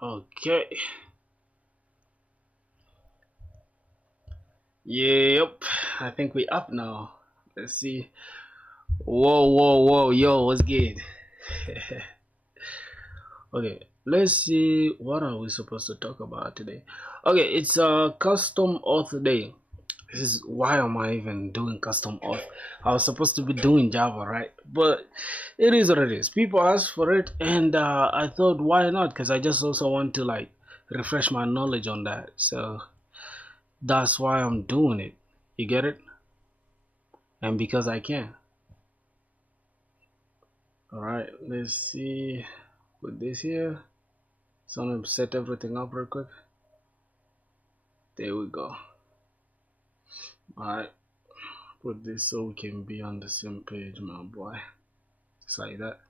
Okay. Yep. I think we up now. Let's see. Whoa. Yo, what's good? Okay. Let's see. What are we supposed to talk about today? Okay, it's a custom auth day. This is why am I even doing custom auth? I was supposed to be doing Java, right? But it is what it is. People asked for it, and I thought, why not? Because I just also want to like refresh my knowledge on that. So that's why I'm doing it. You get it? And because I can. Alright, let's see. Put this here. So I'm gonna set everything up real quick. There we go. Alright. Put this so we can be on the same page, my boy. Just like that.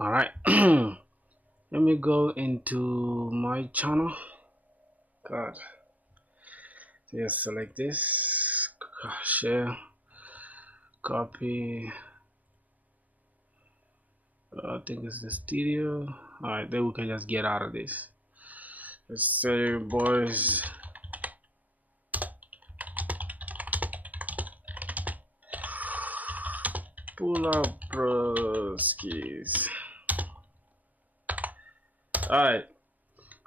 Alright. Let me go into my channel. God. Just select this. Share. Copy. I think it's the stereo. Alright, then we can just get out of this. Let's say, boys, pull up broskies. Alright,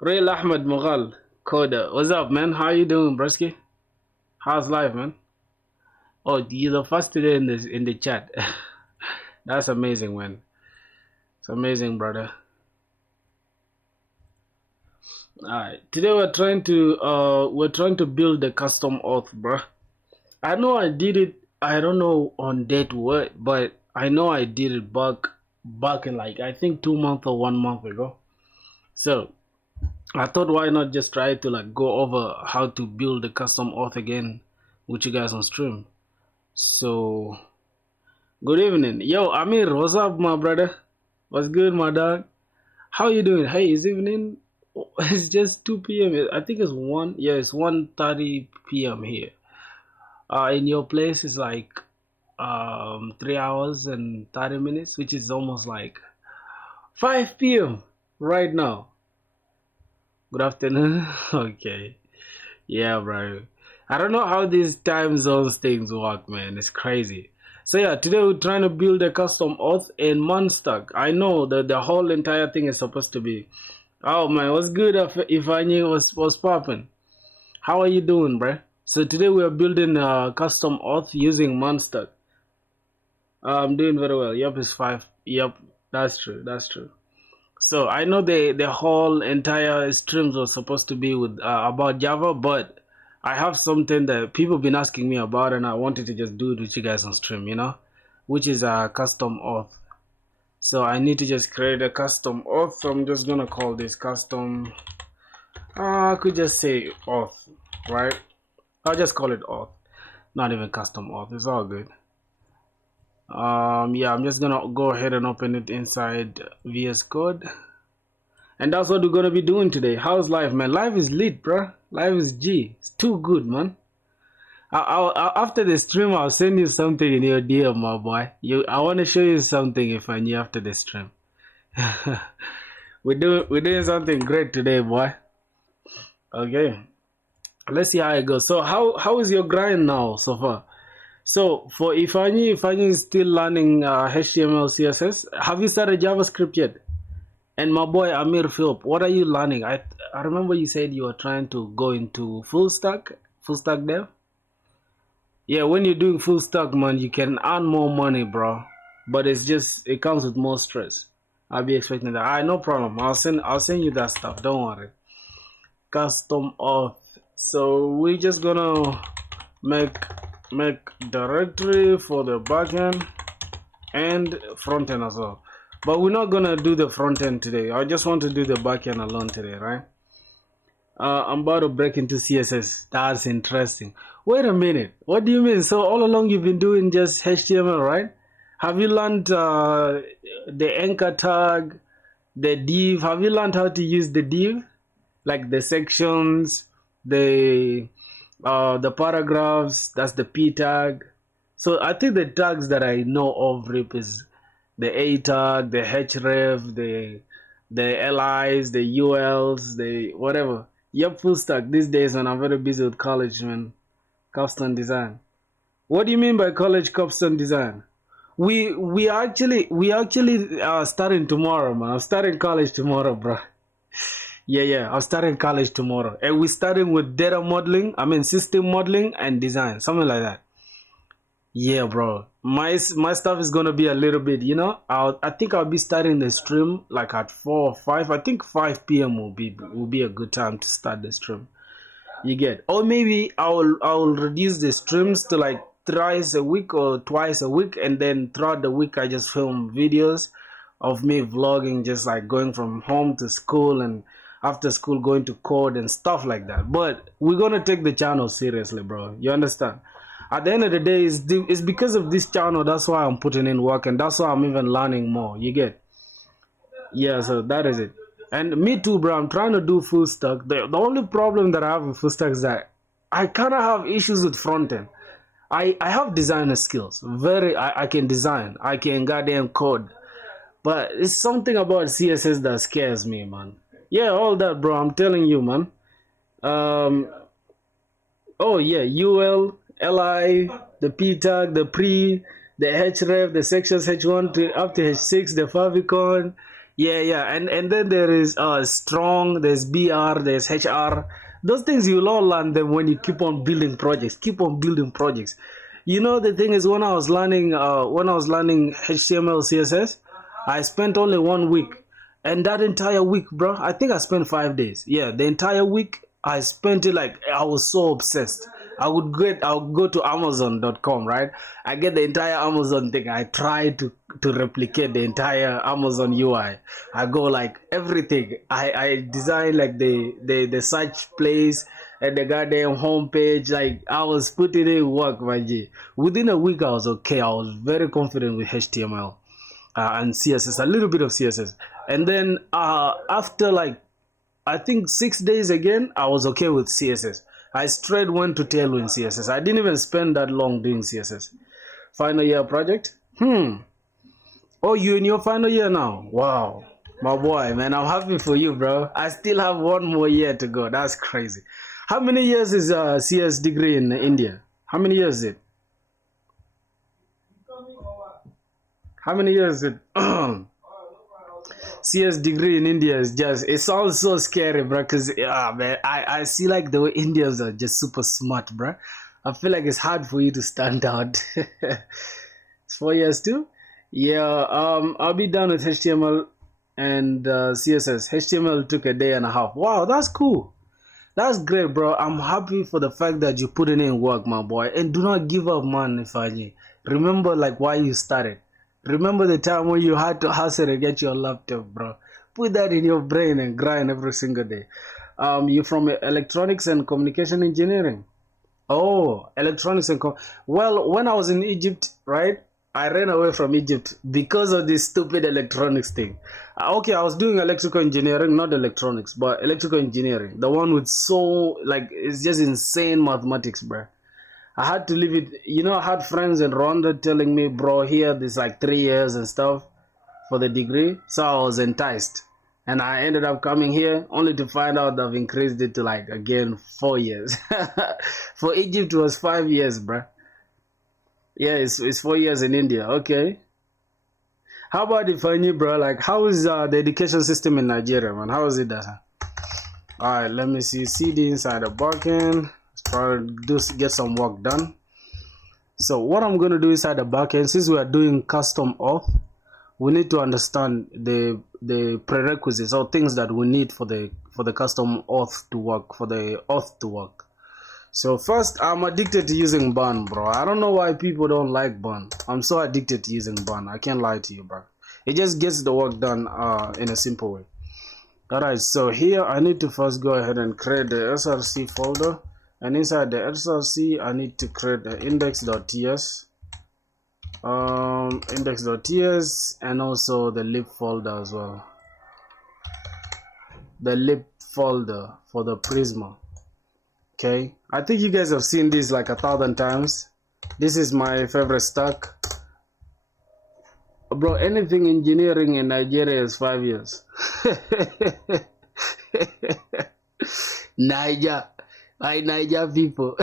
Real Ahmed Mughal Coda, what's up, man? How you doing, broski? How's life, man? Oh, you're the first today in the chat. That's amazing, man. It's amazing, brother. Alright, today we're trying to build the custom auth, bro. I know I did it. I don't know on date what, but I know I did it back in like I think 2 months or 1 month ago. So I thought, why not just try to like go over how to build the custom auth again with you guys on stream. So good evening, yo Amir. What's up, my brother? What's good, my dog? How you doing? Hey, it's evening. It's just 2 p.m. I think it's 1. Yeah, it's 1:30 p.m. here. In your place it's like 3 hours and 30 minutes, which is almost like 5 p.m. right now. Good afternoon. Okay. Yeah, bro. I don't know how these time zones things work, man. It's crazy. So yeah, today we're trying to build a custom auth in MERN. I know that the whole entire thing is supposed to be. Oh man, what's good if I knew was popping? How are you doing, bruh? So today we are building a custom auth using MERN. I'm doing very well. Yep, it's 5. Yep, that's true. That's true. So I know the whole entire streams was supposed to be with about Java, but I have something that people been asking me about, and I wanted to just do it with you guys on stream, you know, which is a custom auth. So I need to just create a custom auth. So I'm just gonna call this custom. I could just say auth, right? I'll just call it auth, not even custom auth. It's all good. Yeah, I'm just gonna go ahead and open it inside VS Code, and that's what we're gonna be doing today. How's life, man? Life is lit, bro. Life is G. It's too good, man. After the stream, I'll send you something in your DM, my boy. I want to show you something if I knew after the stream. we're doing something great today, boy. Okay, let's see how it goes. So how is your grind now so far? So for Ifani is still learning HTML, CSS. Have you started JavaScript yet? And my boy Amir Philip, what are you learning? I remember you said you were trying to go into full stack dev. Yeah, when you're doing full stack, man, you can earn more money, bro. But it comes with more stress. I'll be expecting that. No problem. I'll send you that stuff. Don't worry. Custom auth. So we're just gonna make directory for the backend and frontend as well. But we're not gonna do the front-end today. I just want to do the back-end alone today, right? I'm about to break into CSS. That's interesting. Wait a minute. What do you mean? So all along you've been doing just HTML, right? Have you learned the anchor tag, the div? Have you learned how to use the div? Like the sections, the paragraphs, that's the p tag. So I think the tags that I know of, Rip, is the A tag, the href, the LIs, the ULs, the whatever. Yep, full stack these days, and I'm very busy with college, man. Capstone design. What do you mean by college capstone design? We actually starting tomorrow, man. I'm starting college tomorrow, bro. Yeah. I'm starting college tomorrow, and we're starting with data modeling. I mean, system modeling and design, something like that. Yeah, bro. My stuff is gonna be a little bit, I think I'll be starting the stream like at 4 or 5. I think 5 p.m. will be a good time to start the stream. You get, or maybe I will reduce the streams to like thrice a week or twice a week, and then throughout the week I just film videos of me vlogging, just like going from home to school and after school going to code and stuff like that. But we're gonna take the channel seriously, bro. You understand? At the end of the day, it's because of this channel. That's why I'm putting in work, and that's why I'm even learning more. You get? Yeah. So that is it. And me too, bro. I'm trying to do full stack. The only problem that I have with full stack is that I kind of have issues with front end. I have designer skills. I can design. I can goddamn code. But it's something about CSS that scares me, man. Yeah, all that, bro. I'm telling you, man. Um. Oh yeah, UL, LI, the P tag, the pre, the href, the sections H1 to up to H6, the favicon. Yeah, and then there is strong, there's BR, there's HR. Those things you'll all learn them when you keep on building projects. Keep on building projects. The thing is, when I was learning HTML, CSS, I spent only 1 week, and that entire week, bro, I think I spent 5 days. Yeah, the entire week I spent it like I was so obsessed. I would go to Amazon.com, right? I get the entire Amazon thing. I try to replicate the entire Amazon UI. I go like everything. I design like the search place and the goddamn homepage. Like I was putting in work, my G. Within a week, I was okay. I was very confident with HTML and CSS, a little bit of CSS. And then after like I think 6 days again, I was okay with CSS. I straight went to Tailwind CSS. I didn't even spend that long doing CSS. Final year project? Oh, you in your final year now? Wow. My boy, man, I'm happy for you, bro. I still have 1 more year to go. That's crazy. How many years is CS degree in India? How many years is it? How many years is it? CS degree in India is it sounds so scary, bro. Cause man, I see like the way Indians are just super smart, bro. I feel like it's hard for you to stand out. It's 4 years too. Yeah. I'll be done with HTML and CSS. HTML took a day and a half. Wow, that's cool. That's great, bro. I'm happy for the fact that you put in work, my boy. And do not give up, man. Ifaji. Remember like why you started. Remember the time when you had to hustle to get your laptop, bro. Put that in your brain and grind every single day. You're from electronics and communication engineering. Oh, electronics and well, when I was in Egypt, right? I ran away from Egypt because of this stupid electronics thing. Okay, I was doing electrical engineering, not electronics, but electrical engineering. The one with it's just insane mathematics, bro. I had to leave it. I had friends in Rwanda telling me, bro, here there's like 3 years and stuff for the degree. So I was enticed. And I ended up coming here only to find out I've increased it to like, again, 4 years. For Egypt, it was 5 years, bro. Yeah, it's 4 years in India. Okay. How about Ifeanyi, bro? Like, how is the education system in Nigeria, man? How is it that? All right, let me see. CD inside the backend. Try to get some work done. So what I'm going to do inside the backend, since we are doing custom auth, we need to understand the prerequisites or things that we need for the custom auth to work, for the auth to work. So first, I'm addicted to using PERN, bro. I don't know why people don't like PERN. I'm so addicted to using PERN. I can't lie to you, bro. It just gets the work done in a simple way. Alright, so here I need to first go ahead and create the SRC folder. And inside the SRC, I need to create the index.ts, index.ts, and also the lib folder as well. The lib folder for the Prisma. Okay, I think you guys have seen this like 1,000 times. This is my favorite stack. Bro, anything engineering in Nigeria is 5 years. Niger. Niger people.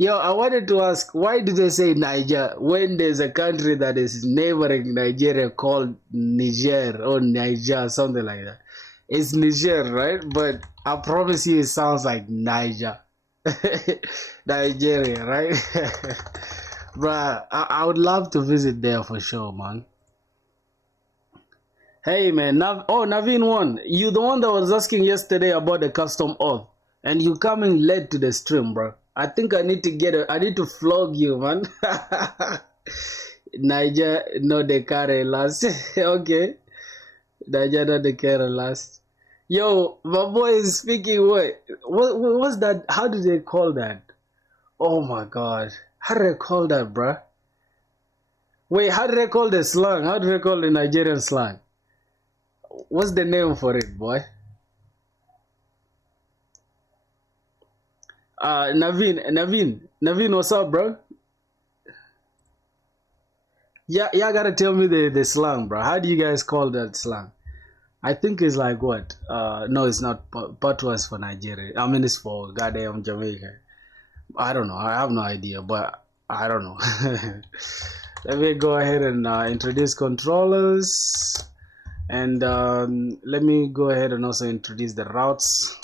Yo, I wanted to ask, why do they say Niger when there's a country that is neighboring Nigeria called Niger or Niger, something like that? It's Niger, right? But I promise you it sounds like Niger. Nigeria, right? Bruh, I would love to visit there for sure, man. Hey, man. Naveen won. You the one that was asking yesterday about the custom auth. And you coming late to the stream, bro. I think I need to flog you, man. Niger, no de care last. Okay. Niger, no de care last. Yo, my boy is speaking what's that? How do they call that? Oh my god. How do they call that, bruh? Wait, how do they call the slang? How do they call the Nigerian slang? What's the name for it, boy? Naveen, what's up, bro? Yeah, gotta tell me the slang, bro. How do you guys call that slang? I think it's like what? No, it's not. Patois for Nigeria. I mean, it's for goddamn Jamaica. I don't know. I have no idea, but I don't know. Let me go ahead and introduce controllers, and let me go ahead and also introduce the routes.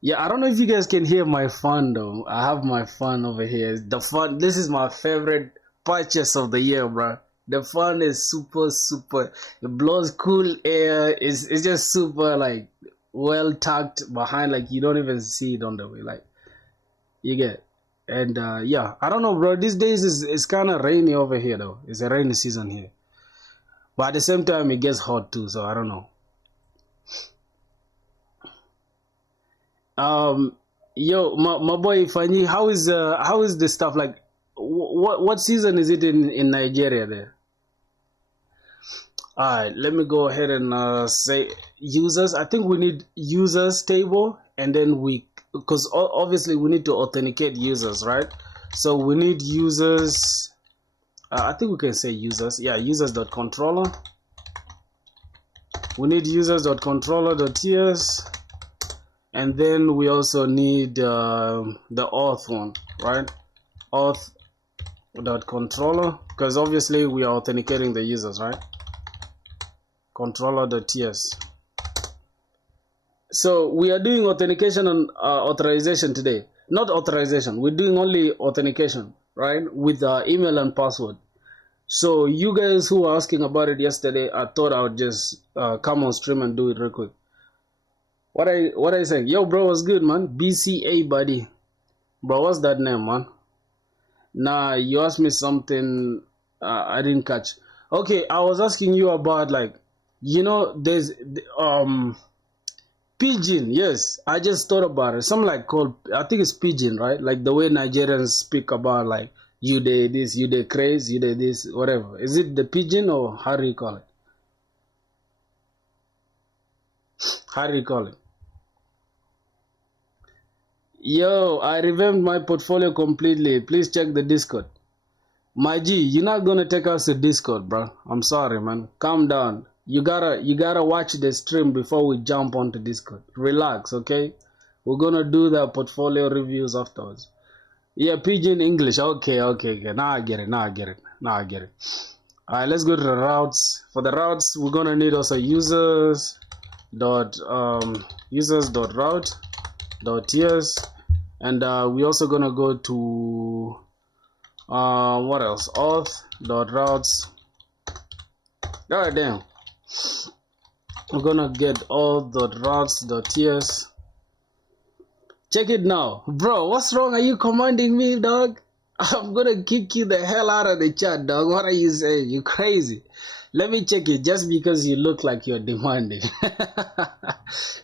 Yeah, I don't know if you guys can hear my fan though. I have my fan over here. The fan. This is my favorite purchase of the year, bro. The fan is super. It blows cool air. It's just super like well tucked behind. Like you don't even see it on the way. Like you get. And yeah, I don't know, bro. These days it's kind of rainy over here though. It's a rainy season here. But at the same time, it gets hot too. So I don't know. Yo, my boy Fanny, how is the stuff like? What season is it in Nigeria there? All right, let me go ahead and say users. I think we need users table, and then because obviously we need to authenticate users, right? So we need users. I think we can say users. Yeah, users.controller. We need users.controller.ts. And then we also need the auth one, right? Auth.controller, because obviously we are authenticating the users, right? Controller.ts. So we are doing authentication and authorization today. Not authorization, we're doing only authentication, right? With email and password. So you guys who were asking about it yesterday, I thought I would just come on stream and do it real quick. What I saying? Yo, bro, what's good, man? BCA, buddy. Bro, what's that name, man? Nah, you asked me something I didn't catch. Okay, I was asking you about, like, you know, there's Pidgin. Yes, I just thought about it. Something like called, I think it's Pidgin, right? Like the way Nigerians speak about, like, you did this, you did crazy, you did this, whatever. Is it the Pidgin or how do you call it? How do you call it? Yo, I revamped my portfolio completely. Please check the Discord. My G, you're not gonna take us to Discord, bro. I'm sorry, man. Calm down. You gotta watch the stream before we jump onto Discord. Relax, okay? We're gonna do the portfolio reviews afterwards. Yeah, Pidgin English. Okay. Now I get it. Alright, let's go to the routes. For the routes, we're gonna need also users.route.ts, and we're also gonna go to what else? Auth.routes. God damn. We're gonna get auth.routes.ts. Check it now. Bro, what's wrong? Are you commanding me, dog? I'm gonna kick you the hell out of the chat, dog. What are you saying? You crazy. Let me check it just because you look like you're demanding.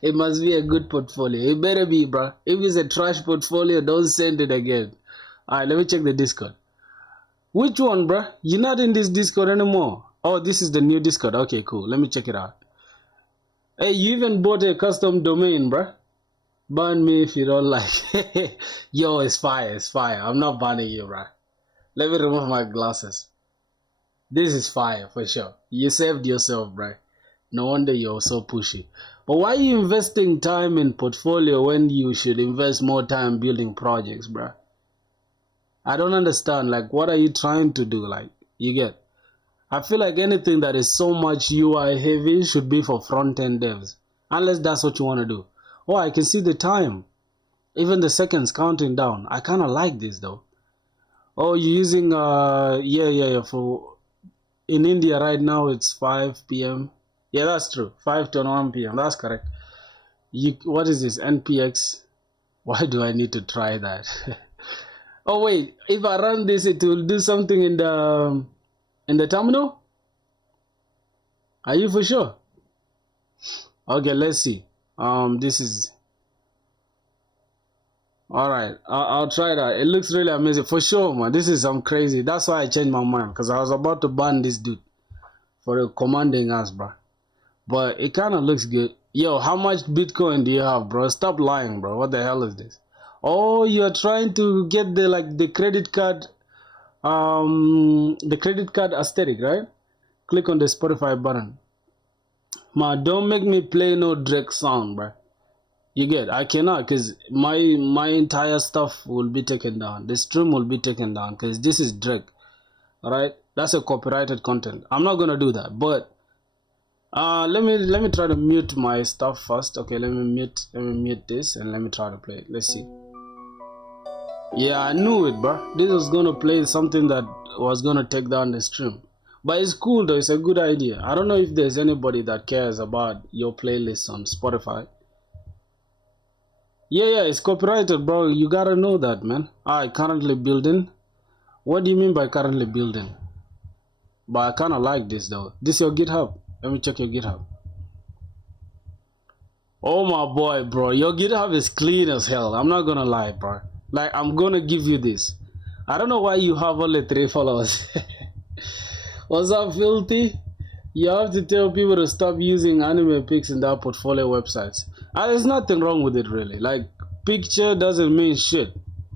It must be a good portfolio. It better be, bro. If it's a trash portfolio, don't send it again. Alright, let me check the Discord. Which one, bro? You're not in this Discord anymore. Oh, this is the new Discord. Okay, cool. Let me check it out. Hey, you even bought a custom domain, bro. Ban me if you don't like. Yo, it's fire. I'm not banning you, bro. Let me remove my glasses. This is fire for sure. You saved yourself, bro. No wonder you're so pushy. But why are you investing time in portfolio when you should invest more time building projects, bro? I don't understand. Like, what are you trying to do? Like, you get? I feel like anything that is so much UI heavy should be for front-end devs. Unless that's what you want to do. Oh, I can see the time. Even the seconds counting down. I kind of like this, though. Oh, you're using, yeah, for... In India right now, it's 5 p.m. Yeah, that's true. 5 to 1 p.m. That's correct. What is this? NPX? Why do I need to try that? Oh, wait. If I run this, it will do something in the terminal? Are you for sure? Okay, let's see. This is... Alright, I'll try that. It looks really amazing. For sure, man. This is some crazy. That's why I changed my mind. Because I was about to ban this dude for commanding us, bro. But it kind of looks good. Yo, how much Bitcoin do you have, bro? Stop lying, bro. What the hell is this? Oh, you're trying to get the credit card, aesthetic, right? Click on the Spotify button. Man, don't make me play no Drake song, bro. You get? I cannot, because my entire stuff will be taken down. The stream will be taken down because this is Drake. Alright? That's a copyrighted content. I'm not gonna do that, but let me try to mute my stuff first. Okay, let me mute this and let me try to play it. Let's see. Yeah, I knew it, bro. This was gonna play something that was gonna take down the stream. But it's cool though, it's a good idea. I don't know if there's anybody that cares about your playlist on Spotify. Yeah, it's copyrighted, bro. You gotta know that, man. Alright, currently building. What do you mean by currently building? But I kinda like this though. This is your GitHub. Let me check your GitHub. Oh my boy, bro. Your GitHub is clean as hell. I'm not gonna lie, bro. Like, I'm gonna give you this. I don't know why you have only 3 followers. What's up, Filthy? You have to tell people to stop using anime pics in their portfolio websites. There's nothing wrong with it, really. Like, picture doesn't mean shit.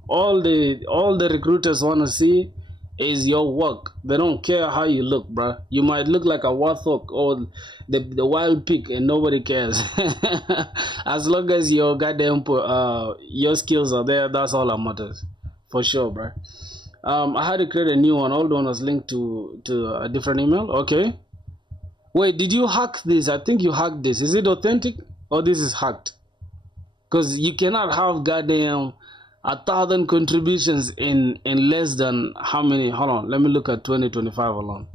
All the recruiters want to see is your work. They don't care how you look, bruh. You might look like a warthog or the wild pig and nobody cares. As long as your goddamn your skills are there, that's all that matters. For sure, bruh. I had to create a new one. Old one was linked to a different email. Okay. Wait, did you hack this? I think you hacked this. Is it authentic or this is hacked? Because you cannot have goddamn 1,000 contributions in less than how many? Hold on, let me look at 2025 alone.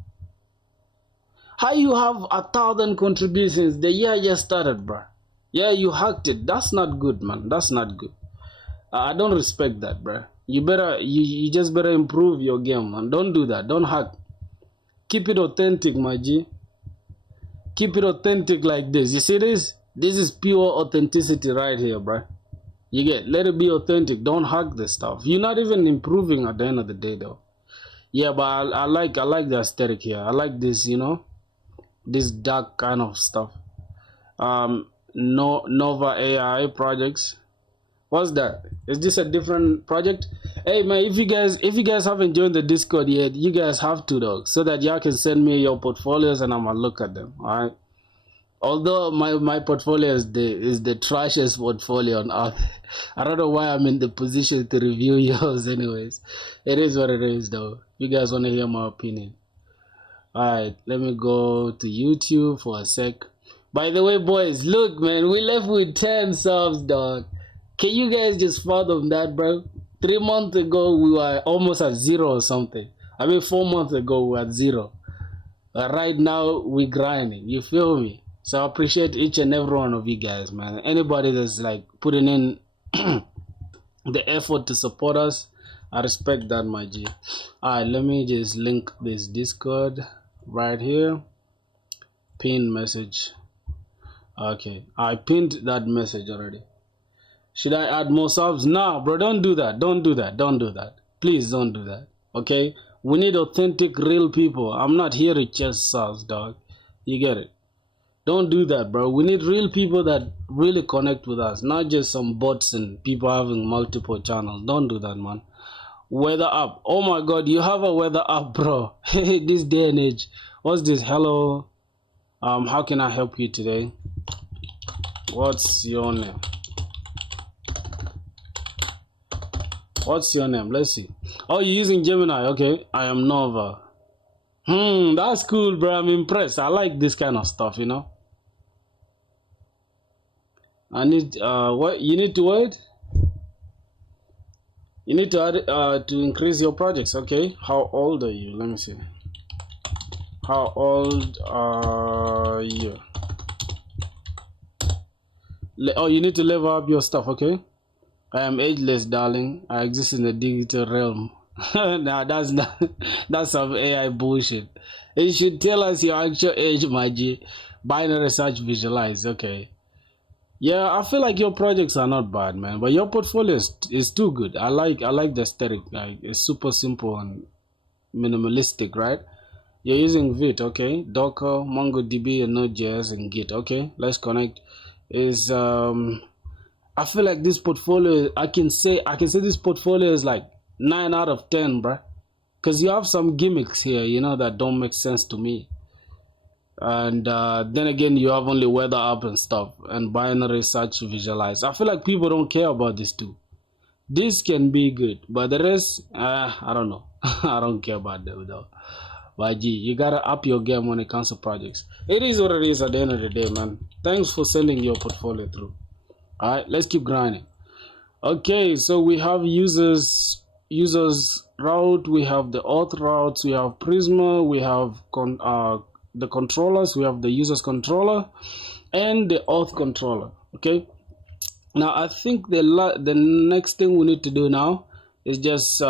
How you have 1,000 contributions the year just started, bruh? Yeah, you hacked it. That's not good, man. That's not good. I don't respect that, bruh. You just better improve your game, man. Don't do that. Don't hack. Keep it authentic, my G. Keep it authentic like this. You see this? This is pure authenticity right here, bruh. You get? Let it be authentic. Don't hack this stuff. You're not even improving at the end of the day, though. Yeah, but I like the aesthetic here. I like this, you know, this dark kind of stuff. Nova AI projects. What's that? Is this a different project? Hey man, if you guys haven't joined the Discord yet, you guys have to, dog, so that y'all can send me your portfolios and I'm gonna look at them. All right. Although my portfolio is the trashiest portfolio on earth. I don't know why I'm in the position to review yours. Anyways, it is what it is, though. You guys want to hear my opinion? All right, let me go to YouTube for a sec. By the way, boys, look, man, we left with 10 subs, dog. Can you guys just fathom that, bro? 3 months ago, we were almost at 0 or something. I mean, 4 months ago, we were at 0. Right now, we grinding. You feel me? So I appreciate each and every one of you guys, man. Anybody that's like putting in the effort to support us, I respect that, my G. Alright, let me just link this Discord right here. Pin message. Okay, I pinned that message already. Should I add more subs? Nah, bro, don't do that. Don't do that. Don't do that. Please don't do that. Okay? We need authentic, real people. I'm not here to chase subs, dog. You get it? Don't do that, bro. We need real people that really connect with us, not just some bots and people having multiple channels. Don't do that, man. Weather app. Oh my god, you have a weather app, bro. This day and age. What's this? Hello. How can I help you today? What's your name? What's your name? Let's see. Oh, you're using Gemini. Okay. I am Nova. That's cool, bro. I'm impressed. I like this kind of stuff, you know. I need what you need to what? You need to add to increase your projects. Okay. How old are you? Let me see. How old are you? Oh, you need to level up your stuff. Okay. I am ageless, darling. I exist in the digital realm. Nah, that's not. That's some AI bullshit. It should tell us your actual age, my G. Binary search visualize. Okay. Yeah, I feel like your projects are not bad, man. But your portfolio is too good. I like the aesthetic. Like, it's super simple and minimalistic, right? You're using Vite, okay? Docker, MongoDB, and Node.js and Git. Okay, let's connect. Is I feel like this portfolio. I can say this portfolio is like 9 out of 10, bruh. Cause you have some gimmicks here, you know, that don't make sense to me. And then again, you have only weather app and stuff and binary search visualize. I feel like people don't care about this too. This can be good, but the rest, I don't know. I don't care about them though. But gee, you gotta up your game when it comes to projects. It is what it is at the end of the day, man. Thanks for sending your portfolio through. All right, let's keep grinding. Okay, so we have users route, we have the auth routes, we have Prisma, we have the controllers, we have the users controller and the auth controller. Okay, now I think the next thing we need to do now is just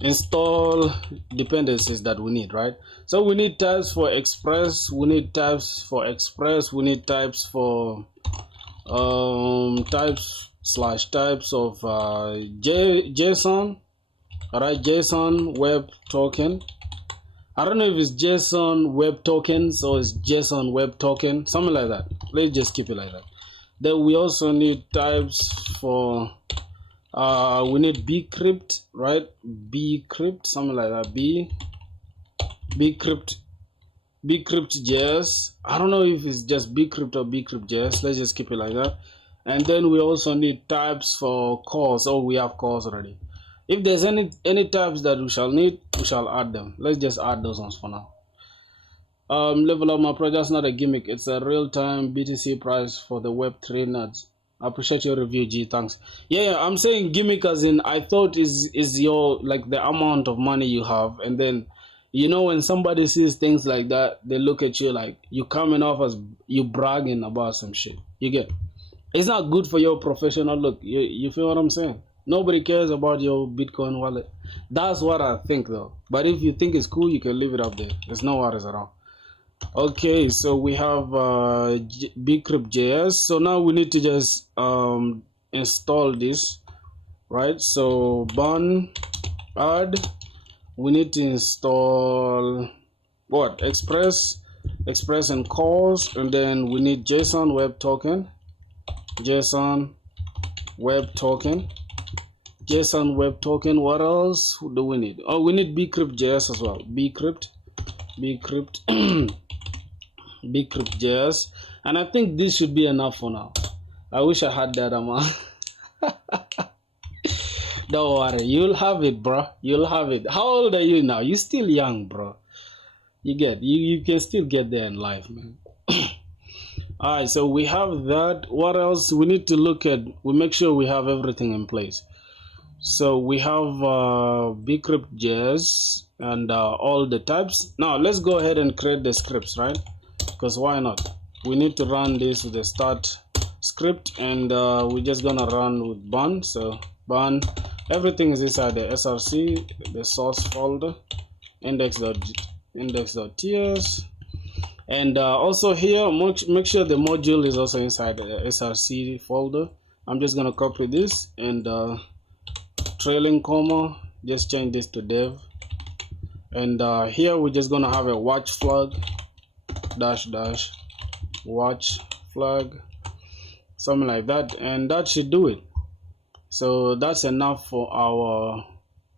install dependencies that we need, right? So we need types for express, we need types for express, we need types for types of JSON. All right, JSON web token. I don't know if it's JSON web tokens or it's JSON web token, something like that. Let's just keep it like that. Then we also need types for we need bcrypt, right? Bcrypt, something like that. bcrypt.js. I don't know if it's just bcrypt or bcrypt.js. Let's just keep it like that. And then we also need types for calls. Oh, we have calls already. If there's any types that we shall need, we shall add them. Let's just add those ones for now. Level up my project's not a gimmick. It's a real-time BTC price for the Web3 nuts. I appreciate your review, G. Thanks. Yeah, I'm saying gimmick as in I thought is your like the amount of money you have, and then you know when somebody sees things like that, they look at you like you coming off as you bragging about some shit. You get? It's not good for your professional look. You feel what I'm saying? Nobody cares about your Bitcoin wallet. That's what I think though. But if you think it's cool, you can leave it up there. There's no worries around. Okay, so we have bcrypt.js. So now we need to just install this, right? So add. We need to install what? Express and calls, and then we need JSON web token. JSON web token. What else do we need? Oh, we need bcrypt.js as well. bcrypt.js, and I think this should be enough for now. I wish I had that amount. Don't worry, you'll have it, bro. You'll have it. How old are you now? You're still young, bro. You can still get there in life, man. All right, so we have that. What else we need to look at? We make sure we have everything in place. So we have bcrypt.js and all the types. Now let's go ahead and create the scripts, right? Because why not? We need to run this with the start script, and we're just gonna run with burn. So burn, everything is inside the src, the source folder, index.ts. And also here, make sure the module is also inside the src folder. I'm just gonna copy this and trailing comma, just change this to dev. And here we're just gonna have a watch flag dash watch flag, something like that, and that should do it. So that's enough for our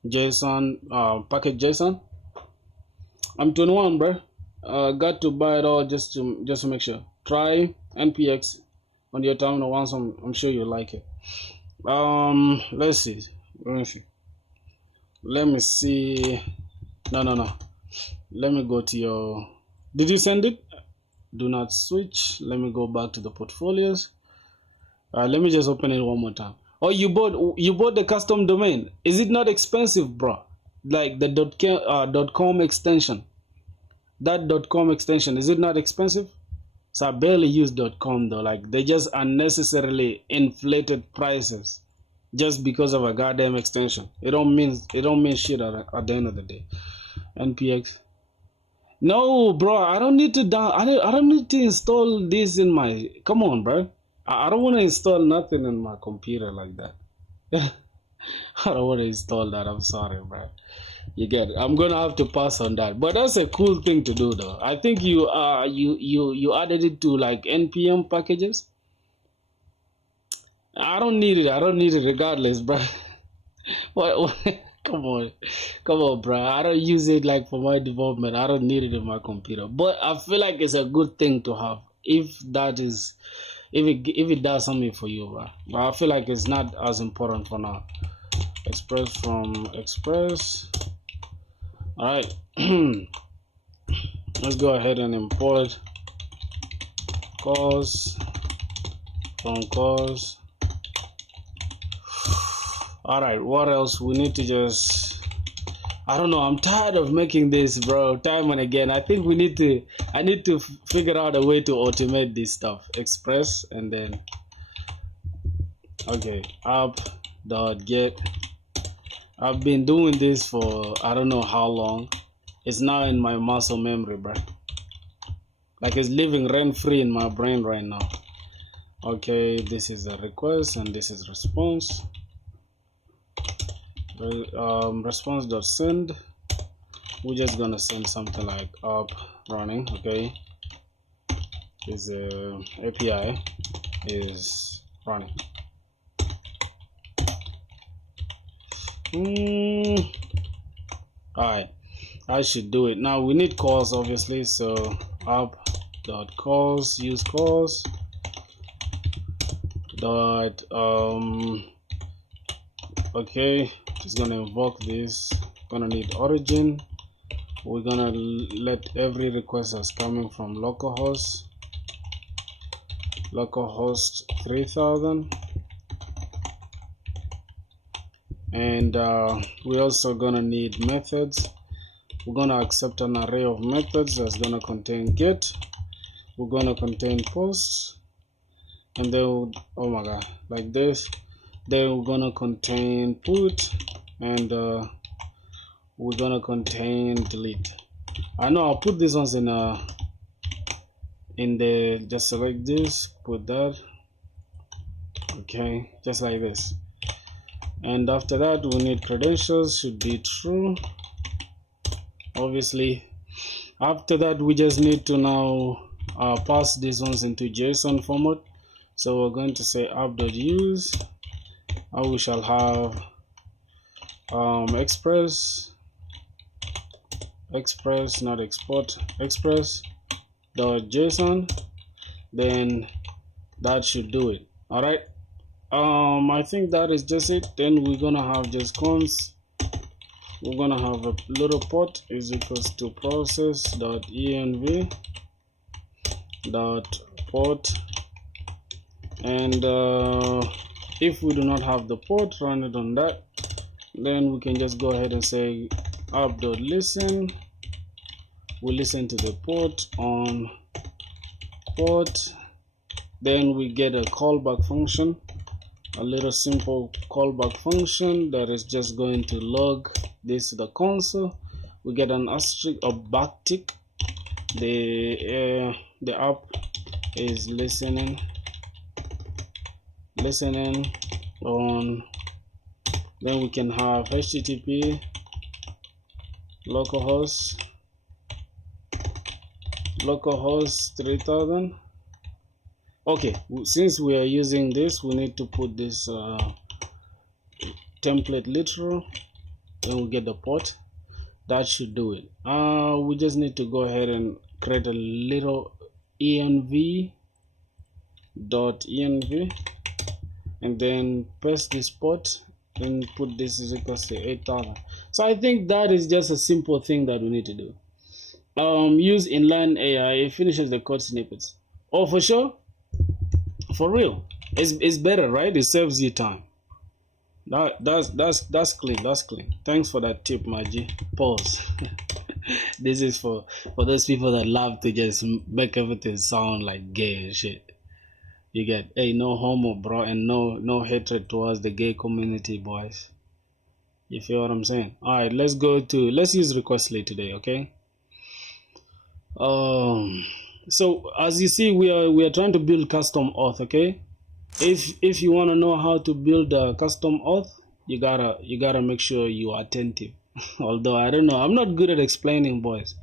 JSON, package JSON. I'm 21, bro. Got to buy it all just to make sure. Try npx on your terminal once. I'm sure you like it. Let's see. Let me see. No. Let me go to your. Did you send it? Do not switch. Let me go back to the portfolios. Let me just open it one more time. Oh, you bought the custom domain. Is it not expensive, bro? Like the .com extension. That .com extension, is it not expensive? So I barely use .com though. Like they just unnecessarily inflated prices just because of a goddamn extension. It don't mean shit at the end of the day. npx. No, bro, I don't need to I don't need to install this in my. Come on, bro. I don't want to install nothing in my computer like that. I don't want to install that. I'm sorry, bro. You get it. I'm gonna have to pass on that. But that's a cool thing to do, though. I think you added it to like npm packages. I don't need it. I don't need it regardless, bro. What? Come on, bro. I don't use it like for my development. I don't need it in my computer. But I feel like it's a good thing to have if it does something for you, bro. But I feel like it's not as important for now. Express from Express. All right. Let's go ahead and import cause from cause. All right, what else? We need to just, I don't know, I'm tired of making this, bro, time and again. I think I need to figure out a way to automate this stuff. Express and then, okay, app.get. I've been doing this for I don't know how long. It's now in my muscle memory, bro. Like it's living rent-free in my brain right now. Okay, this is a request and this is response. Response.send. We're just gonna send something like up running. Okay, is API is running. Alright, I should do it now. We need calls obviously, so app.calls, use calls dot okay, just gonna invoke this. Gonna need origin. We're gonna let every request that's coming from localhost 3000, and we're also gonna need methods. We're gonna accept an array of methods that's gonna contain get. We're gonna contain post, and then oh my god, like this. Then we're gonna contain put, and we're gonna contain delete. I know I'll put these ones in the, just select this, put that, okay, just like this. And after that we need credentials, should be true obviously. After that we just need to now pass these ones into JSON format. So we're going to say app.use, and we shall have express not export, express.json. Then that should do it. All right, I think that is just it. Then we're gonna have just cons. We're gonna have a little port is equals to process.env port, and if we do not have the port, run it on that. Then we can just go ahead and say app.listen. We listen to the port on port. Then we get a callback function, a little simple callback function that is just going to log this to the console. We get an asterisk or backtick. The app is listening on. Then we can have HTTP localhost 3000. Okay, since we are using this, we need to put this template literal then we get the port. That should do it. We just need to go ahead and create a little env dot env and then paste this port and put this is equals to 8,000. So I think that is just a simple thing that we need to do. Use inline AI, it finishes the code snippets. Oh, for sure, for real, it's better, right? It saves you time. That's clean. That's clean. Thanks for that tip, my G. Pause. This is for those people that love to just make everything sound like gay and shit. You get, hey, no homo, bro, and no hatred towards the gay community, boys. You feel what I'm saying? All right, let's use Requestly today, okay? So as you see, we are trying to build custom auth, okay? If you want to know how to build a custom auth, you gotta make sure you are attentive. Although I don't know, I'm not good at explaining, boys.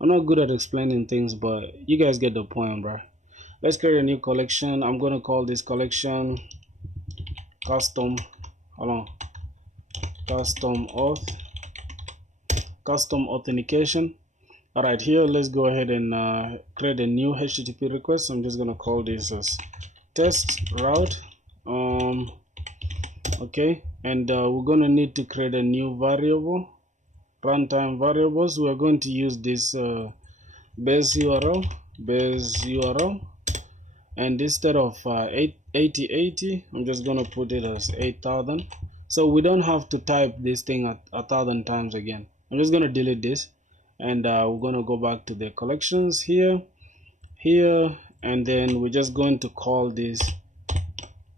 I'm not good at explaining things, but you guys get the point, bro. Let's create a new collection. I'm gonna call this collection custom. Hold on. Custom auth. Custom authentication. All right, here let's go ahead and create a new HTTP request. I'm just gonna call this as test route. Okay, and we're gonna need to create a new variable, runtime variables. We're going to use this base URL, and instead of 8080, I'm just gonna put it as 8,000. So we don't have to type this thing 1,000 times again. I'm just gonna delete this, and we're gonna go back to the collections here, and then we're just going to call this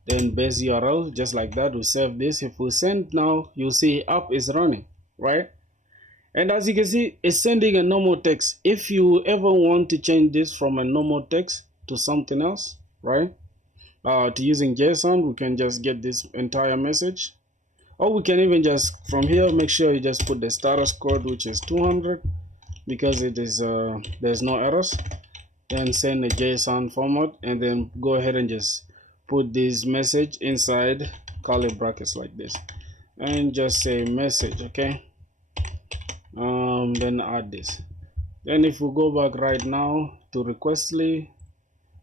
then base URL, just like that. We save this. If we send now, you'll see app is running, right? And as you can see, it's sending a normal text. If you ever want to change this from a normal text to something else, right, to using JSON, we can just get this entire message, or we can even just from here make sure you just put the status code, which is 200, because it is there's no errors. Then send a JSON format, and then go ahead and just put this message inside curly brackets like this, and just say message, okay? Then add this. Then if we go back right now to Requestly,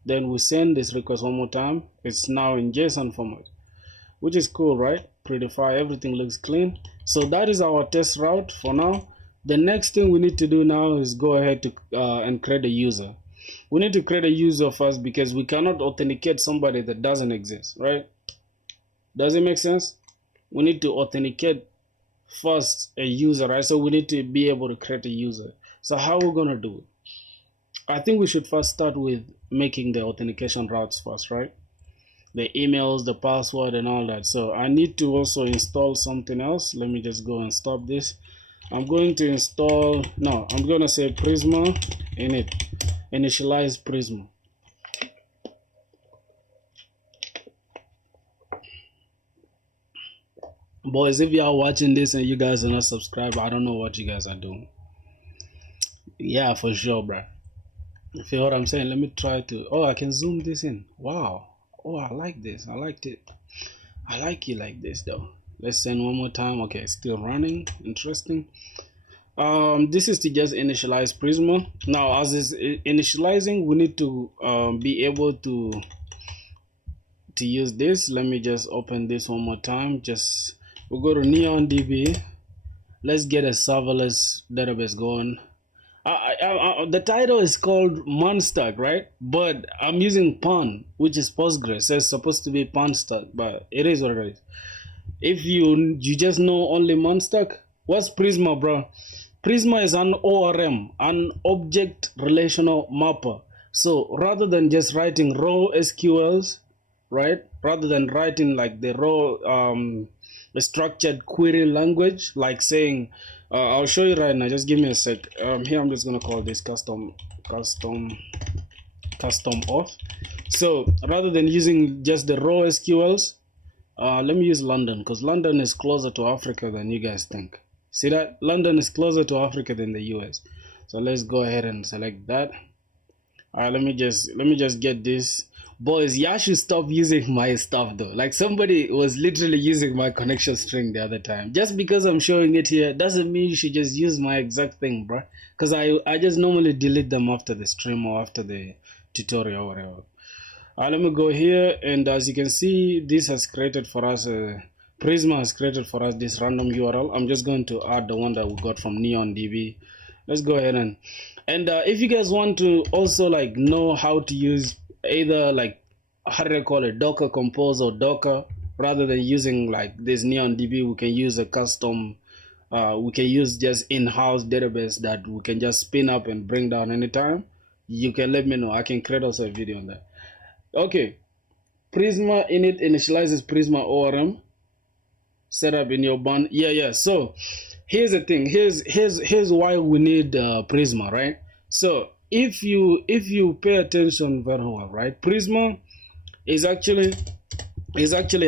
then we send this request one more time. It's now in JSON format, which is cool, right? Pretty fine, everything looks clean. So that is our test route for now. The next thing we need to do now is go ahead to and create a user. We need to create a user first, because we cannot authenticate somebody that doesn't exist, right? Does it make sense? We need to authenticate first a user, right? So we need to be able to create a user. So how we're gonna do it? I think we should first start with making the authentication routes first, right? The emails, the password, and all that. So I need to also install something else. Let me just go and stop this. I'm going to install, no, I'm gonna say Prisma init, initialize Prisma. Boys, if you are watching this and you guys are not subscribed, I don't know what you guys are doing. Yeah, for sure, bro. You feel what I'm saying? Let me try to, oh, I can zoom this in. Wow. Oh, I like this. I liked it. I like it like this though. Let's send one more time. Okay, it's still running. Interesting. This is to just initialize Prisma. Now, as is initializing, we need to be able to use this. Let me just open this one more time. Just we'll go to NeonDB. Let's get a serverless database going. The title is called Monstack, right? But I'm using PERN, which is Postgres. So it's supposed to be PERNstack, but it is what it is. If you just know only Monstack, what's Prisma, bro? Prisma is an ORM, an object relational mapper. So rather than just writing raw SQLs, right? Rather than writing like the raw structured query language, like saying, I'll show you right now. Just give me a sec. Here I'm just gonna call this custom auth. So rather than using just the raw SQLs, let me use London, because London is closer to Africa than you guys think. See that? London is closer to Africa than the US. So let's go ahead and select that. All right, let me just get this. Boys, y'all should stop using my stuff though. Like somebody was literally using my connection string the other time. Just because I'm showing it here doesn't mean you should just use my exact thing, bro. Because I just normally delete them after the stream or after the tutorial or whatever. Let me go here, and as you can see, this has created for us Prisma has created for us this random URL. I'm just going to add the one that we got from NeonDB. Let's go ahead and if you guys want to also like know how to use either like how do I call it, Docker Compose or Docker, rather than using like this NeonDB, we can use a custom we can use just in-house database that we can just spin up and bring down anytime. You can let me know. I can create also a video on that. Okay, Prisma init initializes Prisma ORM setup in your band. Yeah. So here's the thing. Here's why we need Prisma, right? So if you pay attention very well, right? Prisma is actually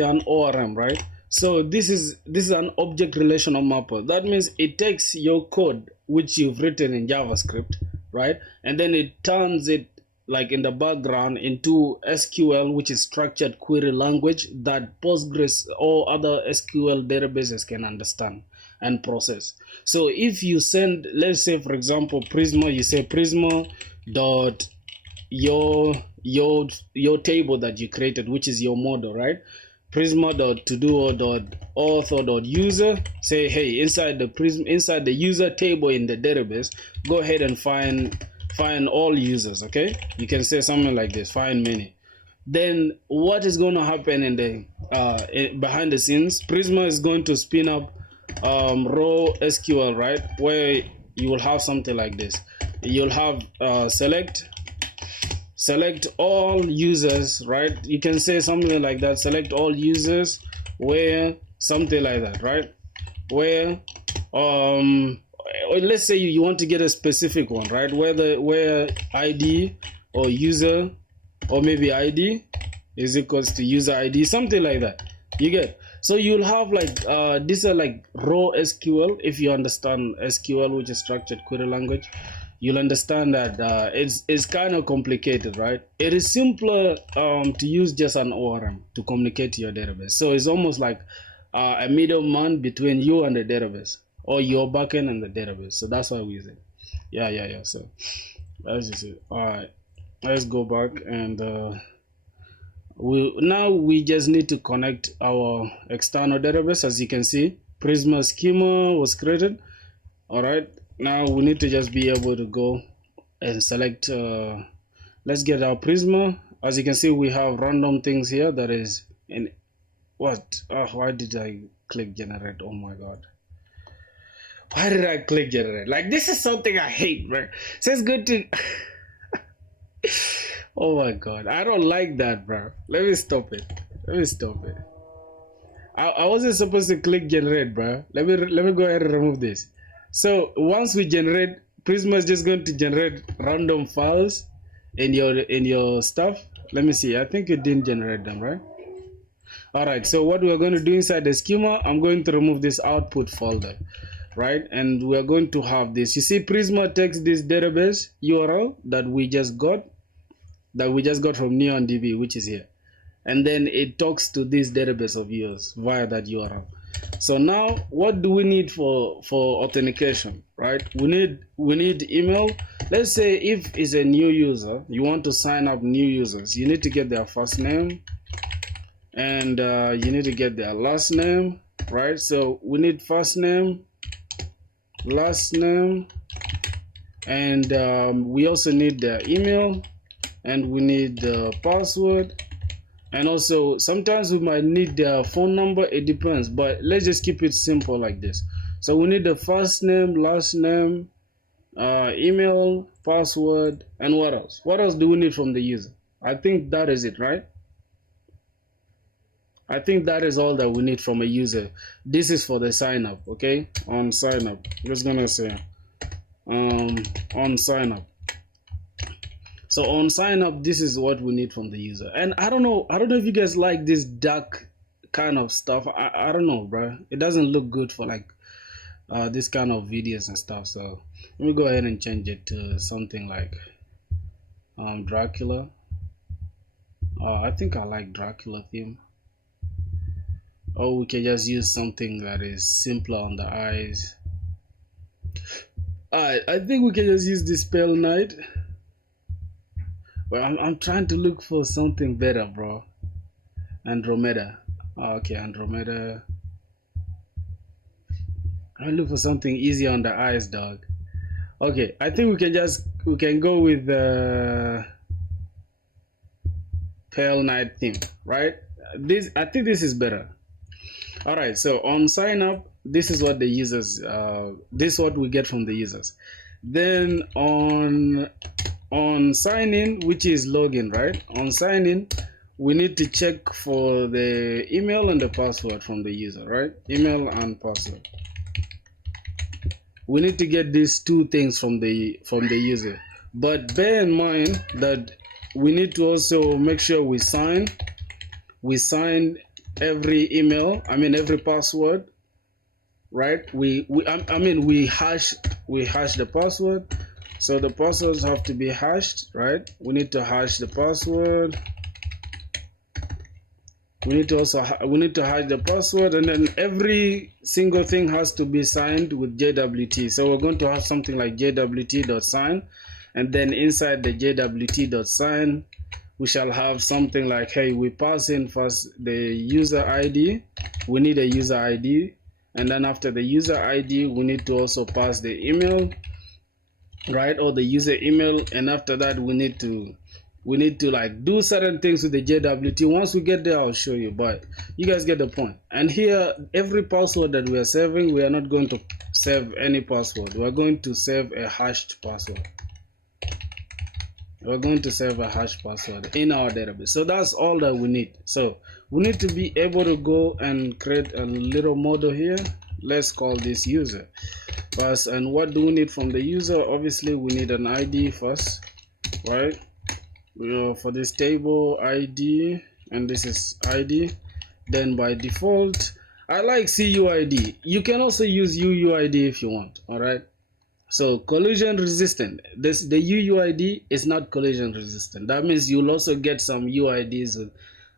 an ORM, right? So this is an object relational mapper. That means it takes your code which you've written in JavaScript, right? And then it turns it like in the background into SQL, which is structured query language that Postgres or other SQL databases can understand and process. So if you send, let's say for example, Prisma, you say Prisma dot your table that you created, which is your model, right? Prisma.todo.author.user, say hey, inside the user table in the database, go ahead and find all users. Okay, you can say something like this, find many. Then what is going to happen in the behind the scenes, Prisma is going to spin up raw SQL, right, where you will have something like this. You'll have select all users, right? You can say something like that, select all users, where something like that, right? Where let's say you want to get a specific one, right? Where ID or user, or maybe ID is equals to user ID, something like that. You get? So you'll have like these are like raw SQL. If you understand SQL, which is structured query language, you'll understand that it's kind of complicated, right? It is simpler to use just an ORM to communicate to your database. So it's almost like a middleman between you and the database, or your backend and the database. So that's why we use it. Yeah. So that's just it. All right, let's go back, and we just need to connect our external database. As you can see, Prisma schema was created. All right, now we need to just be able to go and select. Let's get our Prisma. As you can see, we have random things here. That is in what? Why did I click generate? Oh my god. Why did I click generate? Like, this is something I hate, bro. So it's good to oh my god, I don't like that, bro. Let me stop it. I wasn't supposed to click generate, bro. Let me go ahead and remove this. So once we generate, Prisma is just going to generate random files in your stuff. Let me see. I think it didn't generate them, right? All right. So what we are going to do inside the schema, I'm going to remove this output folder, right? And we are going to have this. You see, Prisma takes this database URL that we just got from NeonDB, which is here, and then it talks to this database of yours via that URL. So now, what do we need for authentication, right? We need email. Let's say if it's a new user, you want to sign up new users, you need to get their first name, and you need to get their last name, right? So we need first name, last name, and we also need their email, and we need the password, and also sometimes we might need their phone number. It depends, but let's just keep it simple like this. So we need the first name, last name, email, password, and what else? What else do we need from the user? I think that is it, right? I think that is all that we need from a user. This is for the sign up, okay? On sign up, I'm just gonna say on sign up. So on sign up, this is what we need from the user. And I don't know if you guys like this dark kind of stuff. I don't know, bro. It doesn't look good for like this kind of videos and stuff. So let me go ahead and change it to something like Dracula. I think I like Dracula theme. Or we can just use something that is simpler on the eyes. Alright, I think we can just use this Pale Knight. But I'm trying to look for something better, bro. Andromeda. Okay, Andromeda. I look for something easy on the eyes, dog. Okay, I think we can go with the Pale Knight theme, right? I think this is better. All right, so on sign up, this is what the users, this is what we get from the users. Then on sign in, which is login, right? On sign in, we need to check for the email and the password from the user, right? Email and password. We need to get these two things from the user, but bear in mind that we need to also make sure we sign every email, every password, right? We hash the password, so the passwords have to be hashed, right? We need to hash the password. We need to hash the password, and then every single thing has to be signed with JWT. So we're going to have something like JWT.sign, and then inside the JWT.sign, we shall have something like, hey, we pass in first the user ID. We need a user ID, and then after the user ID, we need to also pass the email, right, or the user email, and after that we need to like do certain things with the JWT. Once we get there, I'll show you, but you guys get the point. And here, every password that we are saving, we are not going to save any password. We are going to save a hashed password. We're going to save a hash password in our database. So that's all that we need. So we need to be able to go and create a little model here. Let's call this user first. And what do we need from the user? Obviously, we need an ID first, right? For this table ID, and this is ID. Then by default, I like CUID. You can also use UUID if you want. All right. So collision resistant. The UUID is not collision resistant. That means you'll also get some UIDs with,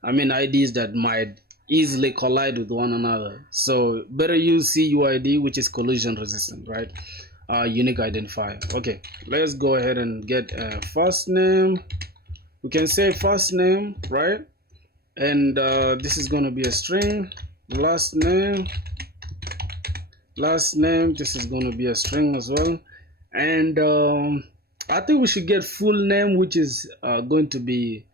IDs that might easily collide with one another. So better use CUID, which is collision resistant, right? Unique identifier. Okay, let's go ahead and get a first name. We can say first name, right? And this is going to be a string. Last name, this is going to be a string as well. And I think we should get full name, which is going to be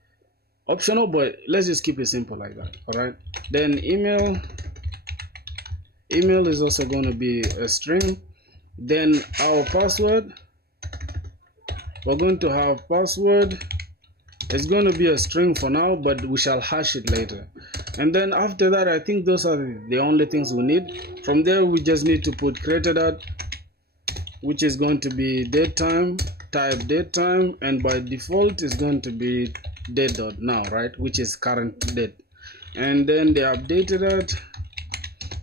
optional, but let's just keep it simple like that. All right. Then email is also going to be a string. Then our password, we're going to have password. It's going to be a string for now, but we shall hash it later. And then after that, I think those are the only things we need. From there, we just need to put created at, which is going to be datetime, type datetime, and by default is going to be date.now, right, which is current date. And then the updated at,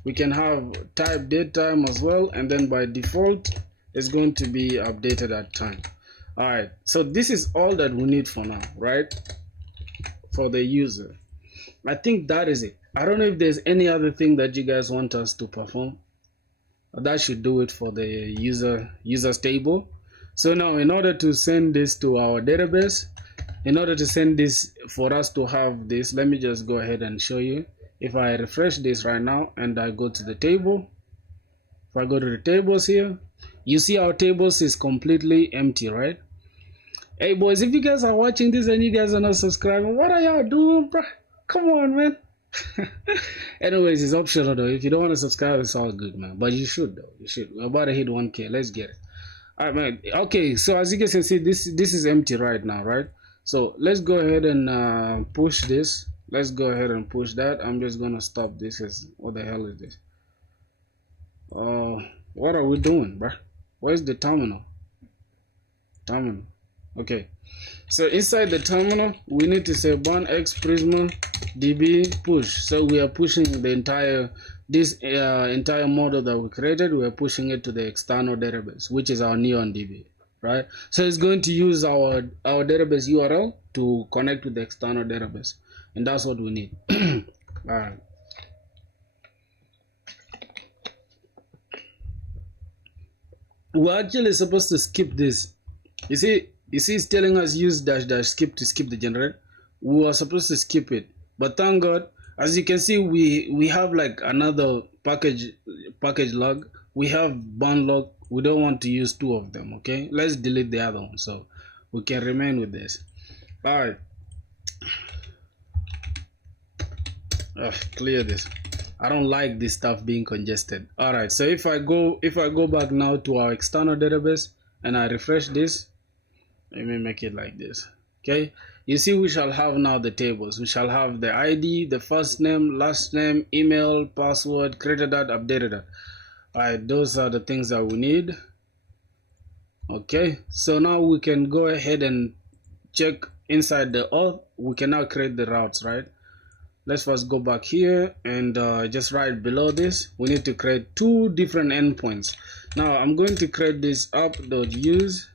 we can have type datetime as well, and then by default is going to be updated at time. All right, so this is all that we need for now, right, for the user. I think that is it. I don't know if there's any other thing that you guys want us to perform. That should do it for the users table. So now, in order to send this to our database, in order to send this for us to have this, let me just go ahead and show you. If I refresh this right now and I go to the table, if I go to the tables here, you see our tables is completely empty, right? Hey boys, if you guys are watching this and you guys are not subscribing, what are y'all doing, bro? Come on, man. Anyways, it's optional though. If you don't want to subscribe, it's all good, man. But you should though. You should. We're about to hit 1K. Let's get it. Alright, man. Okay, so as you guys can see, this is empty right now, right? So let's go ahead and push this. Let's go ahead and push that. I'm just gonna stop this. What the hell is this? What are we doing, bro? Where's the terminal? Okay, so inside the terminal we need to say burn x prisma db push. So we are pushing the entire entire model that we created. We are pushing it to the external database, which is our neon db. right? So it's going to use our database URL to connect with the external database, and that's what we need. All right. We're actually supposed to skip this. You see it's telling us use dash dash skip to skip the generate. We were supposed to skip it, but thank God, as you can see, we have like another package log. We have burn log. We don't want to use two of them. Okay, let's delete the other one so we can remain with this. All right. Clear this. I don't like this stuff being congested. All right, so if I go back now to our external database and I refresh this, let me make it like this. Okay, you see we shall have now the tables. We shall have the ID, the first name, last name, email, password, created that, updated that. All right, those are the things that we need. Okay, so now we can go ahead and check inside the auth. We can now create the routes, right? Let's first go back here and just right below this, we need to create two different endpoints. Now I'm going to create this app.use,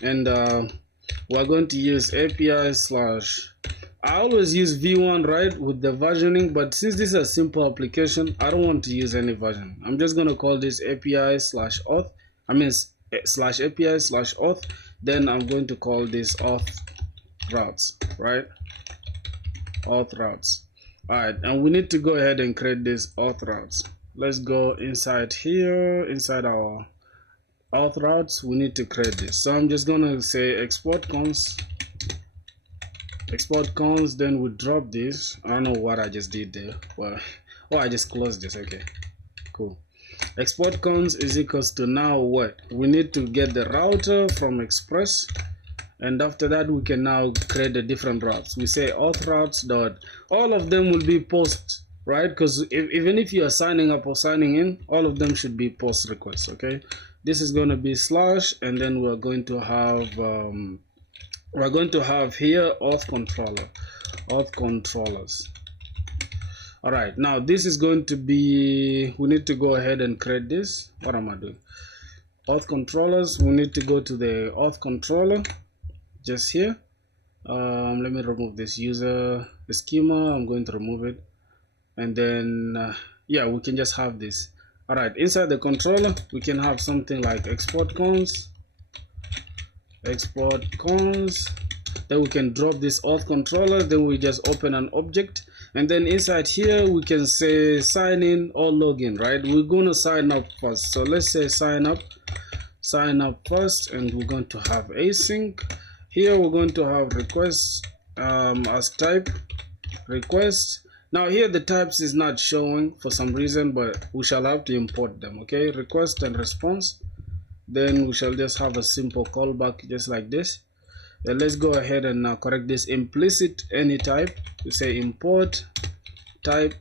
and we're going to use API slash. I always use v1, right, with the versioning, but since this is a simple application, I don't want to use any version. I'm just going to call this API slash auth. I mean slash API slash auth. Then I'm going to call this auth routes, right? Auth routes. Alright, and we need to go ahead and create this auth routes. Let's go inside here, inside our auth routes. We need to create this. So I'm just gonna say export cons, then we drop this. I don't know what I just did there. Well, oh, I just closed this. Okay, cool. Export cons is equals to now what? We need to get the router from express. And after that, we can now create the different routes. We say auth routes dot, all of them will be post, right? Because even if you are signing up or signing in, all of them should be post requests, okay? This is going to be slash, and then we're going to have here auth controllers. All right, now this is going to be, we need to go ahead and create this. What am I doing? Auth controllers, we need to go to the auth controller. Just here, let me remove this user schema. I'm going to remove it, and then yeah, we can just have this. All right, inside the controller we can have something like export cons, then we can drop this auth controller, then we just open an object, and then inside here we can say sign in or login, right? We're going to sign up first, so let's say sign up first, and we're going to have async. Here we're going to have request as type request. Now here the types is not showing for some reason, but we shall have to import them. Okay, request and response. Then we shall just have a simple callback just like this. Then let's go ahead and now correct this implicit any type. We say import type,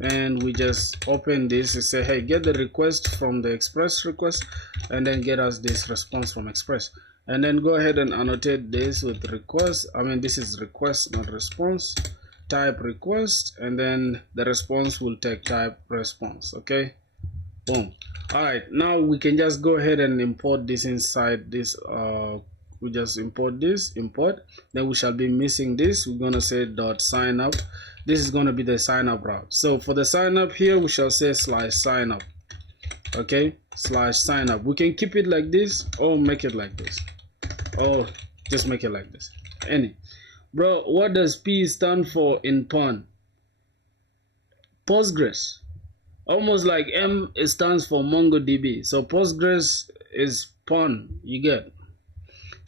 and we just open this and say, hey, get the request from the express request, and then get us this response from express. And then go ahead and annotate this with request. I mean, this is request, not response. Type request, and then the response will take type response. Okay, boom. All right, now we can just go ahead and import this inside this. We just import this, then we shall be missing this. We're gonna say dot sign up. This is gonna be the sign up route. So for the sign up here, we shall say slash sign up. Okay, slash sign up. We can keep it like this or make it like this. Oh, just make it like this. Bro, what does P stand for in PERN? Postgres. Almost like M stands for MongoDB. So Postgres is PERN. You get.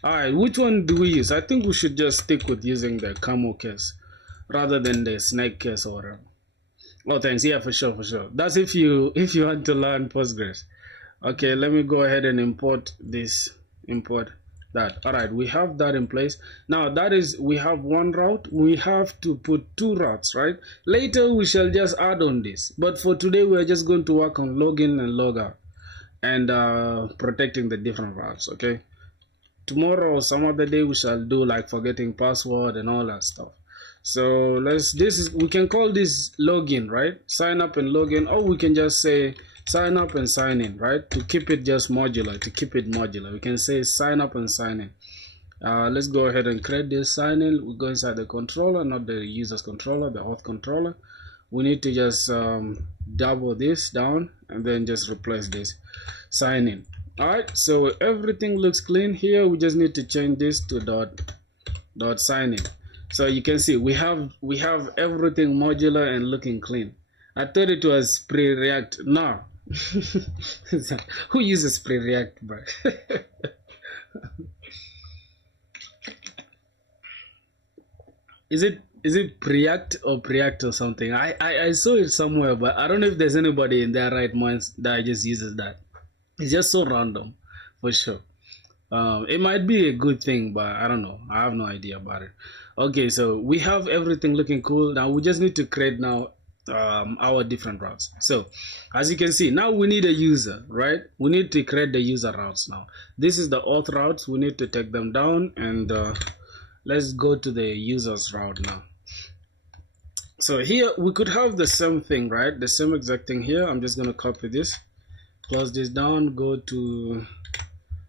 Alright, which one do we use? I think we should just stick with using the camel case rather than the snake case or whatever. Oh, thanks. Yeah, for sure. That's if you want to learn Postgres. Okay, let me go ahead and import this. Import that. All right, we have that in place. Now that is, we have one route. We have to put two routes, right? Later we shall just add on this, but for today we are just going to work on login and logout and protecting the different routes. Okay, tomorrow or some other day we shall do like forgetting password and all that stuff. So we can call this login, right? Sign up and login, or we can just say sign up and sign in, right? To keep it just modular, we can say sign up and sign in. Let's go ahead and create this sign in. We go inside the controller, not the user's controller, the auth controller. We need to just double this down and then just replace this sign in. All right, so everything looks clean here. We just need to change this to dot sign in. So you can see we have everything modular and looking clean. I thought it was pre-react. No. Who uses pre-react, bro? Is it Preact or Preact or something? I saw it somewhere, but I don't know if there's anybody in their right minds that just uses that. It's just so random, for sure. It might be a good thing, but I don't know. I have no idea about it. Okay, so we have everything looking cool. Now we just need to create now our different routes. So as you can see, now we need a user, right? We need to create the user routes now. This is the auth routes. We need to take them down and let's go to the users route now. So here we could have the same thing, right? The same exact thing here. I'm just going to copy this, close this down, go to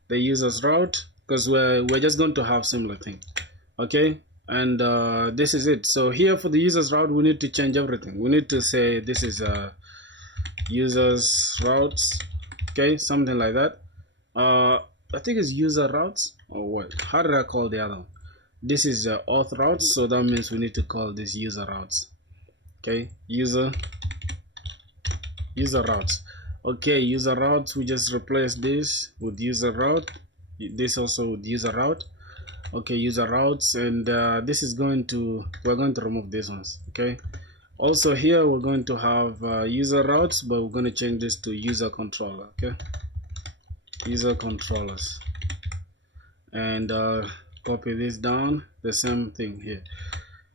the users route, because we're just going to have similar thing. Okay, and this is it. So here for the users route, we need to change everything. We need to say this is users routes, okay, something like that. I think it's user routes or what? How did I call the other one? This is auth routes, so that means we need to call this user routes. Okay, user routes. Okay, user routes, we just replace this with user route, this also with user route. Okay, user routes, and this is we're going to remove these ones. Okay, also here we're going to have user routes, but we're going to change this to user controller. Okay, user controllers, and copy this down, the same thing here.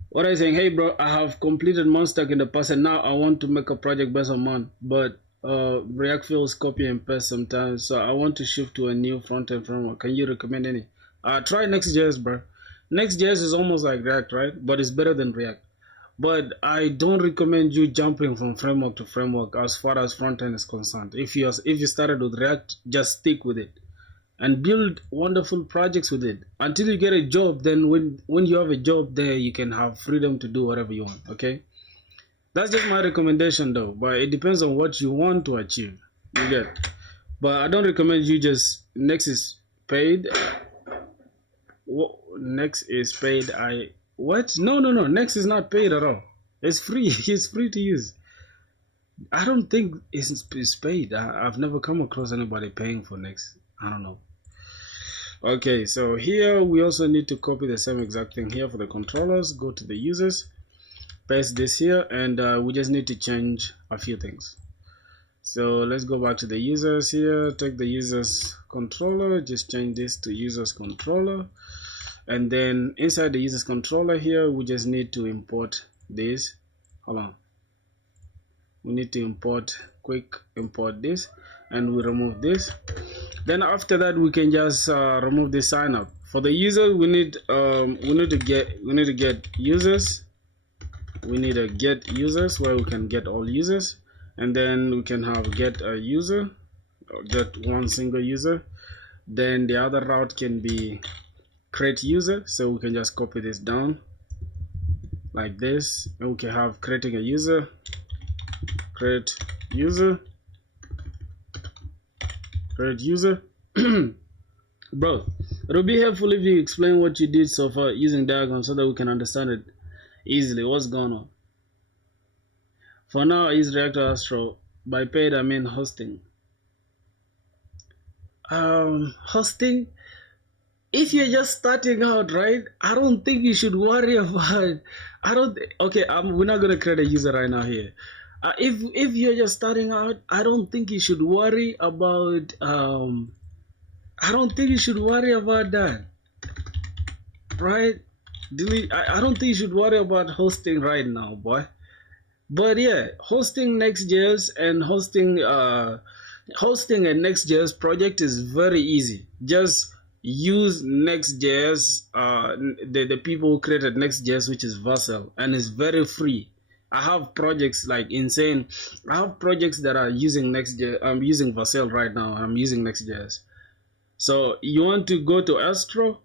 What are you saying? Hey bro, I have completed MERN stack in the past and now I want to make a project based on MERN, but React fails copy and paste sometimes, so I want to shift to a new front-end framework. Can you recommend any? Try Next.js, bro. Next.js is almost like React, right? But it's better than React. But I don't recommend you jumping from framework to framework as far as front-end is concerned. If you started with React, just stick with it and build wonderful projects with it until you get a job. Then when you have a job there, you can have freedom to do whatever you want. Okay, that's just my recommendation though, but it depends on what you want to achieve. You get, but I don't recommend you just Next is paid. Next is paid. No, Next is not paid at all. It's free. It's free to use. I don't think it's paid. I've never come across anybody paying for Next. I don't know. Okay, so here we also need to copy the same exact thing here for the controllers. Go to the users, paste this here, and we just need to change a few things. So let's go back to the users here, take the users controller, just change this to users controller, and then inside the users controller here we just need to import this. Hold on, we need to quick import this, and we remove this. Then after that we can just remove the sign up. For the user we need to get users. We need a get users where we can get all users, and then we can have get a user, or get one single user. Then the other route can be create user, so we can just copy this down like this, and we can have creating a user, create user. Bro, it'll be helpful if you explain what you did so far using diagrams so that we can understand it easily. What's going on? For now I use React Astro. By paid I mean hosting. Hosting, if you're just starting out, right, I don't think you should worry about we're not gonna create a user right now here. If you're just starting out, I don't think you should worry about that, right? I don't think you should worry about hosting right now, boy. But yeah, hosting Next.js and hosting a Next.js project is very easy. Just use Next.js, the people who created Next.js, which is Vercel, and it's very free. I have projects like insane. I have projects that are using Next.js. I'm using Vercel right now. I'm using Next.js. So you want to go to Astro?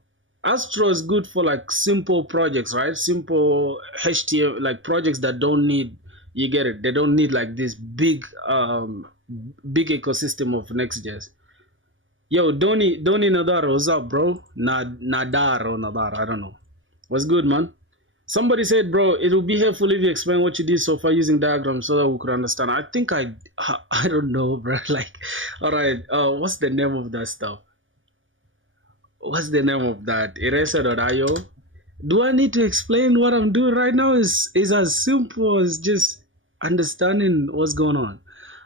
Astro is good for like simple projects, right? Simple HTML, like projects that don't need, you get it. They don't need like this big ecosystem of Next.js. Yo, Doni Nadaro, what's up, bro? Nadaro, I don't know. What's good, man? Somebody said, bro, it would be helpful if you explain what you did so far using diagrams so that we could understand. I think I don't know, bro. Like, all right, what's the name of that stuff? What's the name of that? Eraser.io. Do I need to explain what I'm doing right now? Is as simple as just understanding what's going on.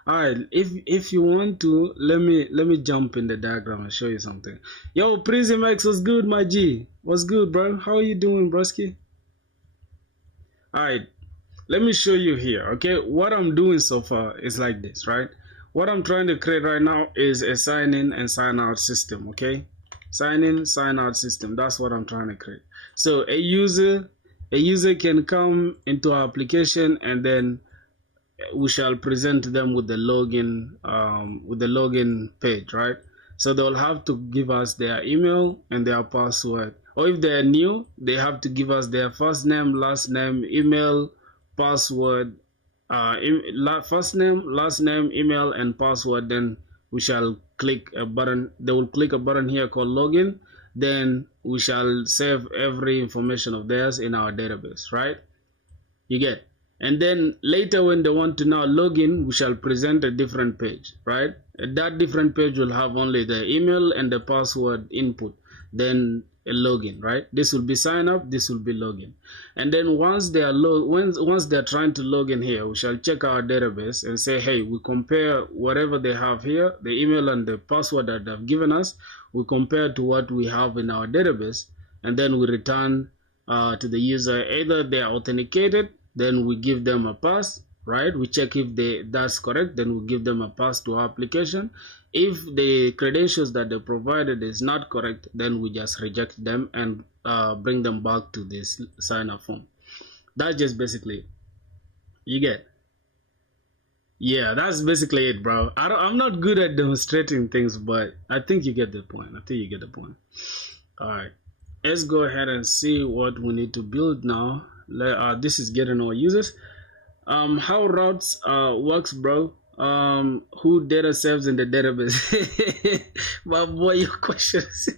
All right, if you want to, let me jump in the diagram and show you something. Yo, Prism X, what's good, my G? What's good, bro? How are you doing, broski? All right, let me show you here. Okay, what I'm doing so far is like this, right? What I'm trying to create right now is a sign in and sign out system. Okay, sign in, sign out system. That's what I'm trying to create. So a user can come into our application, and then we shall present them with the login page, right? So they'll have to give us their email and their password, or if they're new, they have to give us their first name, last name, email, password, first name, last name, email, and password. Then we shall click a button. They will click a button here called login. Then we shall save every information of theirs in our database, right? You get. And then later when they want to now log in, we shall present a different page, right? That different page will have only the email and the password input, then a login, right? This will be sign up, this will be login. And then once they are once they're trying to log in here, we shall check our database and say, hey, we compare whatever they have here, the email and the password that they've given us, we compare to what we have in our database, and then we return to the user either they are authenticated, then we give them a pass, right? We check if that's correct, then we give them a pass to our application. If the credentials that they provided is not correct, then we just reject them and bring them back to this sign up form. That's just basically it. You get? Yeah, that's basically it, bro. I'm not good at demonstrating things, but I think you get the point. All right, let's go ahead and see what we need to build now. This is getting our users. How routes works, bro? Who data saves in the database? My boy, your questions.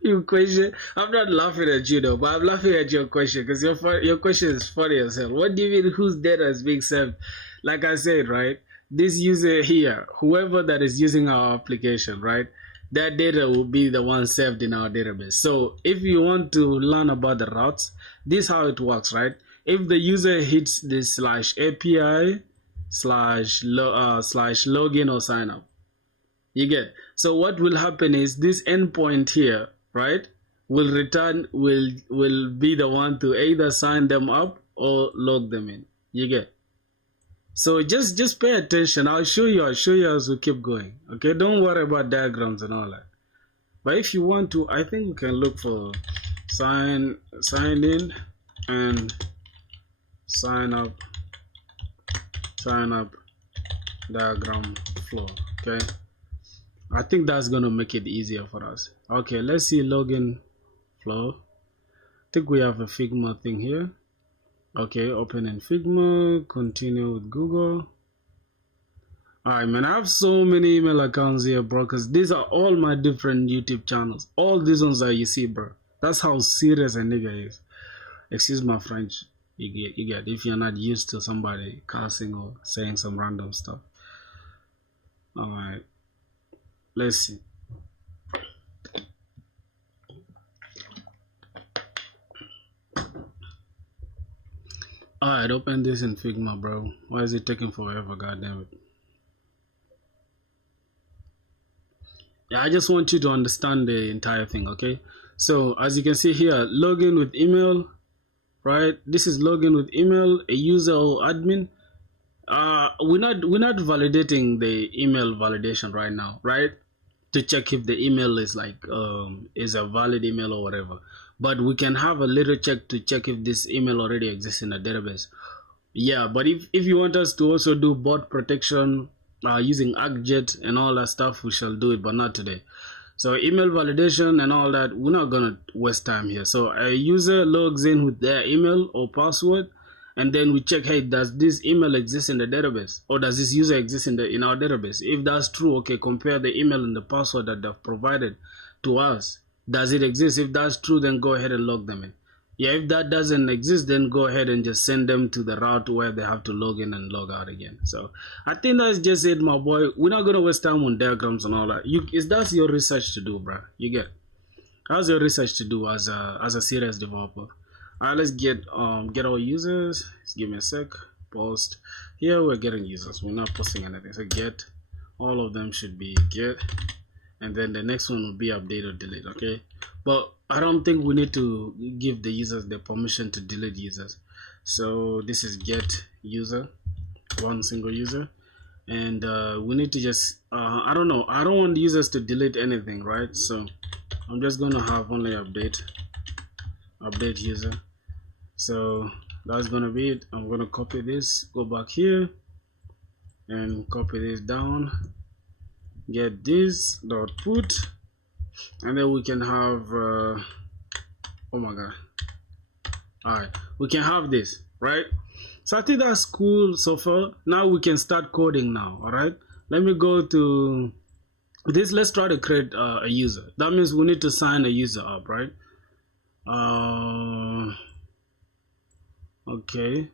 Your question. I'm not laughing at you though, but I'm laughing at your question because your question is funny as hell. What do you mean whose data is being saved? Like I said, right? This user here, whoever that is using our application, right? That data will be the one saved in our database. So if you want to learn about the routes, this is how it works, right? If the user hits this /API /login or sign up, you get. So what will happen is this endpoint here, right, will be the one to either sign them up or log them in. You get. So just pay attention. I'll show you as we keep going. Okay, don't worry about diagrams and all that. But if you want to, I think we can look for sign in and sign up diagram flow. Okay, I think that's gonna make it easier for us. Okay, let's see login flow. I think we have a Figma thing here. Okay, open in Figma, continue with Google. Alright, man, I have so many email accounts here, bro, because these are all my different YouTube channels. All these ones that you see, bro. That's how serious a nigga is. Excuse my French. You get if you're not used to somebody cursing or saying some random stuff. Alright, let's see. Alright, open this in Figma, bro. Why is it taking forever? Goddamn it. Yeah, I just want you to understand the entire thing, okay? So as you can see here, login with email, right? This is login with email, a user or admin. We're not validating the email validation right now, right? To check if the email is like is a valid email or whatever. But we can have a little check to check if this email already exists in the database. Yeah, but if you want us to also do bot protection using ArcJet and all that stuff, we shall do it, but not today. So email validation and all that, we're not gonna waste time here. So a user logs in with their email or password, and then we check, hey, does this email exist in the database, or does this user exist in our database? If that's true, okay, compare the email and the password that they've provided to us. Does it exist? If that's true, then go ahead and log them in. Yeah, if that doesn't exist, then go ahead and just send them to the route where they have to log in and log out again. So I think that's just it, my boy. We're not gonna waste time on diagrams and all that. That's your research to do, bro. You get. How's your research to do as a serious developer? Alright, let's get our users. Just give me a sec. Post. Here we're getting users. We're not posting anything. So get. All of them should be get. And then the next one will be update or delete. Okay. But I don't think we need to give the users the permission to delete users. So this is get user, one single user, and we need to just I don't know, I don't want users to delete anything, right? So I'm just gonna have only update user. So that's gonna be it. I'm gonna copy this, go back here and copy this down, get this dot put, and then we can have oh my god, all right, we can have this, right? So I think that's cool so far. Now we can start coding now. All right, let me go to this. Let's try to create a user. That means we need to sign a user up, right? Okay,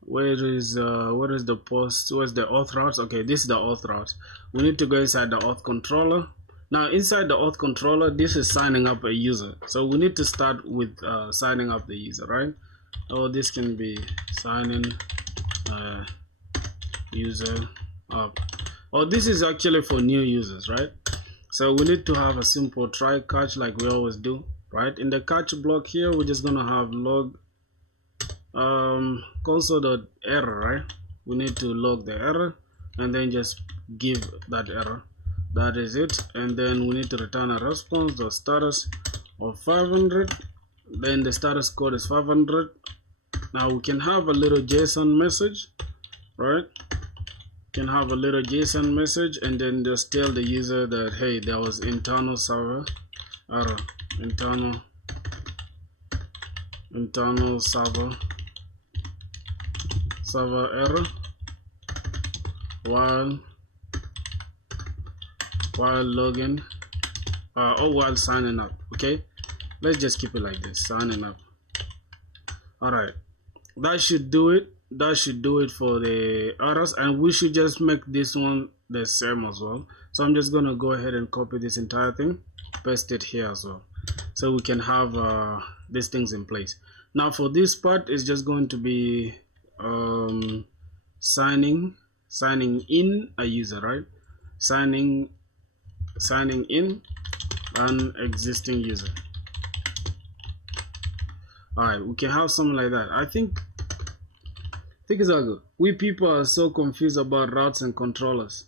where is the post? Where's the auth routes? Okay, this is the auth routes. We need to go inside the auth controller. Now inside the auth controller, this is signing up a user. So we need to start with signing up the user, right? Oh, this can be signing user up. Oh, this is actually for new users, right? So we need to have a simple try catch like we always do, right? In the catch block here, we're just gonna have log console.error, right? We need to log the error and then just give that error. That is it. And then we need to return a response, the status of 500. Then the status code is 500. Now we can have a little JSON message, right? Can have a little JSON message and then just tell the user that, hey, there was internal server error, internal server error while logging or while signing up. Okay, let's just keep it like this, signing up. All right, that should do it. That should do it for the errors, and we should just make this one the same as well. So I'm just gonna go ahead and copy this entire thing, paste it here as well, so we can have these things in place. Now for this part, it's just going to be signing in a user, right? Signing in an existing user. All right, we can have something like that. I think it's all good. We people are so confused about routes and controllers.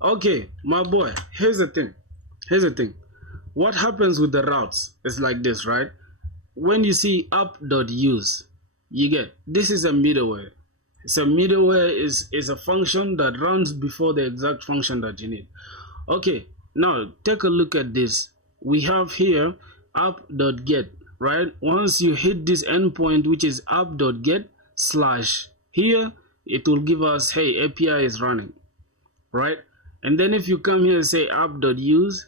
Okay, my boy, here's the thing. What happens with the routes is like this, right? When you see app.use, you get, this is a middleware. So middleware is a function that runs before the exact function that you need. Okay, now take a look at this. We have here app.get, right? Once you hit this endpoint, which is app.get slash here, it will give us, hey, API is running, right? And then if you come here and say app.use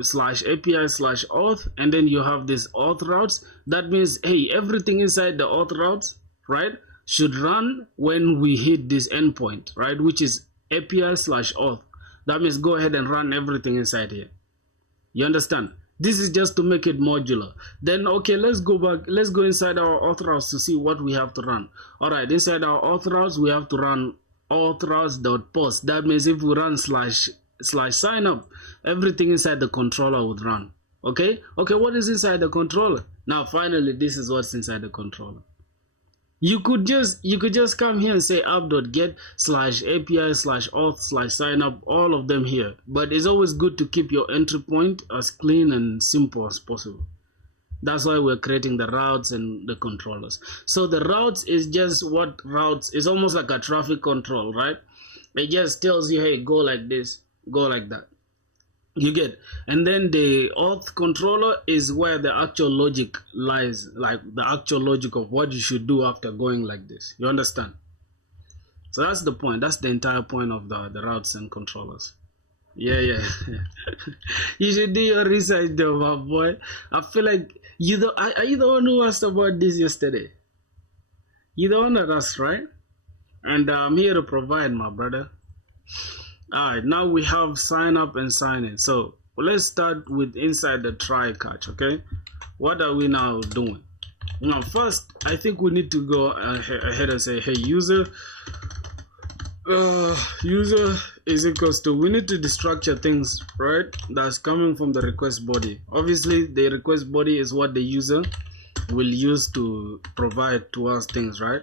slash API slash auth, and then you have this auth routes, that means, hey, everything inside the auth routes, right, should run when we hit this endpoint, right, which is API slash auth. That means go ahead and run everything inside here. You understand? This is just to make it modular. Then, okay, let's go back. Let's go inside our auth routes to see what we have to run. All right, inside our auth routes, we have to run auth routes.post. That means if we run slash sign up, everything inside the controller would run. Okay, what is inside the controller? Now, finally, this is what's inside the controller. You could just come here and say app.get slash API slash auth slash sign up, all of them here. But it's always good to keep your entry point as clean and simple as possible. That's why we're creating the routes and the controllers. So the routes is just what routes is, almost like a traffic control, right? It just tells you, hey, go like this, go like that. You get. And then the auth controller is where the actual logic lies, like the actual logic of what you should do after going like this. You understand? So that's the point. That's the entire point of the routes and controllers. Yeah. You should do your research though, my boy. I feel like are you the one who asked about this yesterday? You the one that asked, right? And I'm here to provide, my brother. Alright, now we have sign up and sign in. So let's start with inside the try catch, okay? What are we now doing? Now first, I think we need to go ahead and say, hey, user is equals to, we need to destructure things, right? That's coming from the request body. Obviously, the request body is what the user will use to provide to us things, right?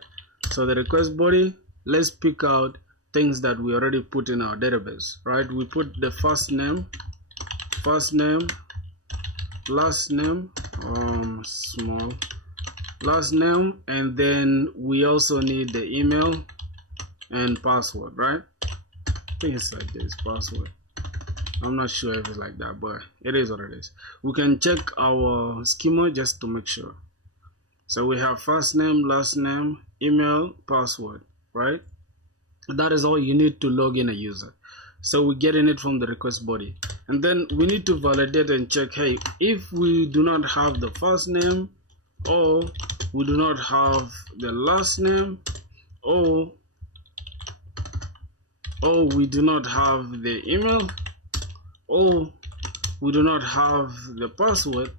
So the request body, let's pick out things that we already put in our database, right? We put the first name, last name, small, last name, and then we also need the email and password, right? I think it's like this, password. I'm not sure if it's like that, but it is what it is. We can check our schema just to make sure. So we have first name, last name, email, password, right? That is all you need to log in a user. So we're getting it from the request body. And then we need to validate and check, hey, if we do not have the first name, or we do not have the last name, or we do not have the email, or we do not have the password,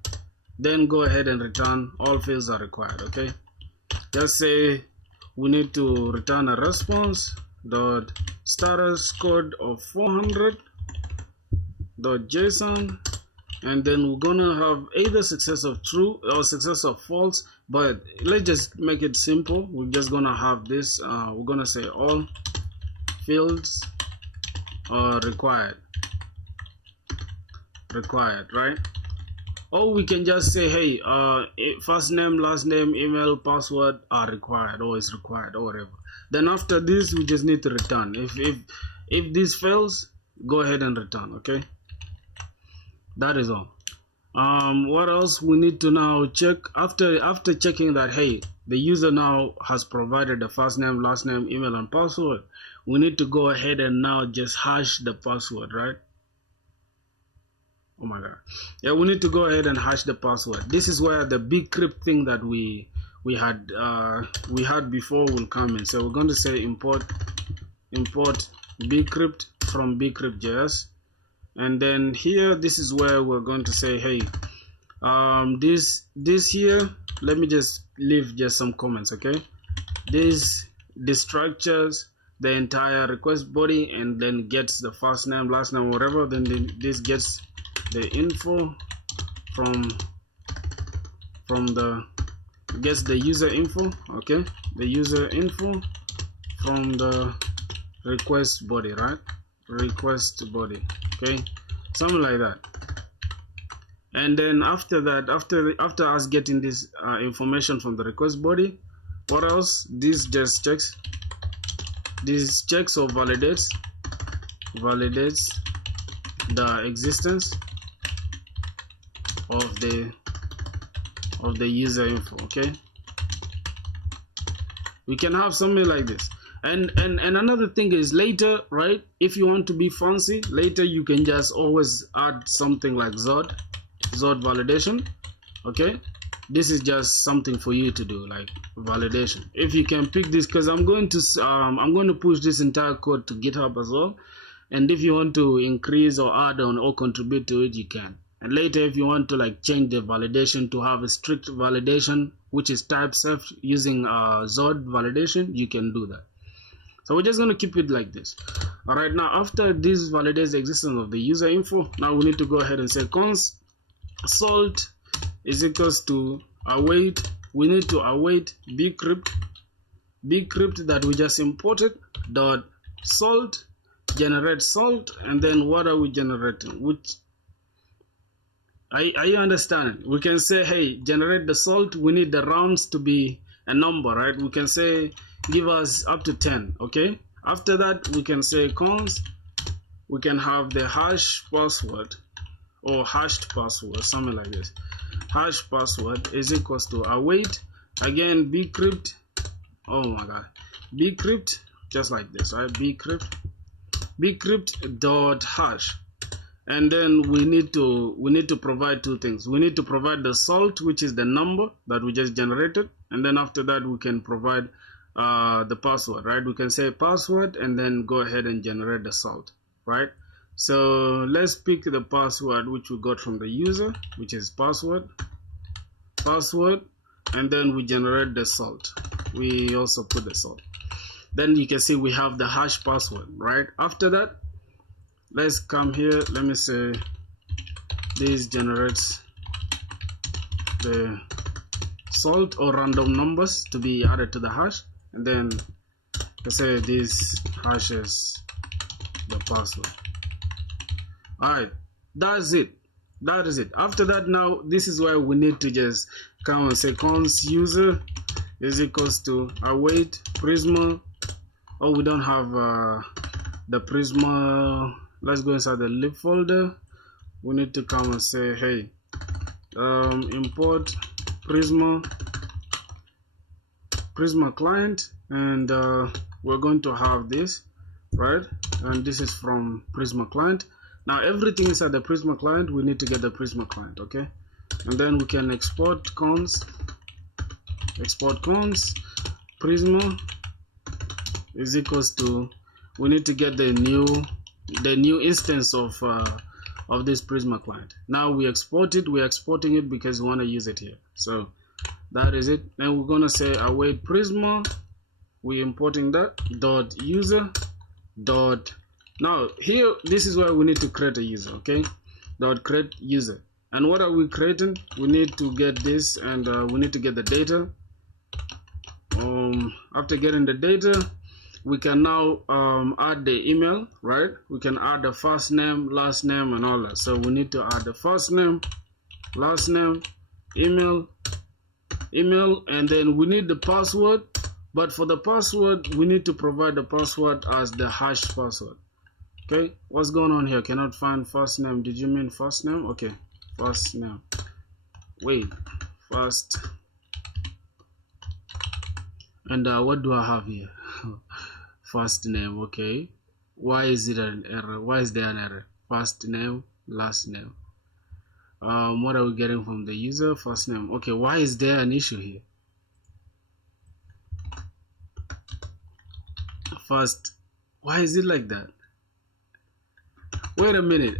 then go ahead and return all fields are required, okay? Just say we need to return a response dot status code of 400 dot JSON, and then we're gonna have either success of true or success of false, but let's just make it simple. We're just gonna have this, we're gonna say all fields are required, right? Or we can just say, hey, first name, last name, email, password are required, or is required, or whatever. Then after this, we just need to return. If this fails, go ahead and return, okay? That is all. What else we need to now check? After checking that, hey, the user now has provided the first name, last name, email, and password, we need to go ahead and now just hash the password, right? Oh my god. Yeah, we need to go ahead and hash the password. This is where the bcrypt thing that we had before will come in. So we're going to say import bcrypt from bcrypt.js, and then here this is where we're going to say, hey, this here, let me just leave just some comments, okay? This structures the entire request body and then gets the first name, last name, whatever. Then this gets the info from the gets the user info, okay? The user info from the request body, right? Request body, okay? Something like that. And then after that, after us getting this information from the request body, what else? This just checks. This checks or validates the existence of the user info, okay? We can have something like this. And another thing is, later, right, if you want to be fancy, later you can just always add something like Zod validation, okay? This is just something for you to do, like validation. If you can pick this, because I'm going to push this entire code to GitHub as well. And if you want to increase or add on or contribute to it, you can. And later, if you want to like change the validation to have a strict validation, which is type safe using Zod validation, you can do that. So we're just going to keep it like this. All right, now after this validates the existence of the user info, now we need to go ahead and say consult is equals to await. We need to await bcrypt that we just imported dot salt, generate salt, and then what are we generating? Which Are you understanding? We can say, hey, generate the salt. We need the rounds to be a number, right? We can say give us up to 10. Okay, after that we can say cons. We can have the hash password or hashed password, something like this. Hash password is equals to await, again bcrypt. Oh my god, bcrypt, just like this, right? bcrypt dot hash. And then we need to provide two things. We need to provide the salt, which is the number that we just generated, and then after that we can provide the password, right? We can say password and then go ahead and generate the salt, right? So let's pick the password which we got from the user, which is password, and then we generate the salt. We also put the salt. Then you can see we have the hash password, right? After that, let's come here. Let me say this generates the salt or random numbers to be added to the hash, and then let's say this hashes the password. All right, that's it. That is it. After that, now this is where we need to just come and say cons user is equals to await Prisma. Oh, we don't have the Prisma. Let's go inside the lib folder. We need to come and say, hey, import Prisma client, and we're going to have this, right? And this is from Prisma client. Now everything inside the Prisma client, we need to get the Prisma client, okay? And then we can export cons Prisma is equals to, we need to get the new instance of this Prisma client. Now we export it. We're exporting it because we want to use it here. So that is it. Then we're gonna say await Prisma. We're importing that dot user dot. Now here, this is where we need to create a user. Okay, dot create user. And what are we creating? We need to get this, and we need to get the data. After getting the data, we can now add the email, right? We can add the first name, last name, and all that. So we need to add the first name, last name, email, and then we need the password. But for the password, we need to provide the password as the hash password. Okay, what's going on here? Cannot find first name. Did you mean first name? Okay, first name. Wait, first. And what do I have here? First name. Okay, why is it an error? Why is there an error? First name, last name. What are we getting from the user? First name. Okay, why is there an issue here? First, why is it like that? Wait a minute.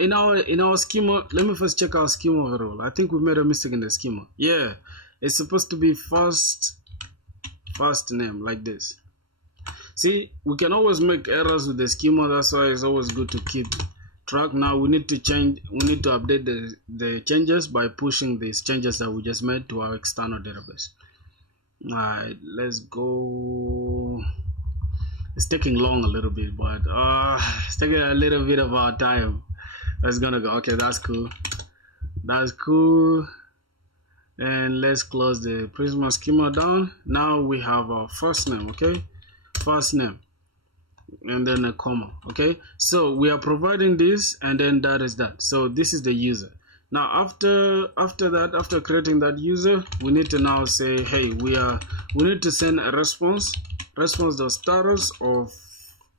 In our schema, let me first check our schema overall. I think we made a mistake in the schema. Yeah, it's supposed to be first name, like this. See, we can always make errors with the schema. That's why it's always good to keep track. Now we need to change. We need to update the changes by pushing these changes that we just made to our external database. All right, let's go. It's taking long a little bit, but it's taking a little bit of our time. That's gonna go. Okay, that's cool. That's cool. And let's close the Prisma schema down. Now we have our first name. Okay, first name, and then a comma. Okay, so we are providing this, and then that is that. So this is the user. Now after that, after creating that user, we need to now say, hey, we need to send a response the status of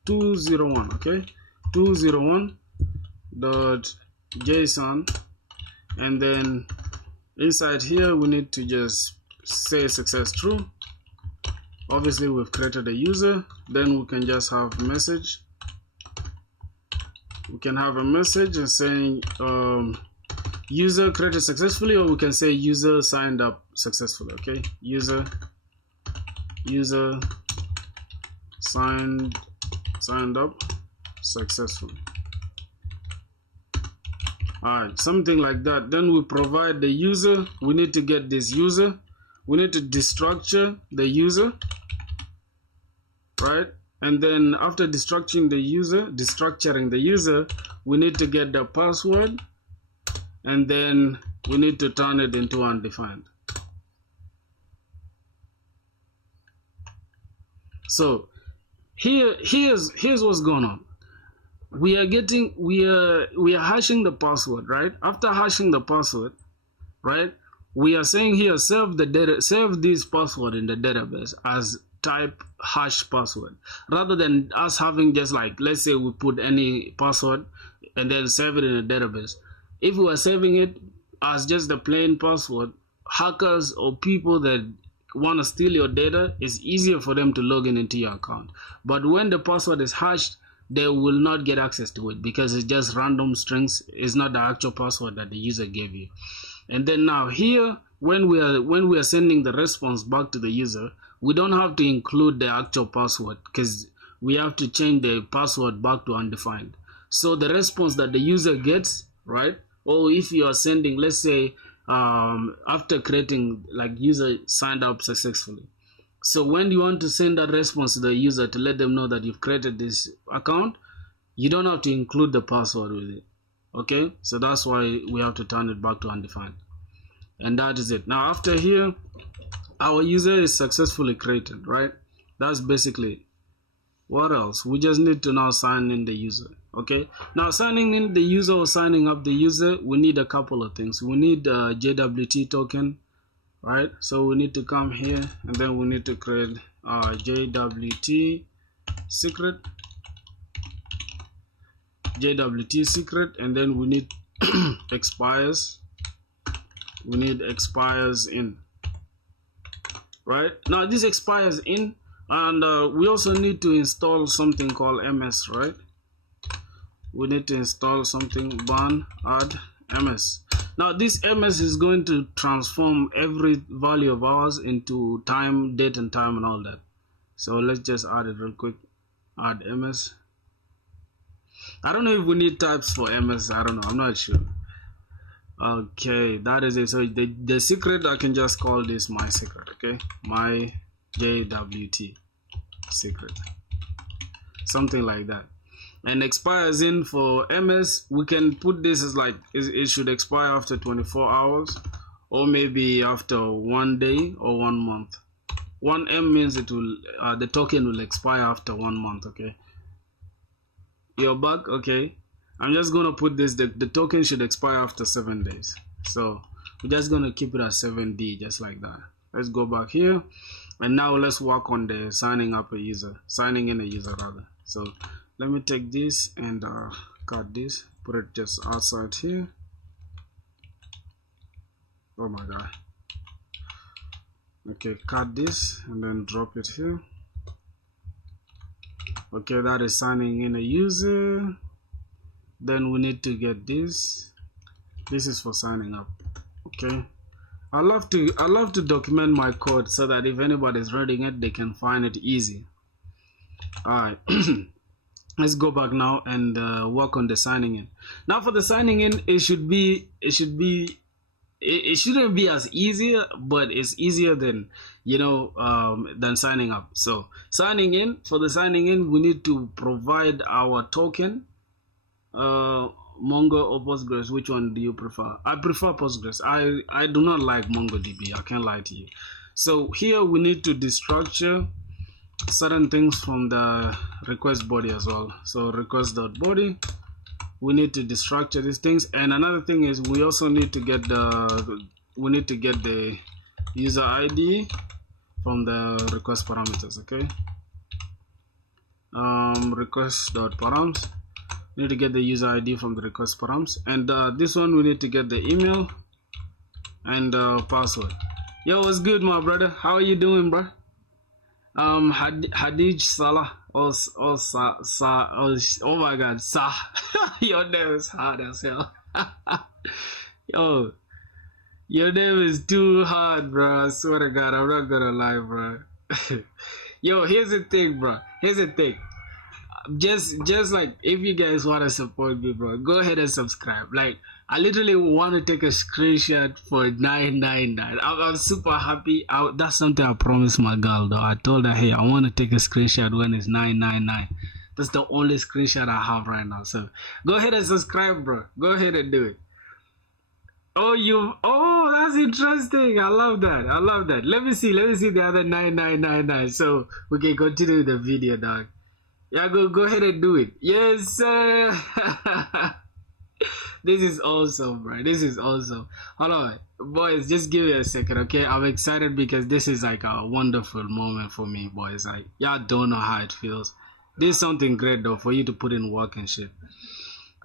201. Okay, 201.json, and then inside here we need to just say success true. Obviously we've created a user. Then we can just have a message. We can have a message saying user created successfully, or we can say user signed up successfully. Okay, user signed up successfully. Alright, something like that. Then we provide the user. We need to get this user. We need to destructure the user, right? And then after destructuring the user, we need to get the password, and then we need to turn it into undefined. So here's what's going on. We are hashing the password, right? After hashing the password, right, we are saying here save this password in the database as type hash password, rather than us having just like, let's say we put any password and then save it in a database. If we are saving it as just the plain password, hackers or people that want to steal your data, it's easier for them to log in into your account. But when the password is hashed, they will not get access to it because it's just random strings. It's not the actual password that the user gave you. And then now here, when we are sending the response back to the user, we don't have to include the actual password because we have to change the password back to undefined. So the response that the user gets, right? Or if you are sending, let's say, after creating, like, user signed up successfully. So when you want to send that response to the user to let them know that you've created this account, you don't have to include the password with it. Okay, so that's why we have to turn it back to undefined. And that is it. Now after here, our user is successfully created, right? That's basically it. What else? We just need to now sign in the user. Okay, now signing in the user or signing up the user, we need a couple of things. We need a JWT token, right? So we need to come here and then we need to create JWT secret, and then we need expires. We need expires in, right? Now this expires in, and we also need to install something called MS, right? We need to install something, burn add MS. Now this MS is going to transform every value of ours into time, date and time and all that. So let's just add it real quick. Add MS. I don't know if we need types for MS. I don't know, I'm not sure. Okay, that is it. So the secret, I can just call this my secret. Okay, my JWT secret, something like that. And expires in for MS, we can put this as like it should expire after 24 hours or maybe after 1 day or 1 month. 1M means it will the token will expire after 1 month. Okay, you're back. Okay, I'm just gonna put this, the token should expire after 7 days. So we're just gonna keep it at 7D, just like that. Let's go back here, and now let's work on the signing in a user rather. So let me take this and cut this, put it just outside here. Oh my god. Okay, cut this and then drop it here. Okay, that is signing in a user. Then we need to get this. This is for signing up. Okay, I love to document my code so that if anybody is reading it, they can find it easy. All right. Let's go back now and work on the signing in. Now for the signing in, it shouldn't be as easy, but it's easier than, than signing up. So signing in, we need to provide our token, Mongo or Postgres. Which one do you prefer? I prefer Postgres. I do not like MongoDB, I can't lie to you. So here we need to destructure certain things from the request body as well. So request.body, we need to destructure these things. And another thing is we also need to get the user ID from the request parameters. Okay, request.params, we need to get the user ID from the request params, and this one we need to get the email and password. Yo, what's good, my brother? How are you doing, bro? Hadij Salah, oh my god, Sah. Your name is hard as hell. Yo, your name is too hard, bro. I swear to god, I'm not gonna lie, bro. Yo, here's the thing, bro. Just like, if you guys want to support me, bro, go ahead and subscribe. Like, I literally want to take a screenshot for 999. I'm super happy. That's something I promised my girl, though. I told her, hey, I want to take a screenshot when it's 999. That's the only screenshot I have right now. So go ahead and subscribe, bro. Go ahead and do it. Oh, that's interesting. I love that. I love that. Let me see the other 9999. So we can continue the video, dog. Yeah, go ahead and do it. Yes, sir. This is awesome, bro. This is awesome. Hold on, boys. Just give me a second, okay? I'm excited because this is like a wonderful moment for me, boys. Like y'all don't know how it feels. This is something great though for you to put in work and shit.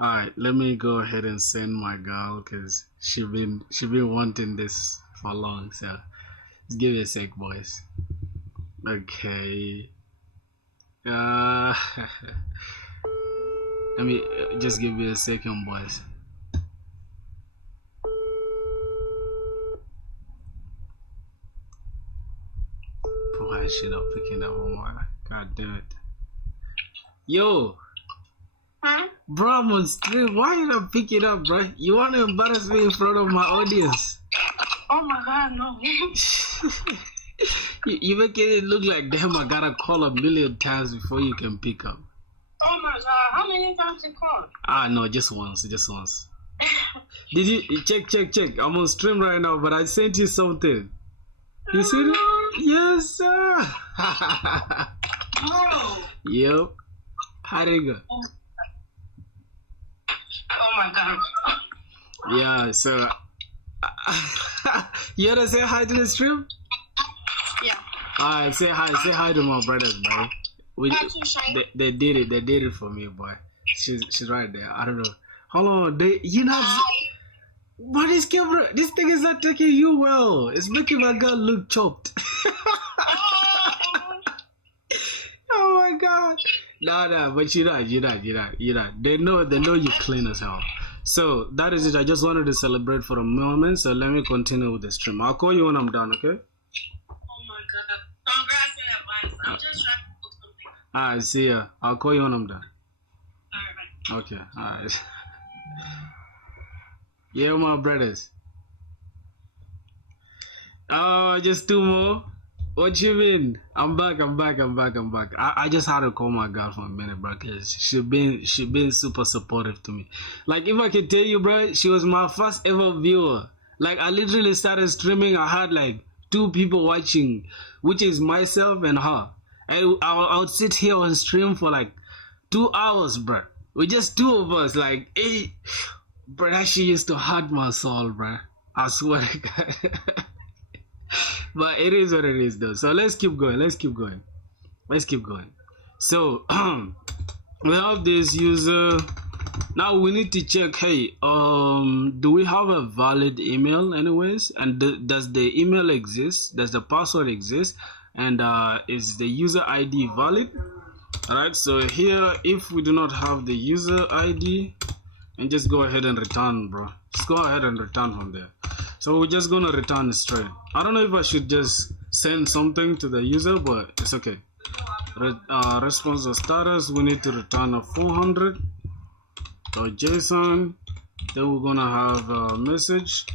All right, let me go ahead and send my girl because she been wanting this for long. So just give me a sec, boys. Okay. Let me just give me a second, boys. Why is she not picking up? Oh my god damn it. Yo! Huh? Bro, I'm on stream. Why you not picking up, bro? You want to embarrass me in front of my audience? Oh my god, no. You making it look like, damn, I gotta call 1,000,000 times before you can pick up. Oh my god, how many times you called? No, just once. Did you check? I'm on stream right now, but I sent you something. You see it? Yes, sir. Bro. Yep. How did it go? Oh my god. Yeah, so you wanna say hi to the stream? Yeah. Alright, say hi to my brothers, bro. They did it for me, boy. She's right there. I don't know. Hold on, but this thing is not taking you well. It's making my girl look chopped. Oh my god. No, but you're not. They know you clean as hell. So that is it. I just wanted to celebrate for a moment. So let me continue with the stream. I'll call you when I'm done, okay? Oh my god. Congrats in advance. I'm just trying to put something. Alright, see ya. I'll call you when I'm done. Alright. Okay, alright. Yeah, my brothers. Oh, just 2 more. What you mean? I'm back. I just had to call my girl for a minute, bro, because she been super supportive to me. Like, if I could tell you, bro, she was my first ever viewer. Like, I literally started streaming. I had like 2 people watching, which is myself and her. And I would sit here on stream for like 2 hours, bro. With just 2 of us. Like, hey, bro, that shit used to hurt my soul, bro. I swear to God. But it is what it is, though. So let's keep going. So we have this user. Now we need to check. Hey, do we have a valid email, anyways? And does the email exist? Does the password exist? And is the user ID valid? All right. So here, if we do not have the user ID, and just go ahead and return, bro. Just go ahead and return from there. So we're just gonna return straight. I don't know if I should just send something to the user, but it's okay. Response or status, we need to return a 400.json. Then we're gonna have a message.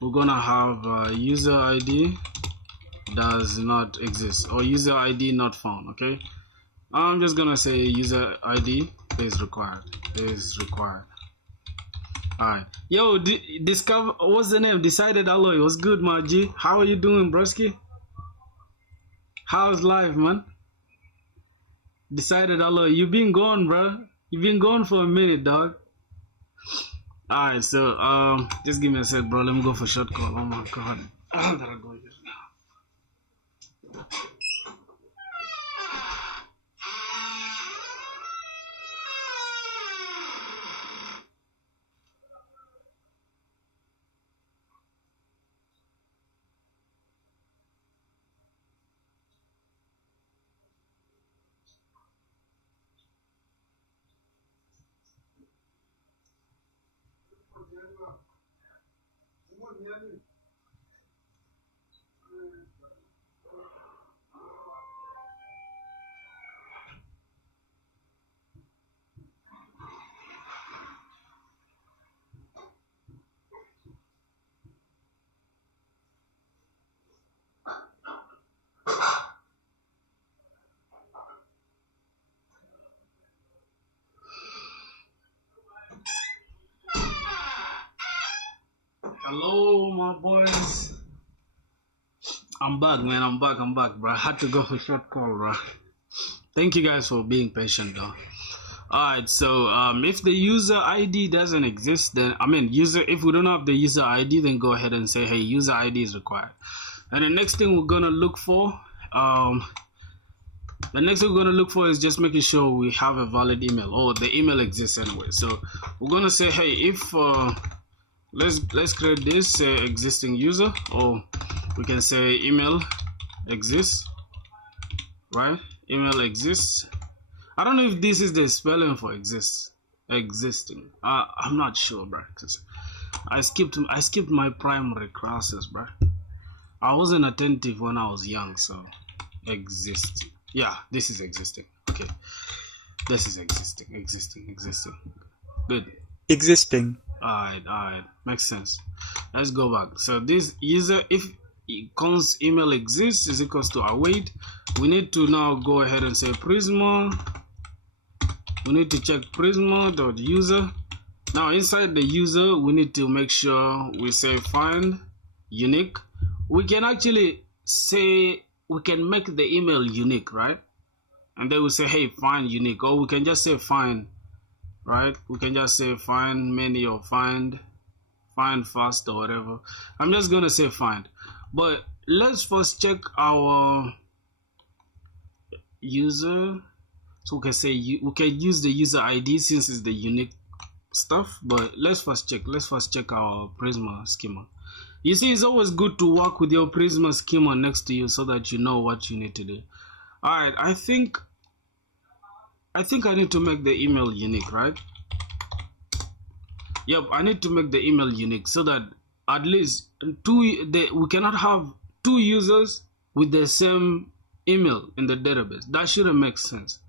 We're gonna have user ID does not exist or user ID not found. Okay. I'm just gonna say user ID is required. Alright. Yo, discover, what's the name? Decided Alloy. What's good, my G? How are you doing, broski? How's life, man? Decided Alloy. You've been gone, bro. You've been gone for a minute, dog. Alright, so just give me a sec, bro. Let me go for short call. Oh my god. I gotta go here now. Hello, my boys. I'm back, man. I'm back, bro. I had to go for a short call, bro. Thank you guys for being patient, though. Alright, so if the user ID doesn't exist, then if we don't have the user ID, then go ahead and say, hey, user ID is required. And the next thing we're gonna look for, is just making sure we have a valid email, or the email exists anyway. So we're gonna say, hey, if let's create this existing user, or we can say email exists, right? Email exists. I don't know if this is the spelling for existing. I'm not sure, bro, because I skipped my primary classes, bro. I wasn't attentive when I was young, so exist. Yeah, this is existing. Okay, this is existing. Good. Existing. Alright, makes sense. Let's go back. So this user, if const email exists is equals to await, we need to now go ahead and say Prisma. We need to check Prisma.user. Now inside the user, we need to make sure we say find unique. We can actually say, we can make the email unique, right? And then we say, hey, find unique, or we can just say find, right? We can just say find many, or find fast, or whatever. I'm just gonna say find, but let's first check our user. So we can say we can use the user ID since it's the unique stuff, but let's first check our Prisma schema. You see, it's always good to work with your Prisma schema next to you so that you know what you need to do. Alright, I think I need to make the email unique, right? Yep, I need to make the email unique so that at least we cannot have two users with the same email in the database. That shouldn't make sense.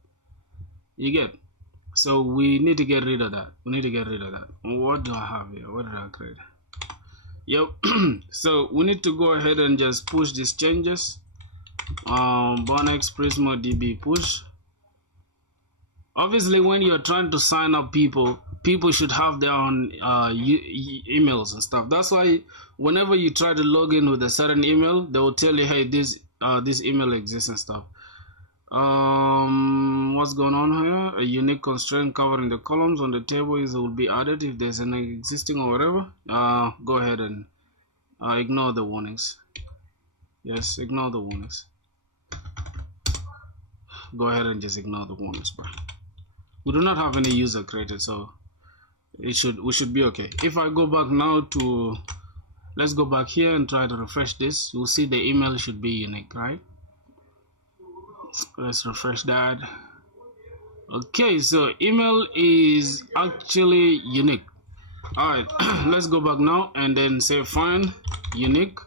You get? So we need to get rid of that. What do I have here? What did I create? Yep. So we need to go ahead and just push these changes. Bonex Prisma DB push. Obviously, when you're trying to sign up people should have their own emails and stuff. That's why whenever you try to log in with a certain email, they will tell you, hey, this email exists and stuff. What's going on here? A unique constraint covering the columns on the table will be added if there's an existing or whatever. Go ahead and ignore the warnings. Yes, ignore the warnings. Go ahead and just ignore the warnings, bro. We do not have any user created, so we should be okay. If I go back now to, let's go back here and try to refresh this. You'll see the email should be unique, right? Let's refresh that. Okay, so email is actually unique. Alright, let's go back now and then say find unique,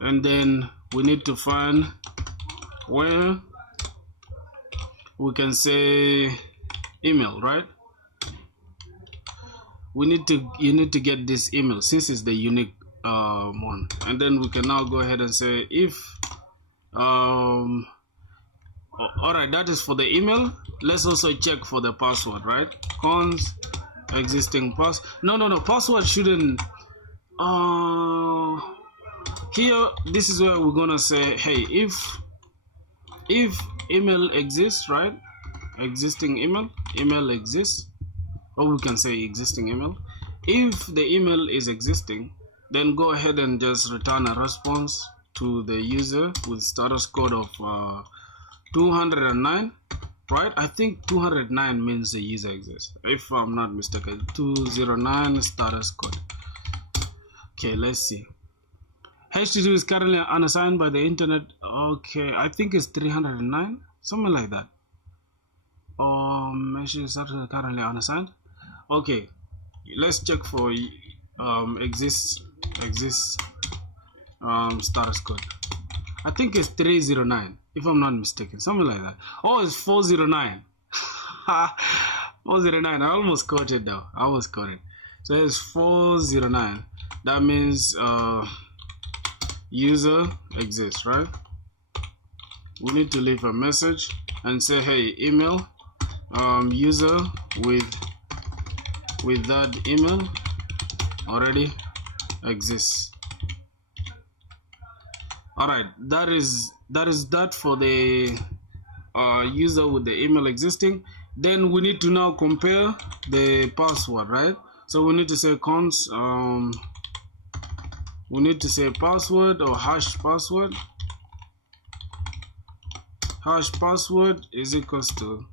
and then we need to find where we can say email, right? You need to get this email since it's the unique one, and then we can now go ahead and say if alright, that is for the email. Let's also check for the password, right? Cons existing pass. No, password shouldn't. Here, this is where we're gonna say, hey, if email exists, right? Existing email exists, or we can say existing email. If the email is existing, then go ahead and just return a response to the user with status code of 209, right? I think 209 means the user exists, if I'm not mistaken. 209 status code. Okay, let's see. HTTP is currently unassigned by the internet. Okay, I think it's 309, something like that. Message is currently unassigned. Okay, let's check for exists status code. I think it's 309, if I'm not mistaken, something like that. Oh, it's 409. 409. I almost caught it though. So it's 409. That means user exists, right? We need to leave a message and say, hey, email user with that email already exists. All right, that is that for the user with the email existing. Then we need to now compare the password, right? So we need to say const we need to say password or hash password. Hash password is equals to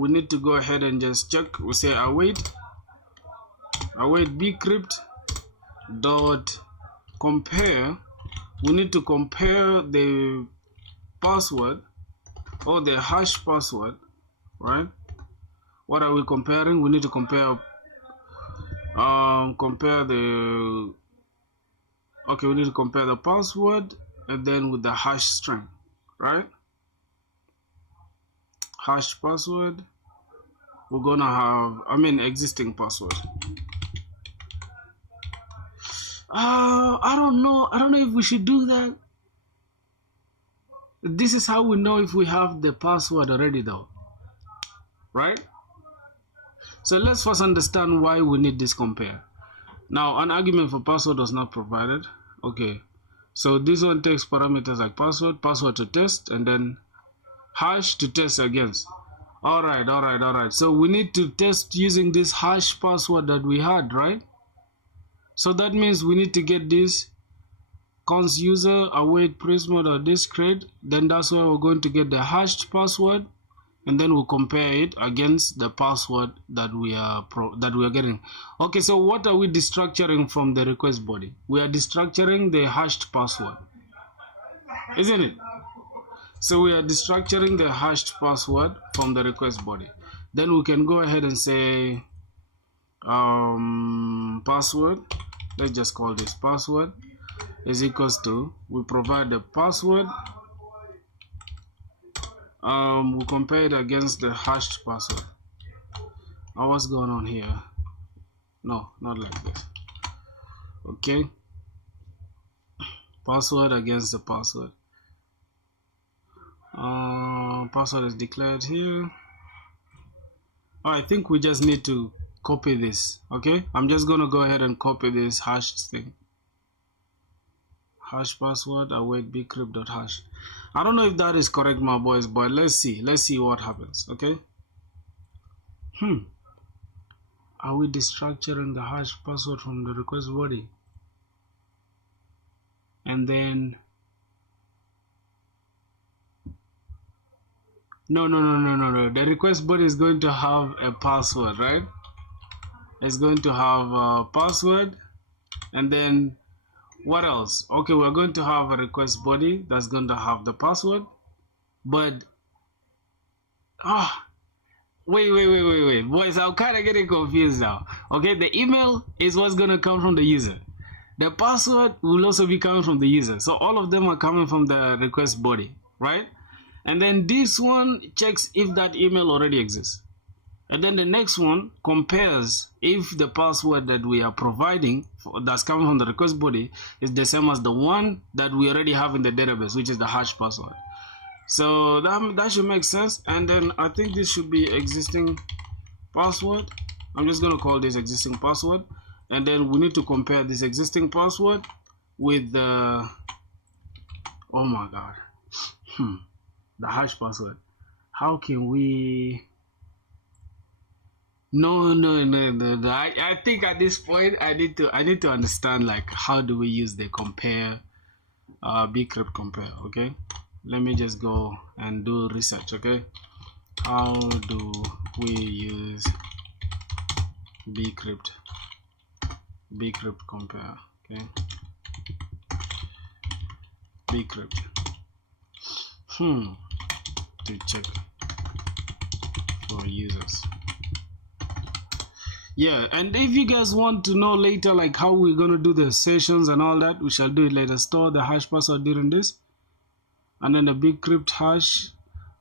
we need to go ahead and just check. We say await bcrypt dot compare. We need to compare the password or the hash password, right? What are we comparing? We need to compare we need to compare the password and then with the hash string, right? Hash password, we're gonna have existing password. I don't know if we should do that. This is how we know if we have the password already though, right? So let's first understand why we need this compare. Now, an argument for password was not provided. Okay, so this one takes parameters like password to test, and then hash to test against. All right. So we need to test using this hash password that we had, right? So that means we need to get this const user await prismod or discrete. Then that's where we're going to get the hashed password, and then we'll compare it against the password that we are getting. Okay, so what are we destructuring from the request body? We are destructuring the hashed password, isn't it? So we are destructuring the hashed password from the request body. Then we can go ahead and say password, let's just call this password, is equals to, we provide the password, we compare it against the hashed password. Oh, what's going on here? No, not like this. Okay, password against the password. Password is declared here. I think we just need to copy this. Okay, I'm just gonna go ahead and copy this hashed thing. Hash password await bcrypt.hash. I don't know if that is correct, my boys, but let's see what happens. Okay, are we destructuring the hash password from the request body? And then no, the request body is going to have a password, right? It's going to have a password, and then what else? Okay, we're going to have a request body that's going to have the password, but wait, boys, I'm kind of getting confused now. Okay, the email is what's going to come from the user. The password will also be coming from the user. So all of them are coming from the request body, right? And then this one checks if that email already exists. And then the next one compares if the password that we are providing that's coming from the request body is the same as the one that we already have in the database, which is the hash password. So that should make sense. And then I think this should be existing password. I'm just going to call this existing password. And then we need to compare this existing password with the, oh my god, the hash password. How can we? No. I think at this point I need to understand, like, how do we use the compare, bcrypt compare. Okay, let me just go and do research. Okay, how do we use bcrypt compare? Okay, bcrypt to check for users. Yeah, and if you guys want to know later, like, how we're gonna do the sessions and all that, we shall do it later. Store the hash password during this, and then the bcrypt hash.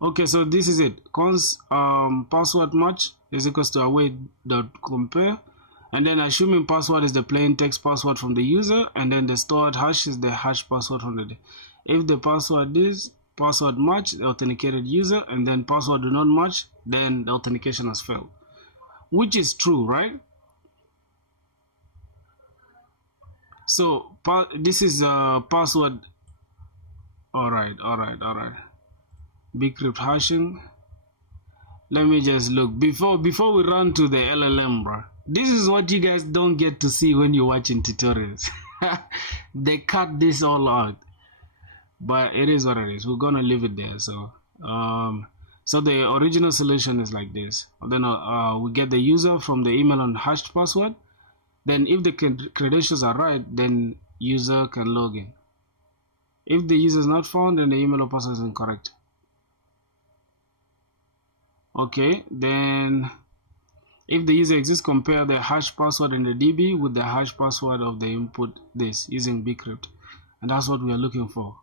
Okay, so this is it. Const password match is equals to await.compare, and then assuming password is the plain text password from the user, and then the stored hash is the hash password from the. If the password is password match, the authenticated user, and then password do not match, then the authentication has failed. Which is true, right? So this is password. All right. Bcrypt hashing. Let me just look before we run to the LLM, bro. This is what you guys don't get to see when you're watching tutorials. They cut this all out, but it is what it is. We're gonna leave it there. So so the original solution is like this. Then we get the user from the email and hashed password. Then if the credentials are right, then user can log in. If the user is not found, then the email or password is incorrect. Okay, then if the user exists, compare the hash password in the DB with the hash password of the input this using bcrypt, and that's what we are looking for.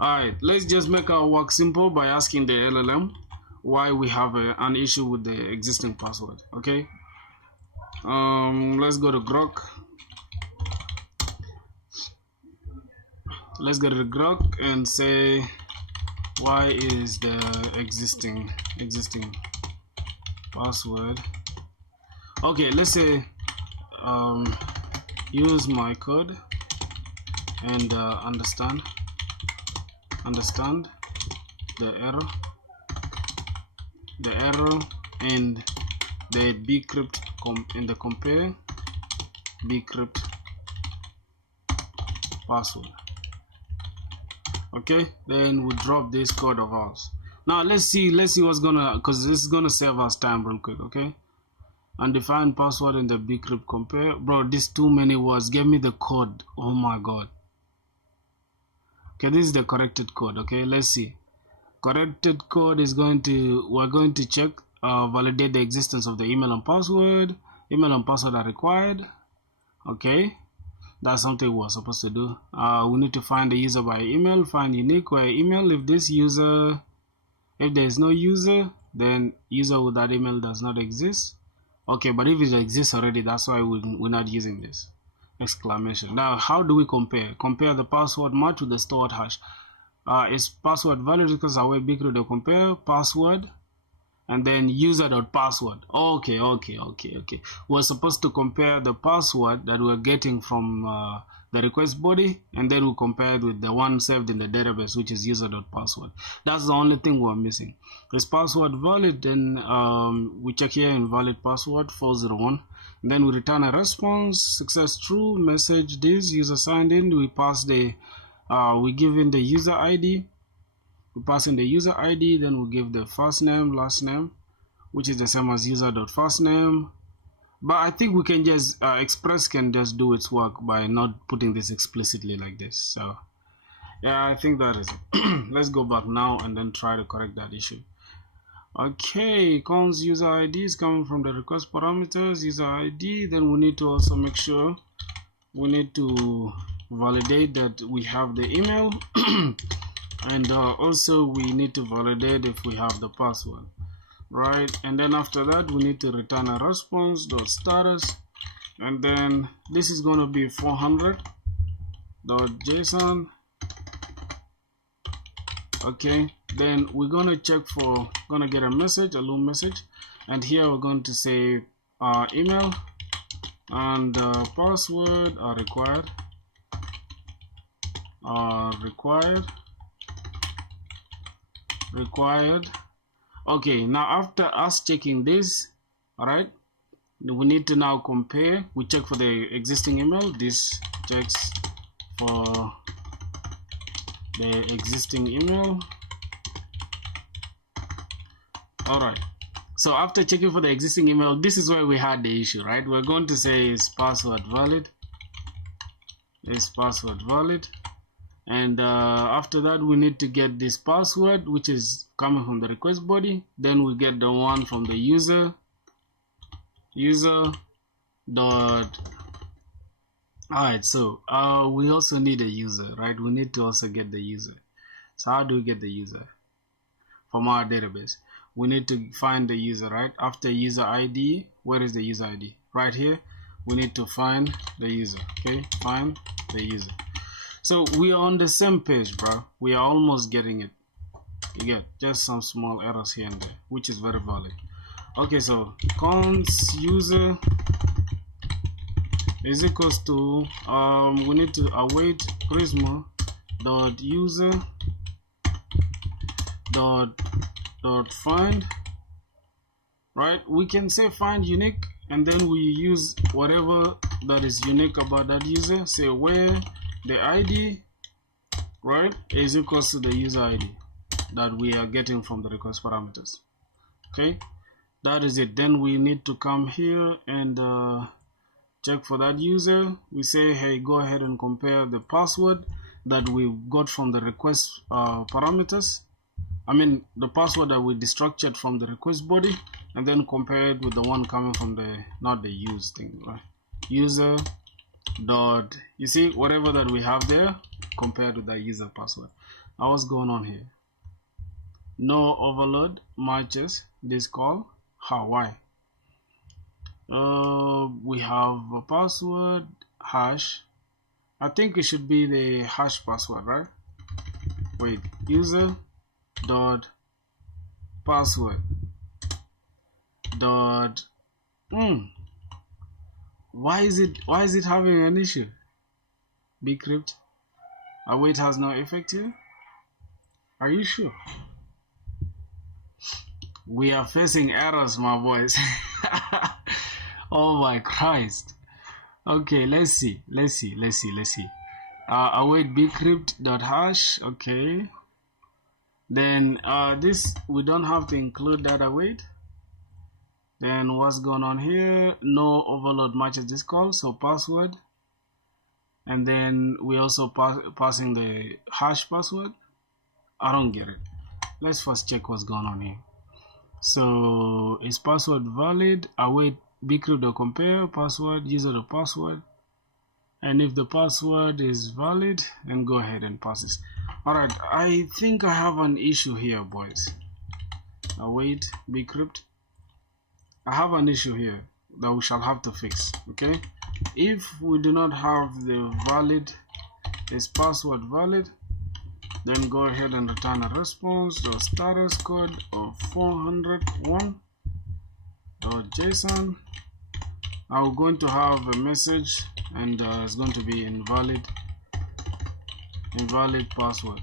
Alright, let's just make our work simple by asking the LLM why we have an issue with the existing password. Okay, let's go to Grok. Let's go to Grok and say, why is the existing password? Okay, let's say use my code and understand the error and the bcrypt in the compare bcrypt password. Okay, then we drop this code of ours. Now let's see what's gonna, because this is gonna save us time real quick. Okay, undefined password in the bcrypt compare. Bro, this too many words. Give me the code. Oh my god. Okay, this is the corrected code. Okay, let's see. Corrected code is we're going to check validate the existence of the email and password. Email and password are required. Okay, that's something we're supposed to do. We need to find the user by email, find unique by email. If there is no user, then user with that email does not exist. Okay, but if it exists already, that's why we're not using this exclamation. Now, how do we compare the password match with the stored hash? Is password valid? Because our bcrypt will compare password and then user.password. Okay. We're supposed to compare the password that we're getting from the request body, and then we compare it with the one saved in the database, which is user.password. That's the only thing we're missing. Is password valid? Then we check here invalid password 401. And then we return a response, success true, message this, user signed in. We pass the we give in the user ID. We pass in the user ID, then we give the first name, last name, which is the same as user.firstname. But I think we can just Express can just do its work by not putting this explicitly like this. So yeah, I think that is it. Let's go back now and then try to correct that issue. Okay, cons user ID is coming from the request parameters, user ID. Then we need to also make sure we need to validate that we have the email and also we need to validate if we have the password, right? And then after that we need to return a response.status, and then this is going to be 400.json. okay, then we're going to check for, gonna get a loom message, and here we're going to say email and password are required. Okay, now after us checking this, all right, we need to now compare. We check for the existing email. This checks for the existing email. All right, so after checking for the existing email, this is where we had the issue, right? We're going to say is password valid, and after that we need to get this password, which is coming from the request body. Then we get the one from the user dot. All right, so we also need a user, right? We need to also get the user. So how do we get the user from our database? We need to find the user, right? After user ID, where is the user ID? Right here. We need to find the user. Okay, find the user. So we are on the same page, bro. We are almost getting it. You get just some small errors here and there, which is very valid. Okay, so cons user is equals to we need to await prisma dot user dot find, right? We can say find unique, and then we use whatever that is unique about that user. Say where the ID, right, is equals to the user ID that we are getting from the request parameters. Okay, that is it. Then we need to come here and check for that user. We say, hey, go ahead and compare the password that we got from the request parameters. I mean the password that we destructured from the request body, and then compare it with the one coming from the, not the use thing, right? User dot, you see, whatever that we have there compared to the user password. Now what's going on here? No overload matches this call. How? Why? We have a password hash. I think it should be the hash password, right? Wait, user dot password dot why is it having an issue? Bcrypt await has no effect here. Are you sure? We are facing errors, my boys. Oh my Christ. Okay, let's see. Await bcrypt dot hash. Okay, then this, we don't have to include that await. Then what's going on here? No overload matches this call, so password, and then we also passing the hash password. I don't get it. Let's first check what's going on here. So is password valid? Await bcrypt.compare password, user the password, and if the password is valid, then go ahead and pass this. Alright, I think I have an issue here, boys. Await bcrypt. I have an issue here that we shall have to fix. Okay, if we do not have the valid, is password valid, then go ahead and return a response the status code of 401.json. I'm going to have a message, and it's going to be invalid password.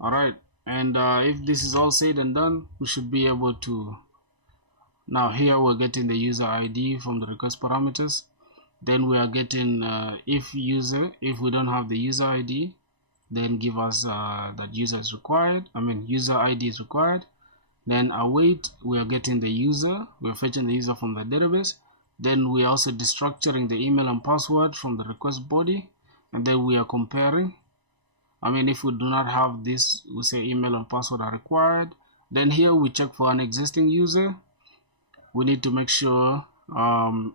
Alright, and if this is all said and done, we should be able to, now here we're getting the user ID from the request parameters. Then we are getting if we don't have the user ID, then give us that user is required, I mean user ID is required. Then await, we are getting the user, we're fetching the user from the database. Then we are also destructuring the email and password from the request body, and then we are comparing. I mean, if we do not have this, we say email and password are required. Then here we check for an existing user. We need to make sure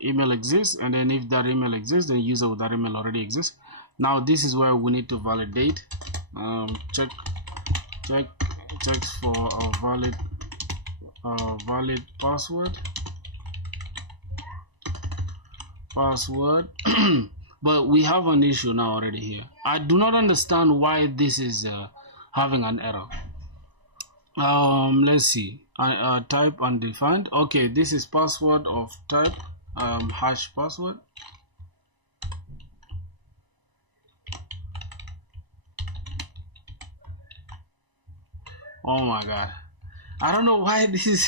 email exists, and then if that email exists, then user with that email already exists. Now this is where we need to validate. Checks for a valid password. But we have an issue now already here. I do not understand why this is having an error. Let's see. Type undefined. Okay, this is password of type hash password. Oh my god, I don't know why this is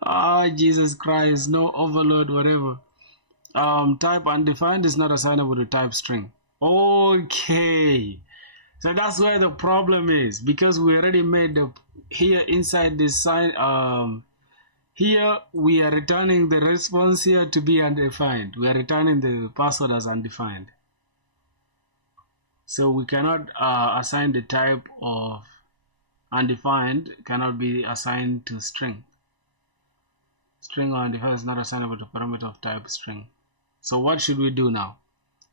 oh Jesus Christ, no overload, whatever. Type undefined is not assignable to type string. Okay, so that's where the problem is, because we already made the, here inside this sign, here we are returning the response here to be undefined. We are returning the password as undefined. So we cannot assign the type of undefined, cannot be assigned to string. String or undefined is not assignable to parameter of type string. So what should we do now?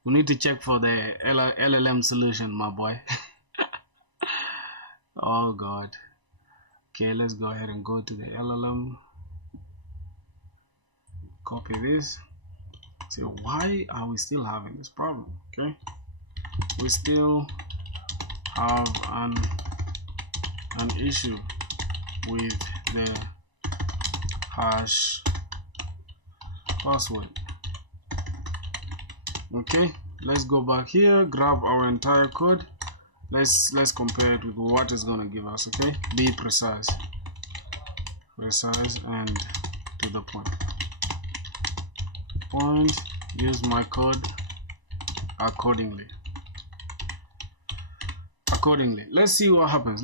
We need to check for the LLM solution, my boy. Oh God. Okay, let's go ahead and go to the LLM. Copy this. So why are we still having this problem? Okay. We still have an issue with the hash password. Okay, let's go back here, grab our entire code. Let's compare it with what it's gonna give us. Okay, be precise and to the point. Use my code accordingly. Let's see what happens.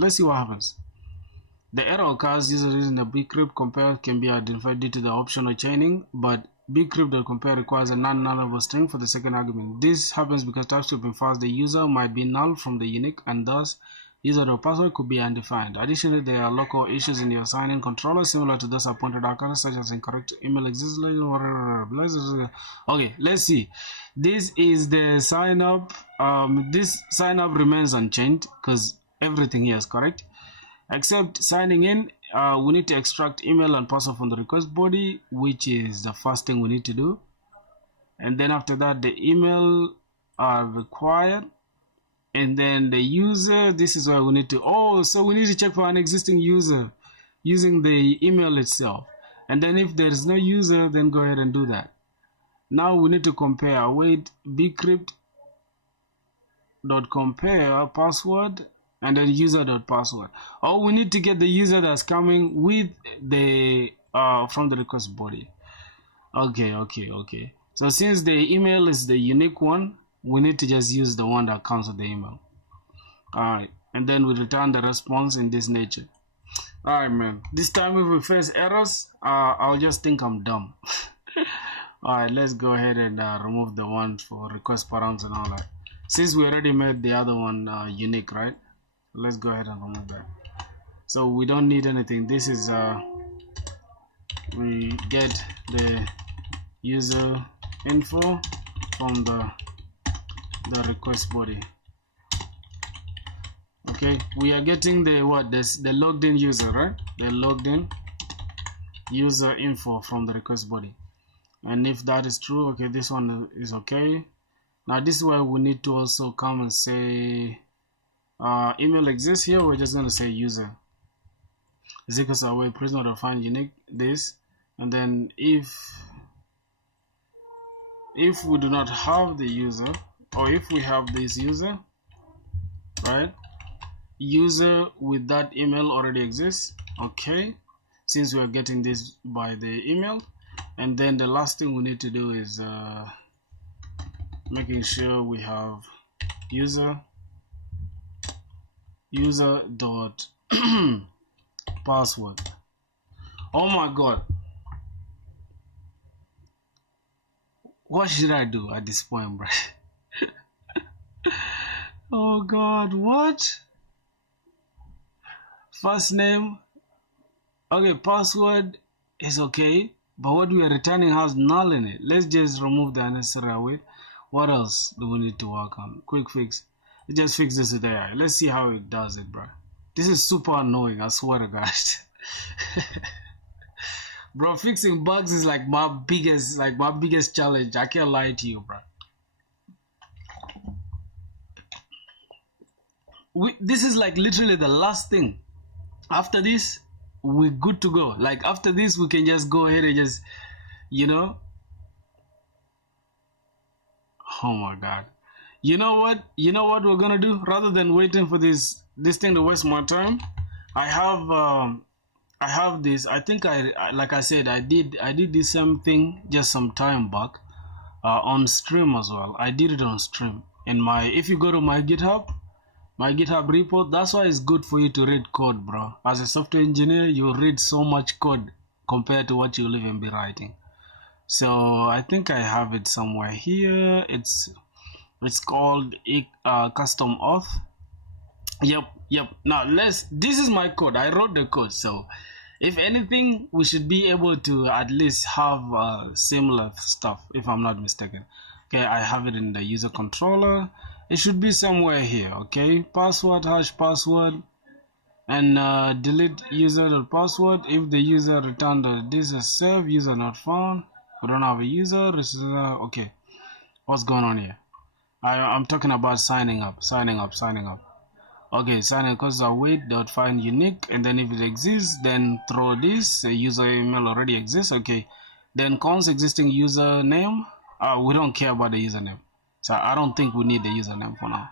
The error occurs usually using a bcrypt compare can be identified due to the optional chaining, but bcrypt.compare requires a non-nullable string for the second argument. This happens because TypeScript infers the user might be null from the unique, and thus user.password could be undefined. Additionally, there are local issues in your sign-in controller similar to those appointed occurrence, such as incorrect email exists. Okay, let's see. This is the sign up. This sign up remains unchanged because everything here is correct, except signing in. We need to extract email and password from the request body, which is the first thing we need to do. And then after that, the email are required. And then the user, this is why we need to, so we need to check for an existing user using the email itself. And then if there is no user, then go ahead and do that. Now we need to compare, bcrypt.compare password and then user.password. We need to get the user that's coming with the from the request body. Okay. So since the email is the unique one, we need to just use the one that comes with the email. Alright, and then we return the response in this nature. Alright, man. This time if we face errors, I'll just think I'm dumb. Alright, let's go ahead and remove the one for request params and all that. Since we already made the other one unique, right? Let's go ahead and remove that. So we don't need anything. This is we get the user info from the request body. Okay, we are getting the the logged in user, right? The logged in user info from the request body. And if that is true, okay, this one is okay. Now this is where we need to also come and say email exists. Here we're just going to say user is equals to away prisoner to find unique this, and then if we do not have the user, or if we have this user, right, user with that email already exists. Okay, since we are getting this by the email. And then the last thing we need to do is making sure we have user dot password. Oh my god, what should I do at this point, bro? Oh god, what? First name, okay, password is okay, but what we are returning has null in it. Let's just remove the unnecessary away. What else do we need to work on? Quick fix. Let's just fix this with AI. Let's see how it does it, bro. This is super annoying, I swear to God. Bro, fixing bugs is like my biggest challenge. I can't lie to you, bro. This is like literally the last thing. After this, we're good to go. Like after this, we can just go ahead and just, you know. Oh my god. You know what we're gonna do? Rather than waiting for this thing to waste my time, I have this. I think like I said, I did the same thing just some time back on stream as well. I did it on stream. And if you go to my GitHub repo, that's why it's good for you to read code, bro. As a software engineer, you read so much code compared to what you'll even be writing. So I think I have it somewhere here. It's called custom auth. Yep. Now this is my code. I wrote the code, so if anything, we should be able to at least have similar stuff, if I'm not mistaken. Okay, I have it in the user controller. It should be somewhere here. Okay, password hash password, and delete user.password if the user returned this is serve user not found. We don't have a user. Okay, what's going on here? I'm talking about signing up. Okay, sign because await.find unique, and then if it exists, then throw this. User email already exists. Okay, Then cons existing username. We don't care about the username, so I don't think we need the username for now.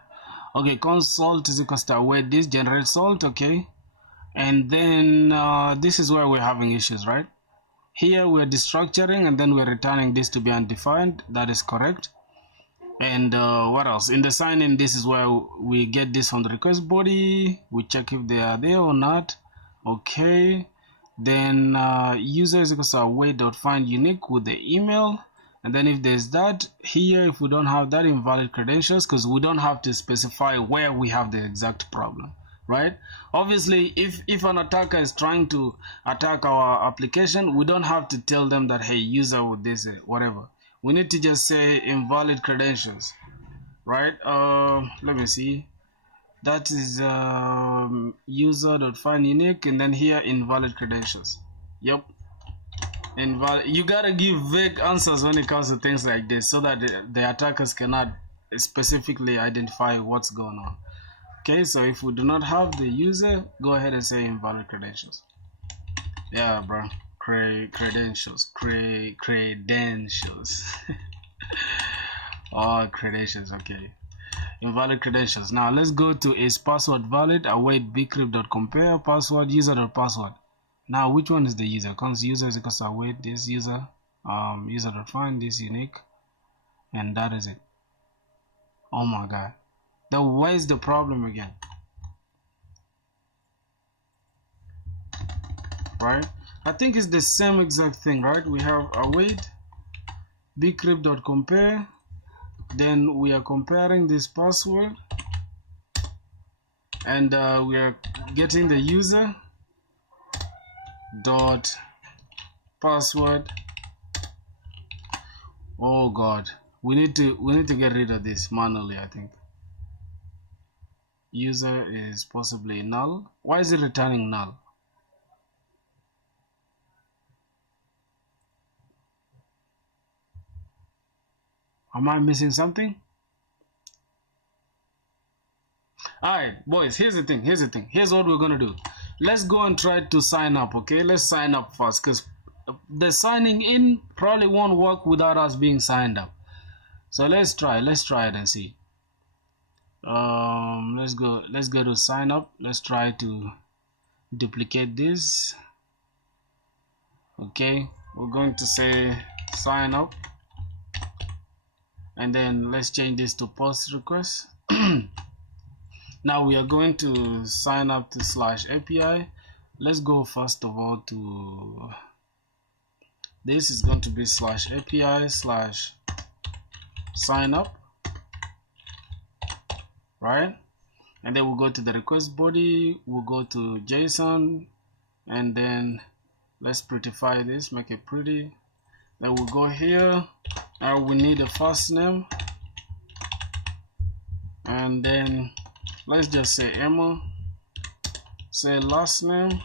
Okay, cons salt is equals to await this generate salt. Okay, and then this is where we're having issues, right? Here we're destructuring and then we're returning this to be undefined. That is correct. And what else? In the sign in, this is where we get this from the request body. We check if they are there or not. Okay, then user is equals to await.find unique with the email. And then if there's that here, if we don't have that, invalid credentials, because we don't have to specify where we have the exact problem, right? Obviously, if an attacker is trying to attack our application, we don't have to tell them that, hey, user with this whatever. We need to just say invalid credentials, right? Let me see. That is user.find unique, and then here invalid credentials. Yep. Invalid. You gotta give vague answers when it comes to things like this, so that the attackers cannot specifically identify what's going on. Okay, so if we do not have the user, go ahead and say invalid credentials. Yeah, bro. Credentials. Oh, credentials. Okay. Invalid credentials. Now let's go to is password valid, await bcrypt.compare password user.password. Now which one is the user? Cons user is equals to await this user, user.find this unique, and that is it. Oh my god. Then where is the problem again? Right? I think it's the same exact thing, right? We have await bcrypt.compare, then we are comparing this password, and we are getting the user dot password. Oh god, we need to get rid of this manually. I think user is possibly null. Why is it returning null? Am I missing something? Alright, boys, here's the thing. Here's what we're gonna do. Let's go and try to sign up, okay? Let's sign up first, because the signing in probably won't work without us being signed up. So let's try it and see. Let's go to sign up. Let's try to duplicate this. Okay, we're going to say sign up, and then let's change this to post request. Now we are going to sign up to /API. Let's go first of all to this is going to be /API/sign up, right? And then we'll go to the request body, we'll go to JSON, and then let's prettify this, make it pretty. Then we'll go here. Now we need a first name, and then let's just say Emma. Say last name,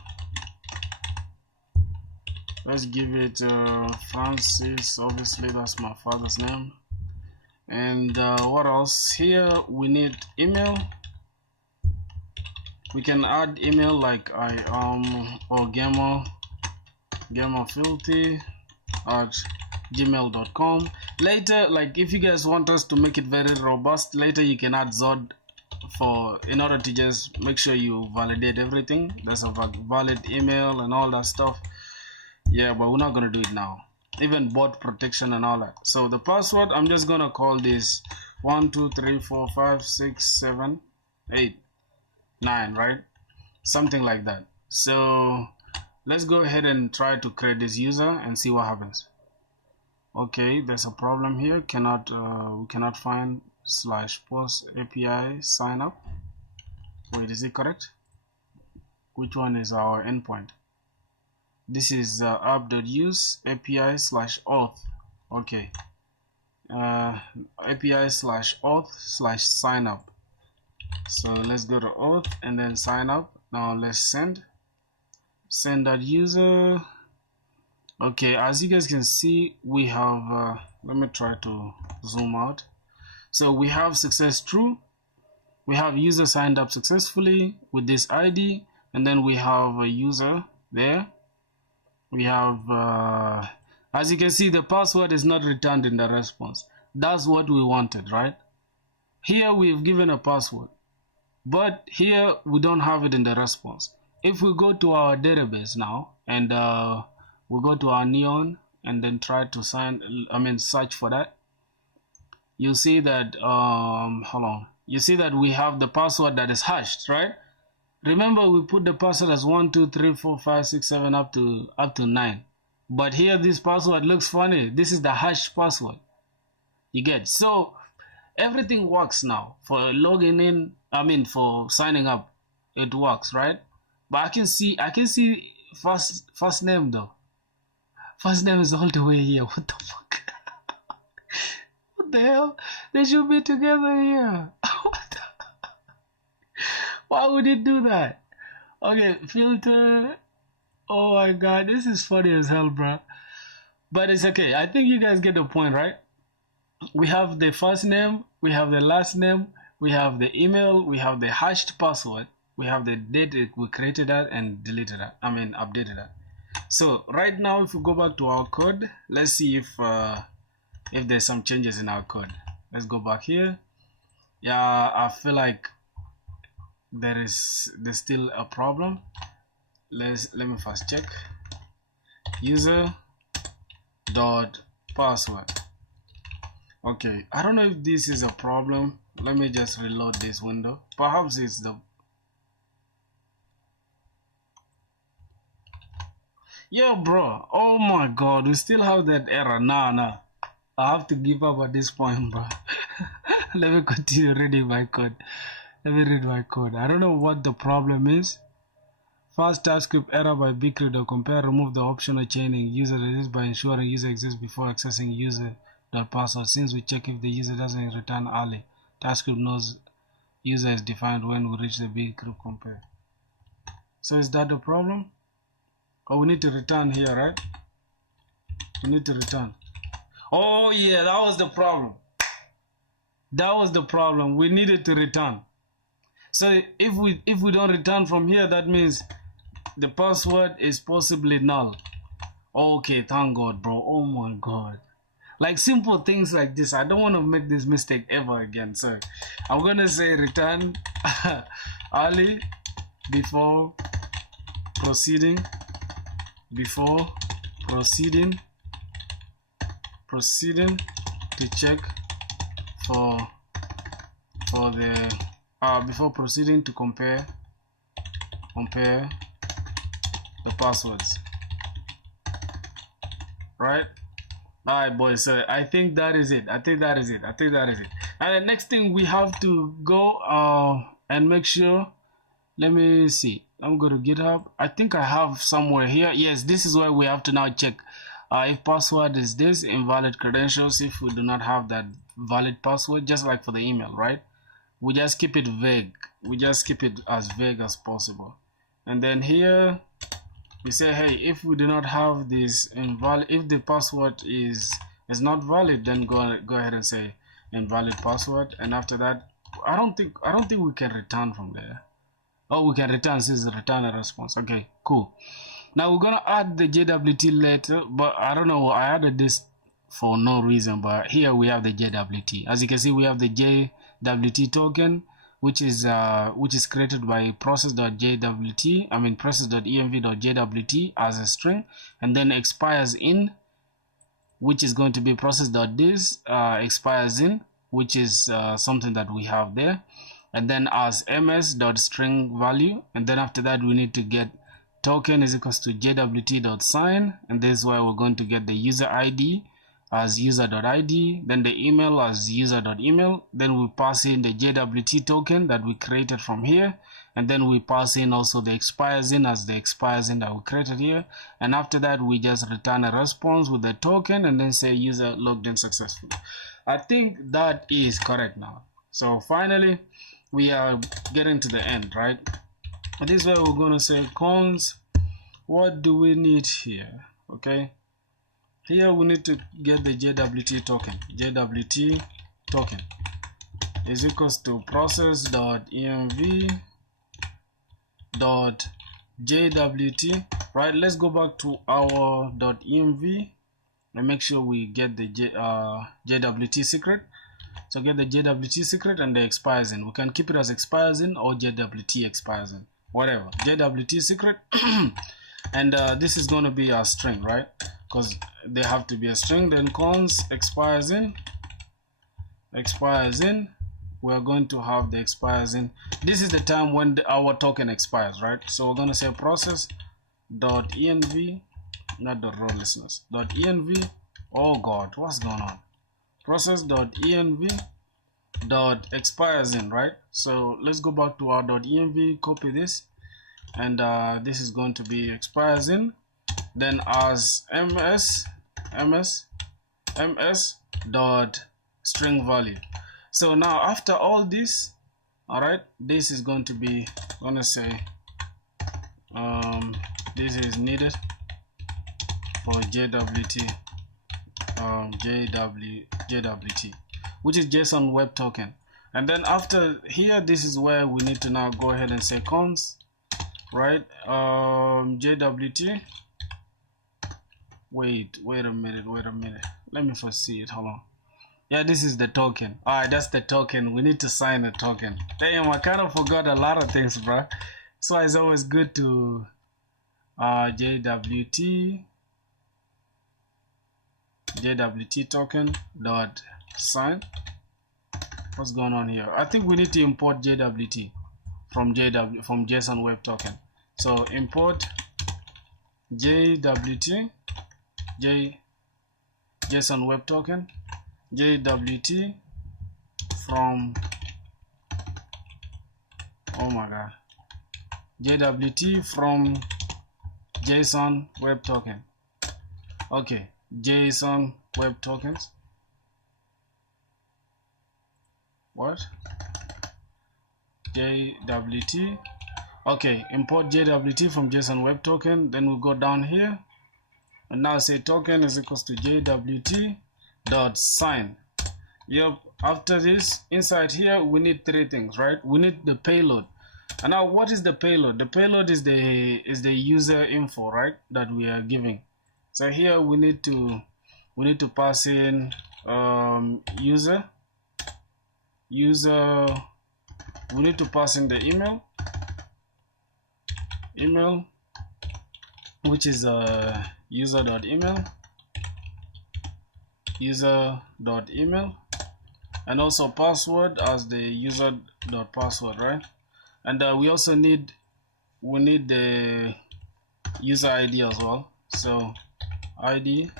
let's give it Francis. Obviously that's my father's name. And what else? Here we need email. We can add email like I or gamafilty at gmail.com. Later, like if you guys want us to make it very robust, later you can add Zod in order to just make sure you validate everything. That's a valid email and all that stuff. Yeah, but we're not gonna do it now. Even bot protection and all that. So the password, I'm just gonna call this 1 2 3 4 5 6 7 8 9, right? Something like that. So let's go ahead and try to create this user and see what happens. Okay, there's a problem here. We cannot find /post API sign up. Wait, is it correct? Which one is our endpoint? This is app.use API/auth. Okay, API/auth/sign up. So let's go to auth and then sign up. Now let's send that user. Okay, as you guys can see, we have let me try to zoom out. So we have success true, we have user signed up successfully with this ID, and then we have a user there. We have As you can see, the password is not returned in the response. That's what we wanted, right? Here we've given a password, but here we don't have it in the response. If we go to our database now and we go to our neon and then try to search for that, you see that hold on, you see that we have the password that is hashed, right? Remember, we put the password as 1 2 3 4 5 6 7 up to 9, but here this password looks funny. This is the hash password. You get? So everything works now for logging in, for signing up. It works, right? But I can see first name though. First name is all the way here. What the fuck? What the hell? They should be together here. Why would it do that? Okay, filter. Oh my god, this is funny as hell, bro. But it's okay. I think you guys get the point, right? We have the first name, we have the last name, we have the email, we have the hashed password, we have the date we created that and deleted that. Updated that. So right now, if we go back to our code, let's see if there's some changes in our code. Let's go back here. Yeah, I feel like there's still a problem. Let me first check. User dot password. Okay, I don't know if this is a problem. Let me just reload this window. Perhaps it's the... Yeah, bro. Oh my god, we still have that error. Nah. I have to give up at this point, bro. Let me continue reading my code. Let me read my code. I don't know what the problem is. First TypeScript error by bcrypt.compare. Remove the optional chaining user exists by ensuring user exists before accessing user.password. Since we check if the user doesn't return early, TypeScript knows user is defined when we reach the bcrypt compare. So is that the problem? Oh, we need to return here, right? We need to return. Oh yeah, that was the problem. That was the problem. We needed to return. So if we don't return from here, that means the password is possibly null. Okay, thank God, bro. Oh my god. Like simple things like this. I don't want to make this mistake ever again. So I'm gonna say return early before proceeding to check for the before proceeding to compare the passwords, right? Alright, boys, so I think that is it. And the next thing we have to go and make sure, let me see, I'm going to GitHub. I think I have somewhere here. Yes, this is where we have to now check if password is this, invalid credentials. If we do not have that valid password, just like for the email, right? We just keep it vague. We just keep it as vague as possible. And then here we say, hey, if we do not have this invalid, if the password is not valid, then go ahead and say invalid password. And after that, I don't think we can return from there. Oh, we can return. This is return a response. Okay, cool. Now we're gonna add the JWT later, but I don't know, I added this for no reason, but here we have the JWT. As you can see, we have the JWT token, which is created by process.jwt, process.env.jwt as a string, and then expires in, which is going to be process.this expires in, which is something that we have there, and then as ms.string value, and then after that we need to get token is equals to jwt.sign, and this is where we're going to get the user ID as user.id, then the email as user.email, then we pass in the JWT token that we created from here, and then we pass in also the expires in as the expires in that we created here, and after that we just return a response with the token and then say user logged in successfully. I think that is correct now. So finally we are getting to the end, right? This is where we're going to say cons. What do we need here? Okay, here we need to get the JWT token. JWT token is equals to process.env.jwt. Right, let's go back to our .env and make sure we get the JWT secret. So get the JWT secret and the expires in. We can keep it as expires in or JWT expires in, whatever. JWT secret and this is going to be our string, right? Because they have to be a string. Then cons expires in, we're going to have the expires in. This is the time when our token expires, right? So we're going to say process dot env, not dot row listeners, dot env. Oh god, what's going on? Process dot env dot expires in, right? So let's go back to our dot env, copy this, and this is going to be expires in, then as ms dot string value. So now after all this, all right, this is going to be, I'm gonna say this is needed for JWT JWT, which is JSON web token. And then after here, this is where we need to now go ahead and say cons, right? JWT, wait a minute, let me first see it. Hold on. Yeah, this is the token. All right, that's the token. We need to sign a token. Damn, I kind of forgot a lot of things, bro. So it's always good to JWT token dot sign. What's going on here? I think we need to import JWT from JSON web token. So import JWT JSON web token JWT from, oh my god, JWT from JSON web token. Okay, JSON web tokens. What? JWT. Okay, import JWT from JSON web token. Then we'll go down here and now say token is equals to JWT dot sign. Yep. After this, inside here we need three things, right? We need the payload. And now what is the payload? The payload is the user info, right, that we are giving. So here we need to pass in user. We need to pass in the email, which is user.email, and also password as the user.password, right? And we also need the user ID as well. So ID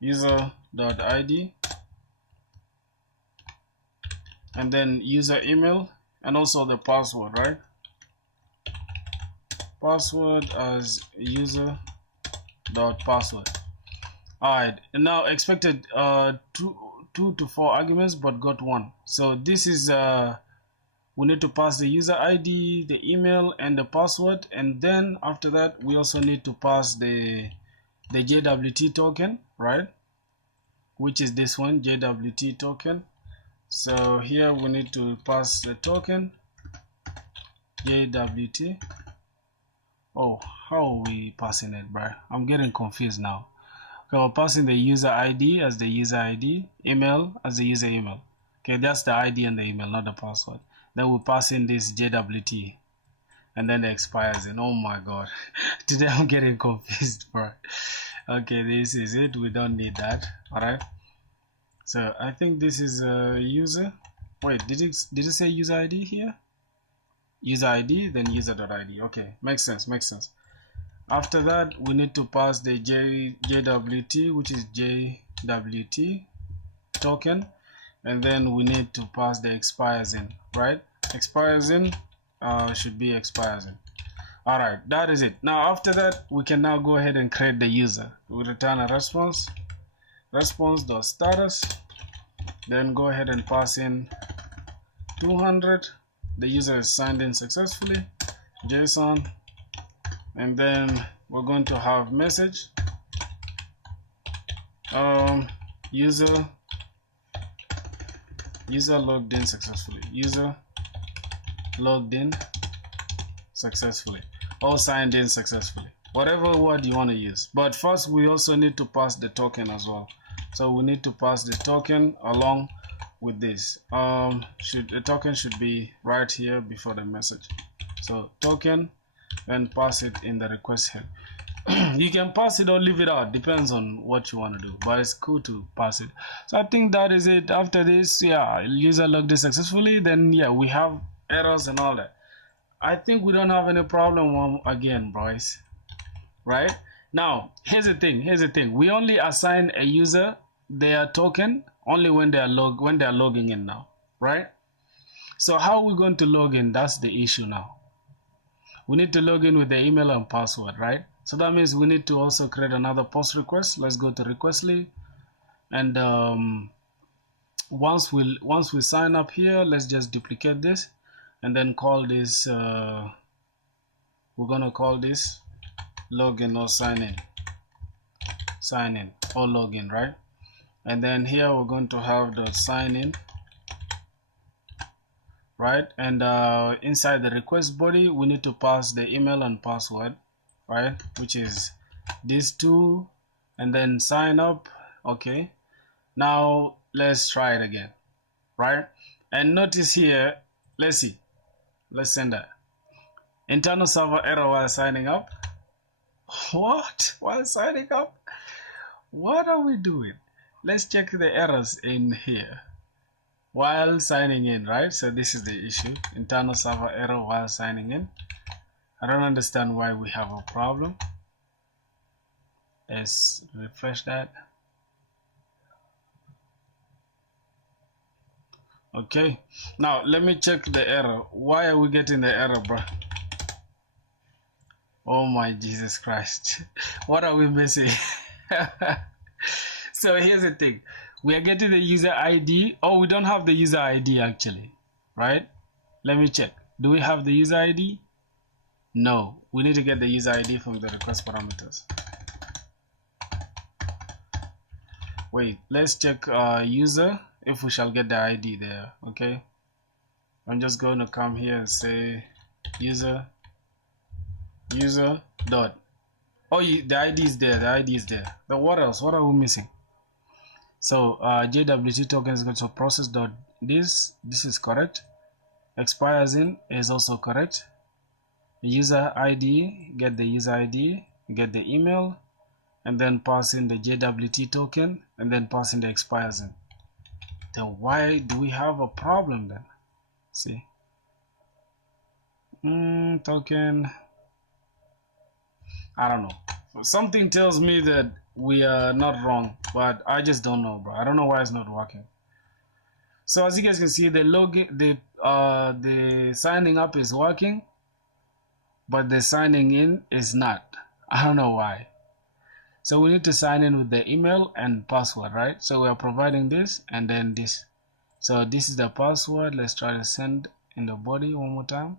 user.id, and then user email, and also the password, right? Password as user.password. Alright, and now expected 2 to 4 arguments, but got 1. So this is we need to pass the user ID, the email, and the password, and then after that we also need to pass the JWT token, right? Which is this one, JWT token. So here we need to pass the token JWT. Oh, how are we passing it, bro? I'm getting confused now. Okay, we're passing the user ID as the user ID, email as the user email. Okay, that's the ID and the email, not the password. Then we pass in this JWT, and then it expires in. Oh my god, today I'm getting confused, bro. Okay, this is it. We don't need that. All right. So I think this is a user. Wait, did it say user ID here? User ID, then user.id. Okay, makes sense. After that, we need to pass the JWT, which is JWT token, and then we need to pass the expires in, right? Expires in should be expires in. All right, that is it. Now after that, we can now go ahead and create the user. We return a response.status, then go ahead and pass in 200. The user is signed in successfully, JSON, and then we're going to have message user logged in successfully, user logged in successfully or signed in successfully, whatever word you want to use. But first we also need to pass the token as well. So we need to pass the token along with this. The token should be right here before the message. So token, then pass it in the request head. You can pass it or leave it out, depends on what you want to do, but it's cool to pass it. So I think that is it. After this, yeah, user logged in successfully, then yeah, we have errors and all that. I think we don't have any problem again, boys. Right now, here's the thing, we only assign a user their token only when they are logging in now, right? So how are we going to log in? That's the issue now. We need to log in with the email and password, right? So that means we need to also create another post request. Let's go to requestly, and once we sign up here, let's just duplicate this and then call this we're gonna call this login or sign in or login, right? And then here we're going to have the sign in, right? And inside the request body we need to pass the email and password, right, which is these two, and then sign up. Okay, now let's try it again, right? And notice here, let's send that internal server error while signing up. What? While signing up? What are we doing? Let's check the errors in here while signing in, right? So this is the issue, internal server error while signing in. I don't understand why we have a problem. Let's refresh that. Okay, now let me check the error. Why are we getting the error, bro? Oh my Jesus Christ. What are we missing? So here's the thing, we are getting the user ID. Oh, we don't have the user ID actually, right? Let me check. Do we have the user ID? No, we need to get the user ID from the request parameters. Wait, let's check user if we shall get the ID there. Okay, I'm just going to come here and say user dot. Oh, the ID is there. The ID is there. But what else? What are we missing? So JWT token is going to process dot this. This is correct. Expires in is also correct. User ID, get the user ID, get the email, and then pass in the JWT token, and then pass in the expires in. Then why do we have a problem then? See, token, I don't know, something tells me that we are not wrong, but I just don't know, bro. I don't know why it's not working. So as you guys can see, the login, the signing up is working, but the signing in is not. I don't know why. So we need to sign in with the email and password, right? So we are providing this and then this. So this is the password. Let's try to send in the body one more time.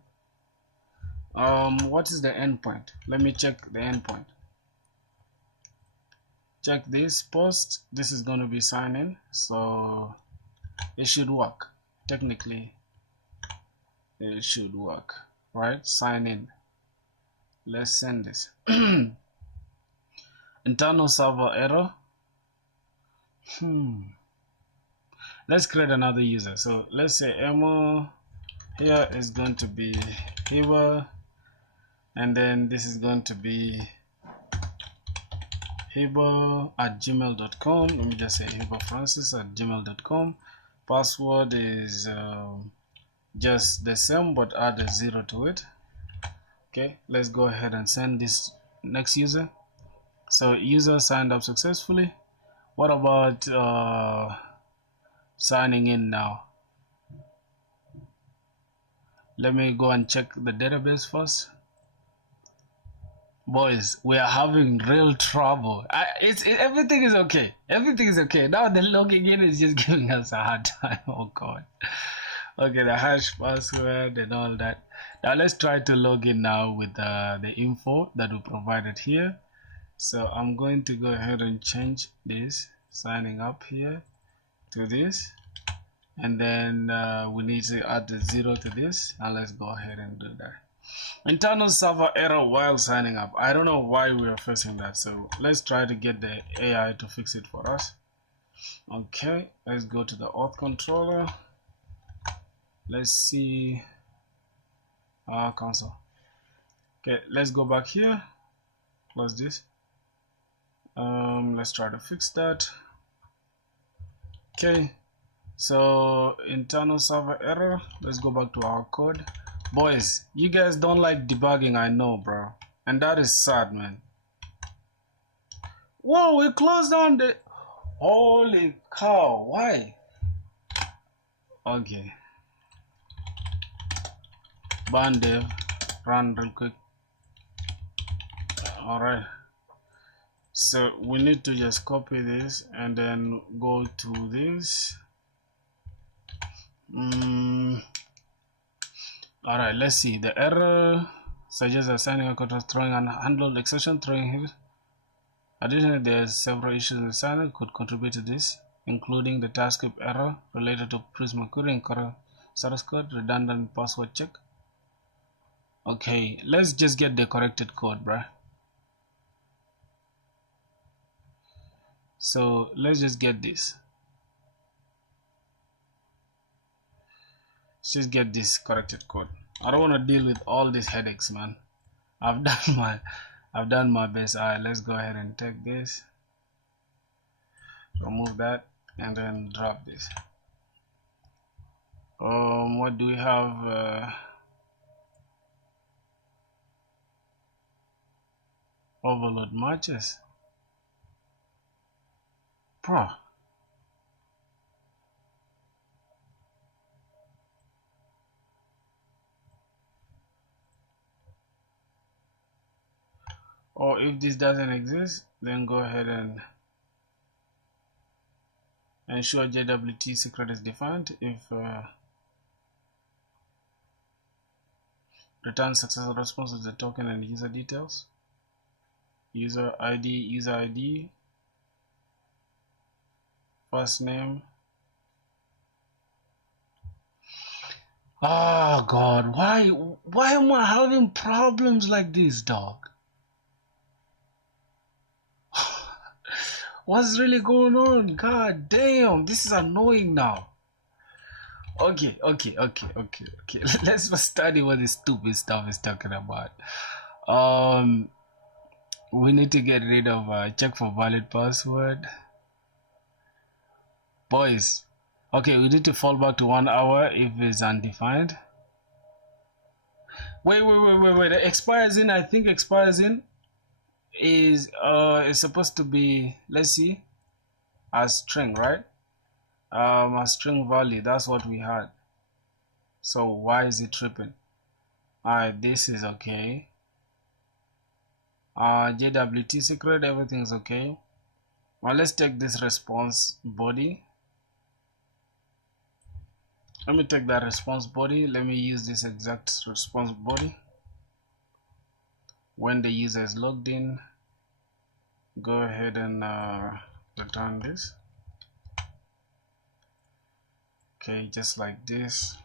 What is the endpoint? Let me check the endpoint. Check this post. This is going to be sign in, so it should work. Technically it should work, right? Sign in. Let's send this. Internal server error. Let's create another user. So let's say Emma here is going to be Hiba, and then this is going to be hiba@gmail.com. Let me just say hibafrancis@gmail.com. Password is just the same, but add a 0 to it. Okay, let's go ahead and send this next user. So user signed up successfully. What about signing in now? Let me go and check the database first. Boys, we are having real trouble. Everything is okay. Everything is okay. Now the logging in is just giving us a hard time. Oh God. Okay, the hash password and all that. Now let's try to log in now with the info that we provided here. So I'm going to go ahead and change this signing up here to this, and then we need to add the 0 to this, and let's go ahead and do that. Internal server error while signing up. I don't know why we are facing that, so let's try to get the AI to fix it for us. Okay, let's go to the auth controller. Let's see console. Okay, let's go back here. Close this. Let's try to fix that. Okay, so internal server error. Let's go back to our code. Boys, you guys don't like debugging, I know, bro, and that is sad, man. Whoa, we closed down the... Holy cow, why? Okay, ban dev, run real quick. All right, so we need to just copy this and then go to this. All right, let's see. The error suggests assigning a code throwing an handled exception throwing here. Additionally, there's several issues with signing could contribute to this, including the TypeScript error related to Prisma query, incorrect source code, redundant password check. Okay, let's just get the corrected code, bruh. So let's just get this. Let's just get this corrected code. I don't want to deal with all these headaches, man. I've done my best. Alright, let's go ahead and take this, remove that, and then drop this. What do we have? Overload matches, bro. Or if this doesn't exist, then go ahead and ensure JWT secret is defined. If return successful response with the token and user details, user ID, first name. Oh God, why am I having problems like this, dog? What's really going on? God damn, this is annoying now. Okay. Let's study what this stupid stuff is talking about. We need to get rid of check for valid password. Boys, okay, we need to fall back to 1 hour if it's undefined. Wait. The expires in, I think expires in is supposed to be, let's see, a string, right? A string value, that's what we had. So why is it tripping? Alright, this is okay. JWT secret, everything's okay. Now let's take this response body. Let me take that response body. Let me use this exact response body. When the user is logged in, go ahead and return this. Okay, just like this.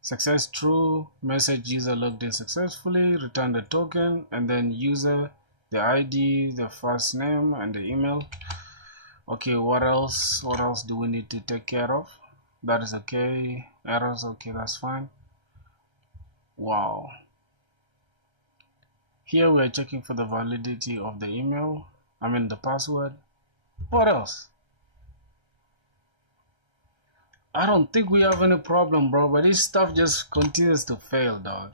Success true, message user logged in successfully, return the token, and then user, the ID, the first name, and the email. Okay, what else do we need to take care of? That is okay. Errors, okay, that's fine. Wow. Here we are checking for the validity of the email, the password. What else? I don't think we have any problem, bro, but this stuff just continues to fail, dog.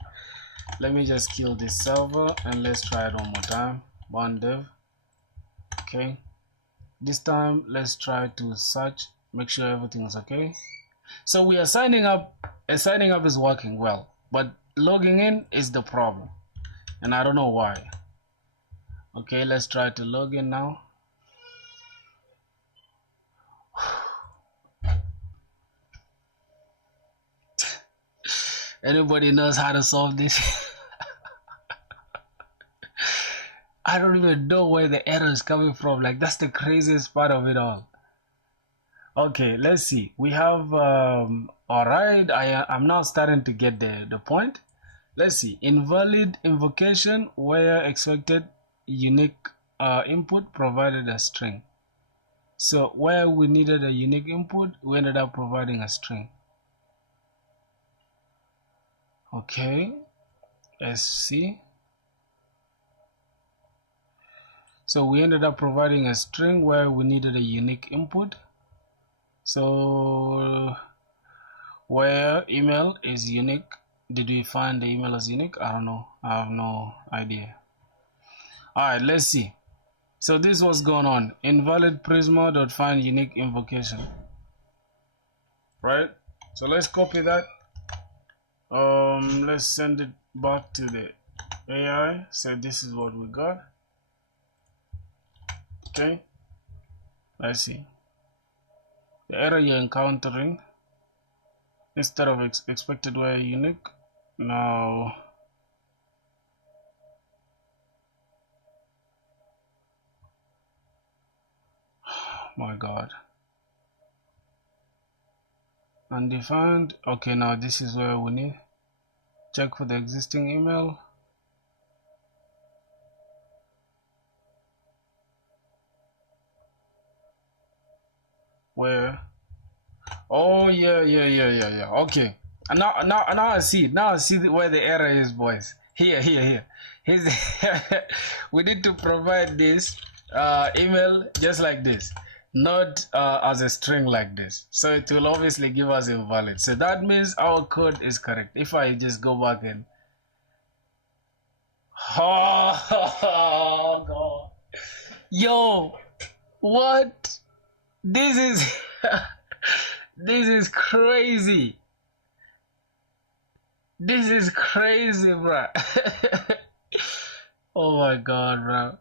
Let me just kill this server and let's try it one more time. Ban dev. Okay. This time let's try to search, make sure everything is okay. So we are signing up, and signing up is working well, but logging in is the problem. And I don't know why. Okay, let's try to log in now. Anybody knows how to solve this? I don't even know where the error is coming from. Like, that's the craziest part of it all. Okay, let's see. We have all right, I'm now starting to get the point. Let's see. Invalid invocation where expected unique input provided a string. So where we needed a unique input, we ended up providing a string. Okay, let's see. So we ended up providing a string where we needed a unique input. So where email is unique, did we find the email as unique? I don't know. I have no idea. All right, let's see. So this was going on. Invalid prisma.find unique invocation. Right? So let's copy that. Let's send it back to the AI. So this is what we got. Okay. Let's see. The error you're encountering, instead of expected where unique, now my god, undefined. Okay, now this is where we need check for the existing email. Where, oh yeah, okay, and now I see where the error is, boys. Here here's we need to provide this email just like this, not as a string like this, so it will obviously give us invalid. So that means our code is correct. If I just go back and oh god, yo, what, this is this is crazy. This is crazy, bro. Oh my god, bro.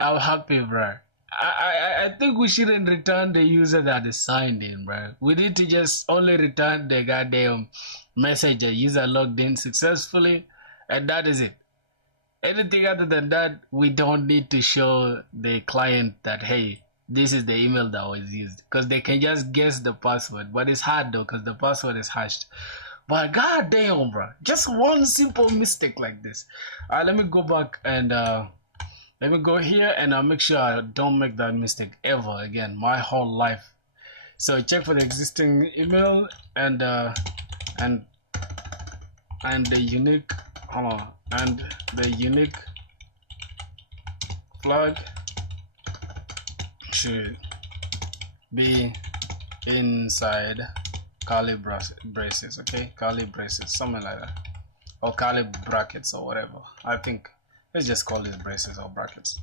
I'm happy, bro. I think we shouldn't return the user that is signed in, bro. We need to just only return the goddamn message that user logged in successfully, and that is it. Anything other than that, we don't need to show the client that, hey, this is the email that was used, because they can just guess the password. But it's hard though, because the password is hashed. But goddamn, bro, just one simple mistake like this. Let me go back and let me go here, and I'll make sure I don't make that mistake ever again my whole life. So check for the existing email and the unique, hold on, and the unique flag should be inside curly braces, okay, curly braces, something like that, or curly brackets or whatever. I think let's just call these braces or brackets.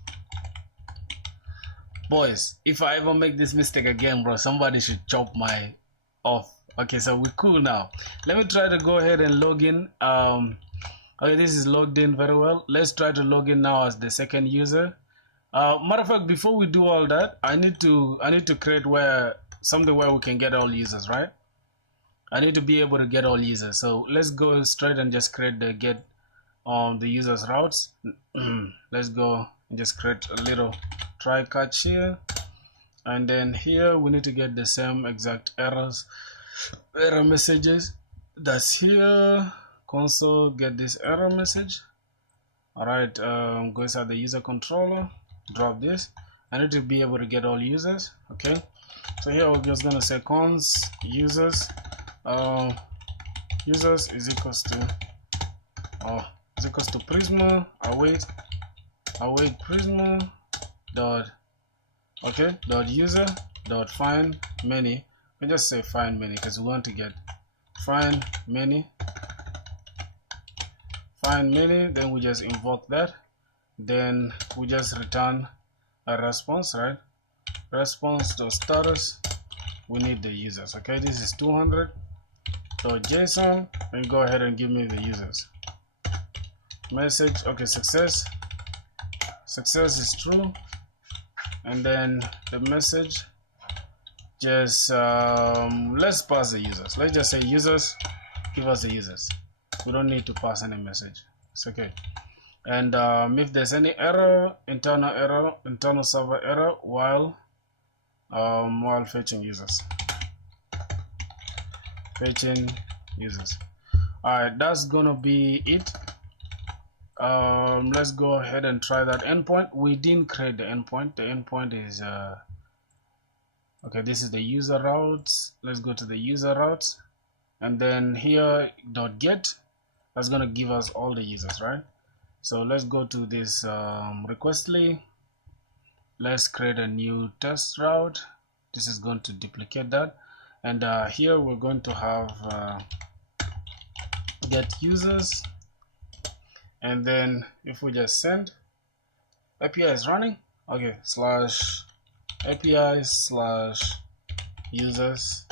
Boys, if I ever make this mistake again, bro, somebody should chop my off. Okay, so we're cool now. Let me try to go ahead and log in. Okay, this is logged in very well. Let's try to log in now as the second user. Matter of fact, before we do all that, I need to create something where we can get all users, right? I need to be able to get all users. So let's go straight and just create the get the users routes. Let's go and just create a little try catch here, and then here we need to get the same exact error messages that's here. Console, get this error message. All right, go inside the user controller, drop this. I need to be able to get all users. Okay, so here we're just gonna say cons users users is equals to prisma await prisma dot user dot find many. We just say find many because we want to get find many. Then we just invoke that, then we just return a response, right? Response to status, we need the users. Okay, this is 200.json, and go ahead and give me the users. Message, okay, success is true, and then the message just let's pass the users. Let's just say users, give us the users. We don't need to pass any message, it's okay. And if there's any error, internal server error while fetching users. Alright, that's gonna be it. Let's go ahead and try that endpoint. We didn't create the endpoint. The endpoint is okay, this is the user routes. Let's go to the user routes, and then here .get, that's gonna give us all the users, right? So let's go to this requestly. Let's create a new test route. This is going to duplicate that, and here we're going to have get users, and then if we just send API is running, okay, slash API slash users.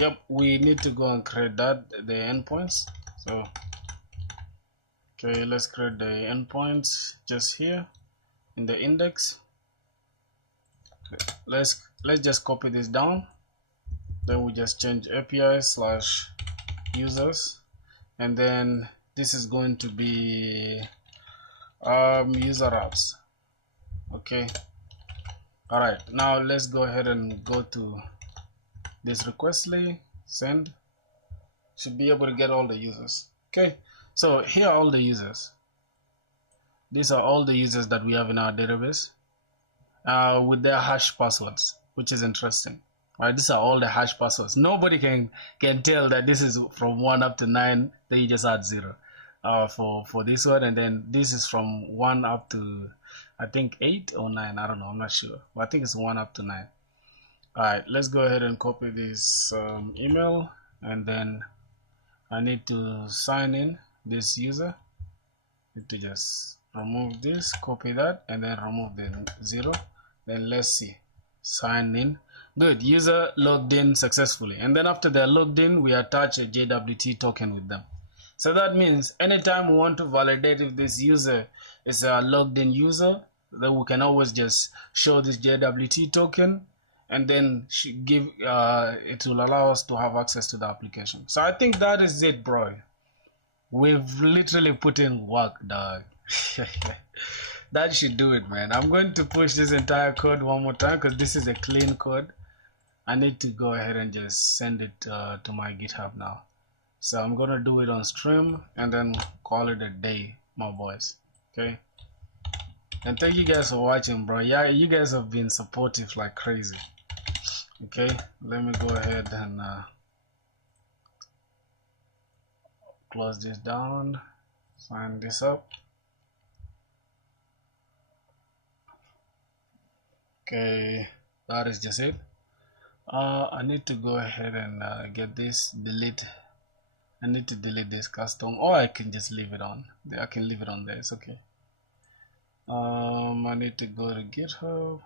Yep, we need to go and create that, the endpoints. So okay, let's create the endpoints just here in the index. Let's just copy this down, then we just change API slash users, and then this is going to be user routes. Okay, all right, now let's go ahead and go to this requestly, send. Should be able to get all the users. Okay, so here are all the users. These are all the users that we have in our database with their hash passwords, which is interesting. All right, these are all the hash passwords. Nobody can tell that this is from 1 up to 9. Then you just add 0 for this one, and then this is from 1 up to, I think, 8 or 9. I don't know. I'm not sure, but I think it's 1 up to 9. All right, let's go ahead and copy this email, and then I need to sign in this user. I need to just remove this, copy that, and then remove the 0. Then let's see, sign in. Good, user logged in successfully. And then after they're logged in, we attach a JWT token with them. So that means anytime we want to validate if this user is a logged in user, then we can always just show this JWT token, and then give it will allow us to have access to the application. So I think that is it, bro. We've literally put in work, dog. That should do it, man. I'm going to push this entire code one more time because this is a clean code. I need to go ahead and just send it to my GitHub now. So I'm gonna do it on stream and then call it a day, my boys. Okay, and thank you guys for watching, bro. Yeah, you guys have been supportive like crazy. Okay, let me go ahead and close this down, sign this up. Okay, that is just it. I need to go ahead and get this, delete. I need to delete this custom, or I can just leave it on. I can leave it on there, it's okay. I need to go to GitHub.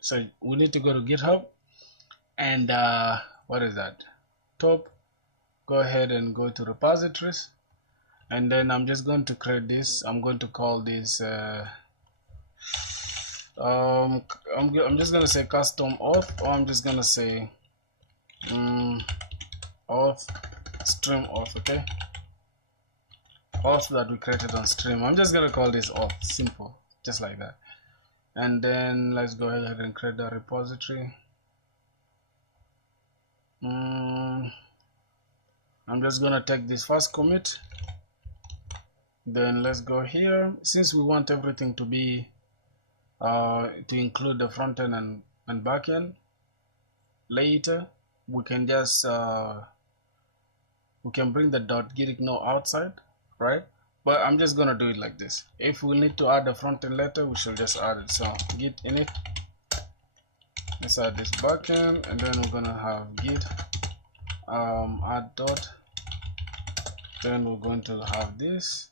So we need to go to GitHub, and what is that? Top, go ahead and go to repositories, and then I'm just going to create this. I'm going to call this I'm just gonna say custom auth, or I'm just gonna say auth stream auth. Okay, auth that we created on stream. I'm just gonna call this auth, simple, just like that. And then let's go ahead and create a repository. I'm just gonna take this first commit, then let's go here. Since we want everything to be to include the front end and back end, later we can just we can bring the .git ignore outside, right? But I'm just gonna do it like this. If we need to add the front end later, we shall just add it. So git init, let's add this backend, and then we're gonna have git add dot, then we're going to have this.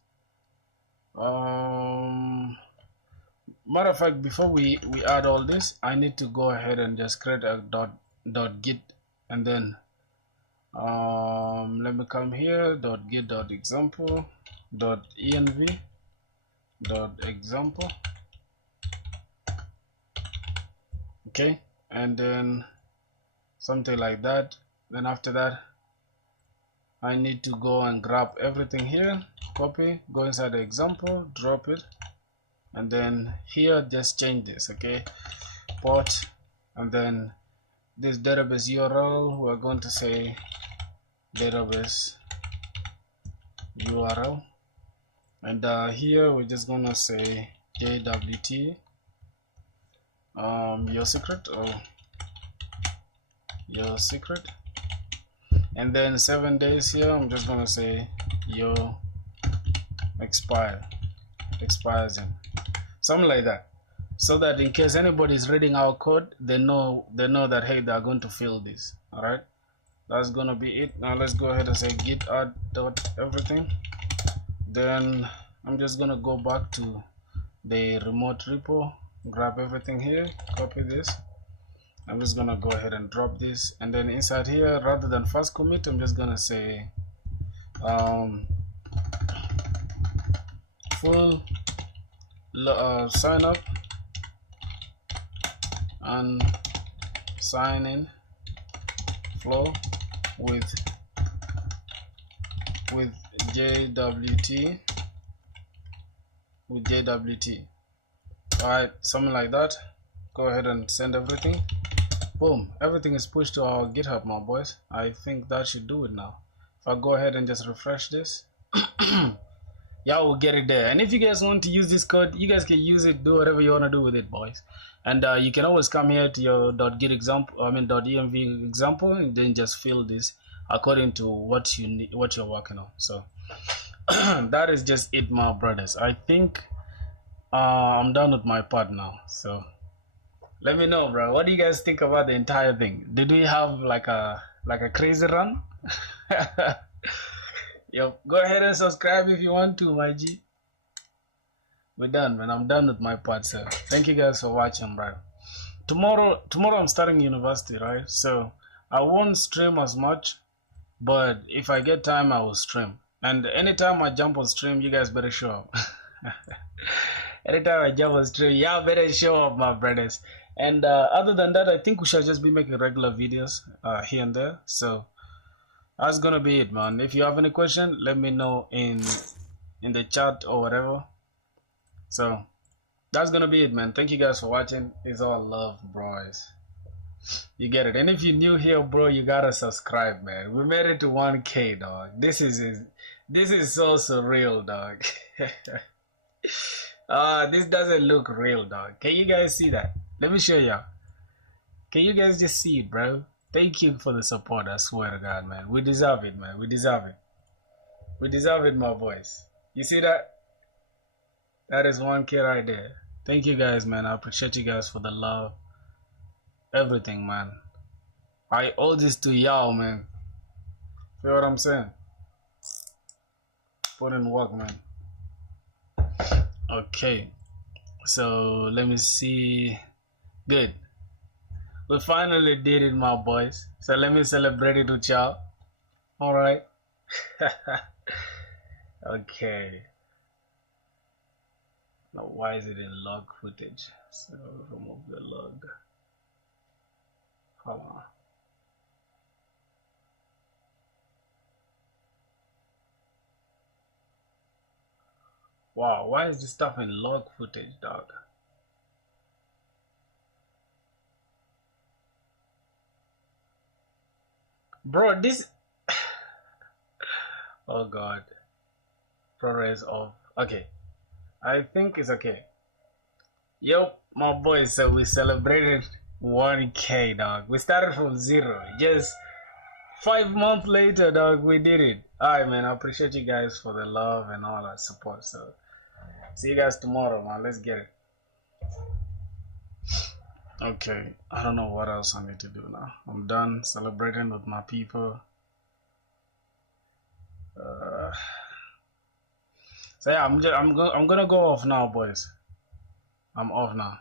Matter of fact, before we add all this, I need to go ahead and just create a .git, and then let me come here, .git.example .env .example. Okay, and then something like that. Then after that, I need to go and grab everything here, copy, go inside the example, drop it, and then here just change this, okay, port, and then this database URL, we're going to say database URL, and here we're just gonna say JWT your secret, or your secret, and then 7 days here I'm just gonna say your expires in, something like that, so that in case anybody is reading our code, they know that, hey, they're going to fill this. All right, that's gonna be it. Now let's go ahead and say git add dot everything. Then I'm just gonna go back to the remote repo, grab everything here, copy this. I'm just gonna go ahead and drop this, and then inside here, rather than fast commit, I'm just gonna say full sign up and sign in flow with JWT, all right, something like that. Go ahead and send everything. Boom, everything is pushed to our GitHub, my boys. I think that should do it now. If I go ahead and just refresh this, y'all will get it there. And if you guys want to use this code, you guys can use it, do whatever you want to do with it, boys. And you can always come here to your .git example, .env example, and then just fill this according to what you need, what you're working on. So that is just it, my brothers. I think I'm done with my part now. So let me know, bro. What do you guys think about the entire thing? Did we have like a crazy run? Yo, go ahead and subscribe if you want to, my G. We're done, man. I'm done with my part, so thank you guys for watching, bro. Tomorrow I'm starting university, right? So I won't stream as much, but if I get time, I will stream. And anytime I jump on stream, you guys better show up. Anytime I jump on stream, y'all better show up, my brothers. And other than that, I think we shall just be making regular videos here and there. So that's gonna be it, man. If you have any question, let me know in the chat or whatever. So that's gonna be it, man. Thank you guys for watching. It's all love, bros. You get it. And if you're new here, bro, you gotta subscribe, man. We made it to 1K, dog. This is so surreal, dog. This doesn't look real, dog. Can you guys see that? Let me show y'all. Can you guys just see it, bro? Thank you for the support. I swear to God, man. We deserve it, man. We deserve it. We deserve it, my boys. You see that? That is 1K right there. Thank you guys, man. I appreciate you guys for the love. Everything, man. I owe this to y'all, man. Feel what I'm saying? Put in work, man. Okay. So let me see. Good. We finally did it, my boys. So let me celebrate it with y'all. Alright. Okay. Now why is it in log footage? So remove the log. Hold on. Wow, why is this stuff in log footage, dog? Bro, this oh god. Progress of okay. I think it's okay. Yo, my boys, so we celebrated 1K, dog. We started from 0. Just 5 months later, dog, we did it. Alright, man, I appreciate you guys for the love and all that support. So see you guys tomorrow, man. Let's get it. Okay, I don't know what else I need to do now. I'm done celebrating with my people. So yeah, I'm gonna go off now, boys. I'm off now.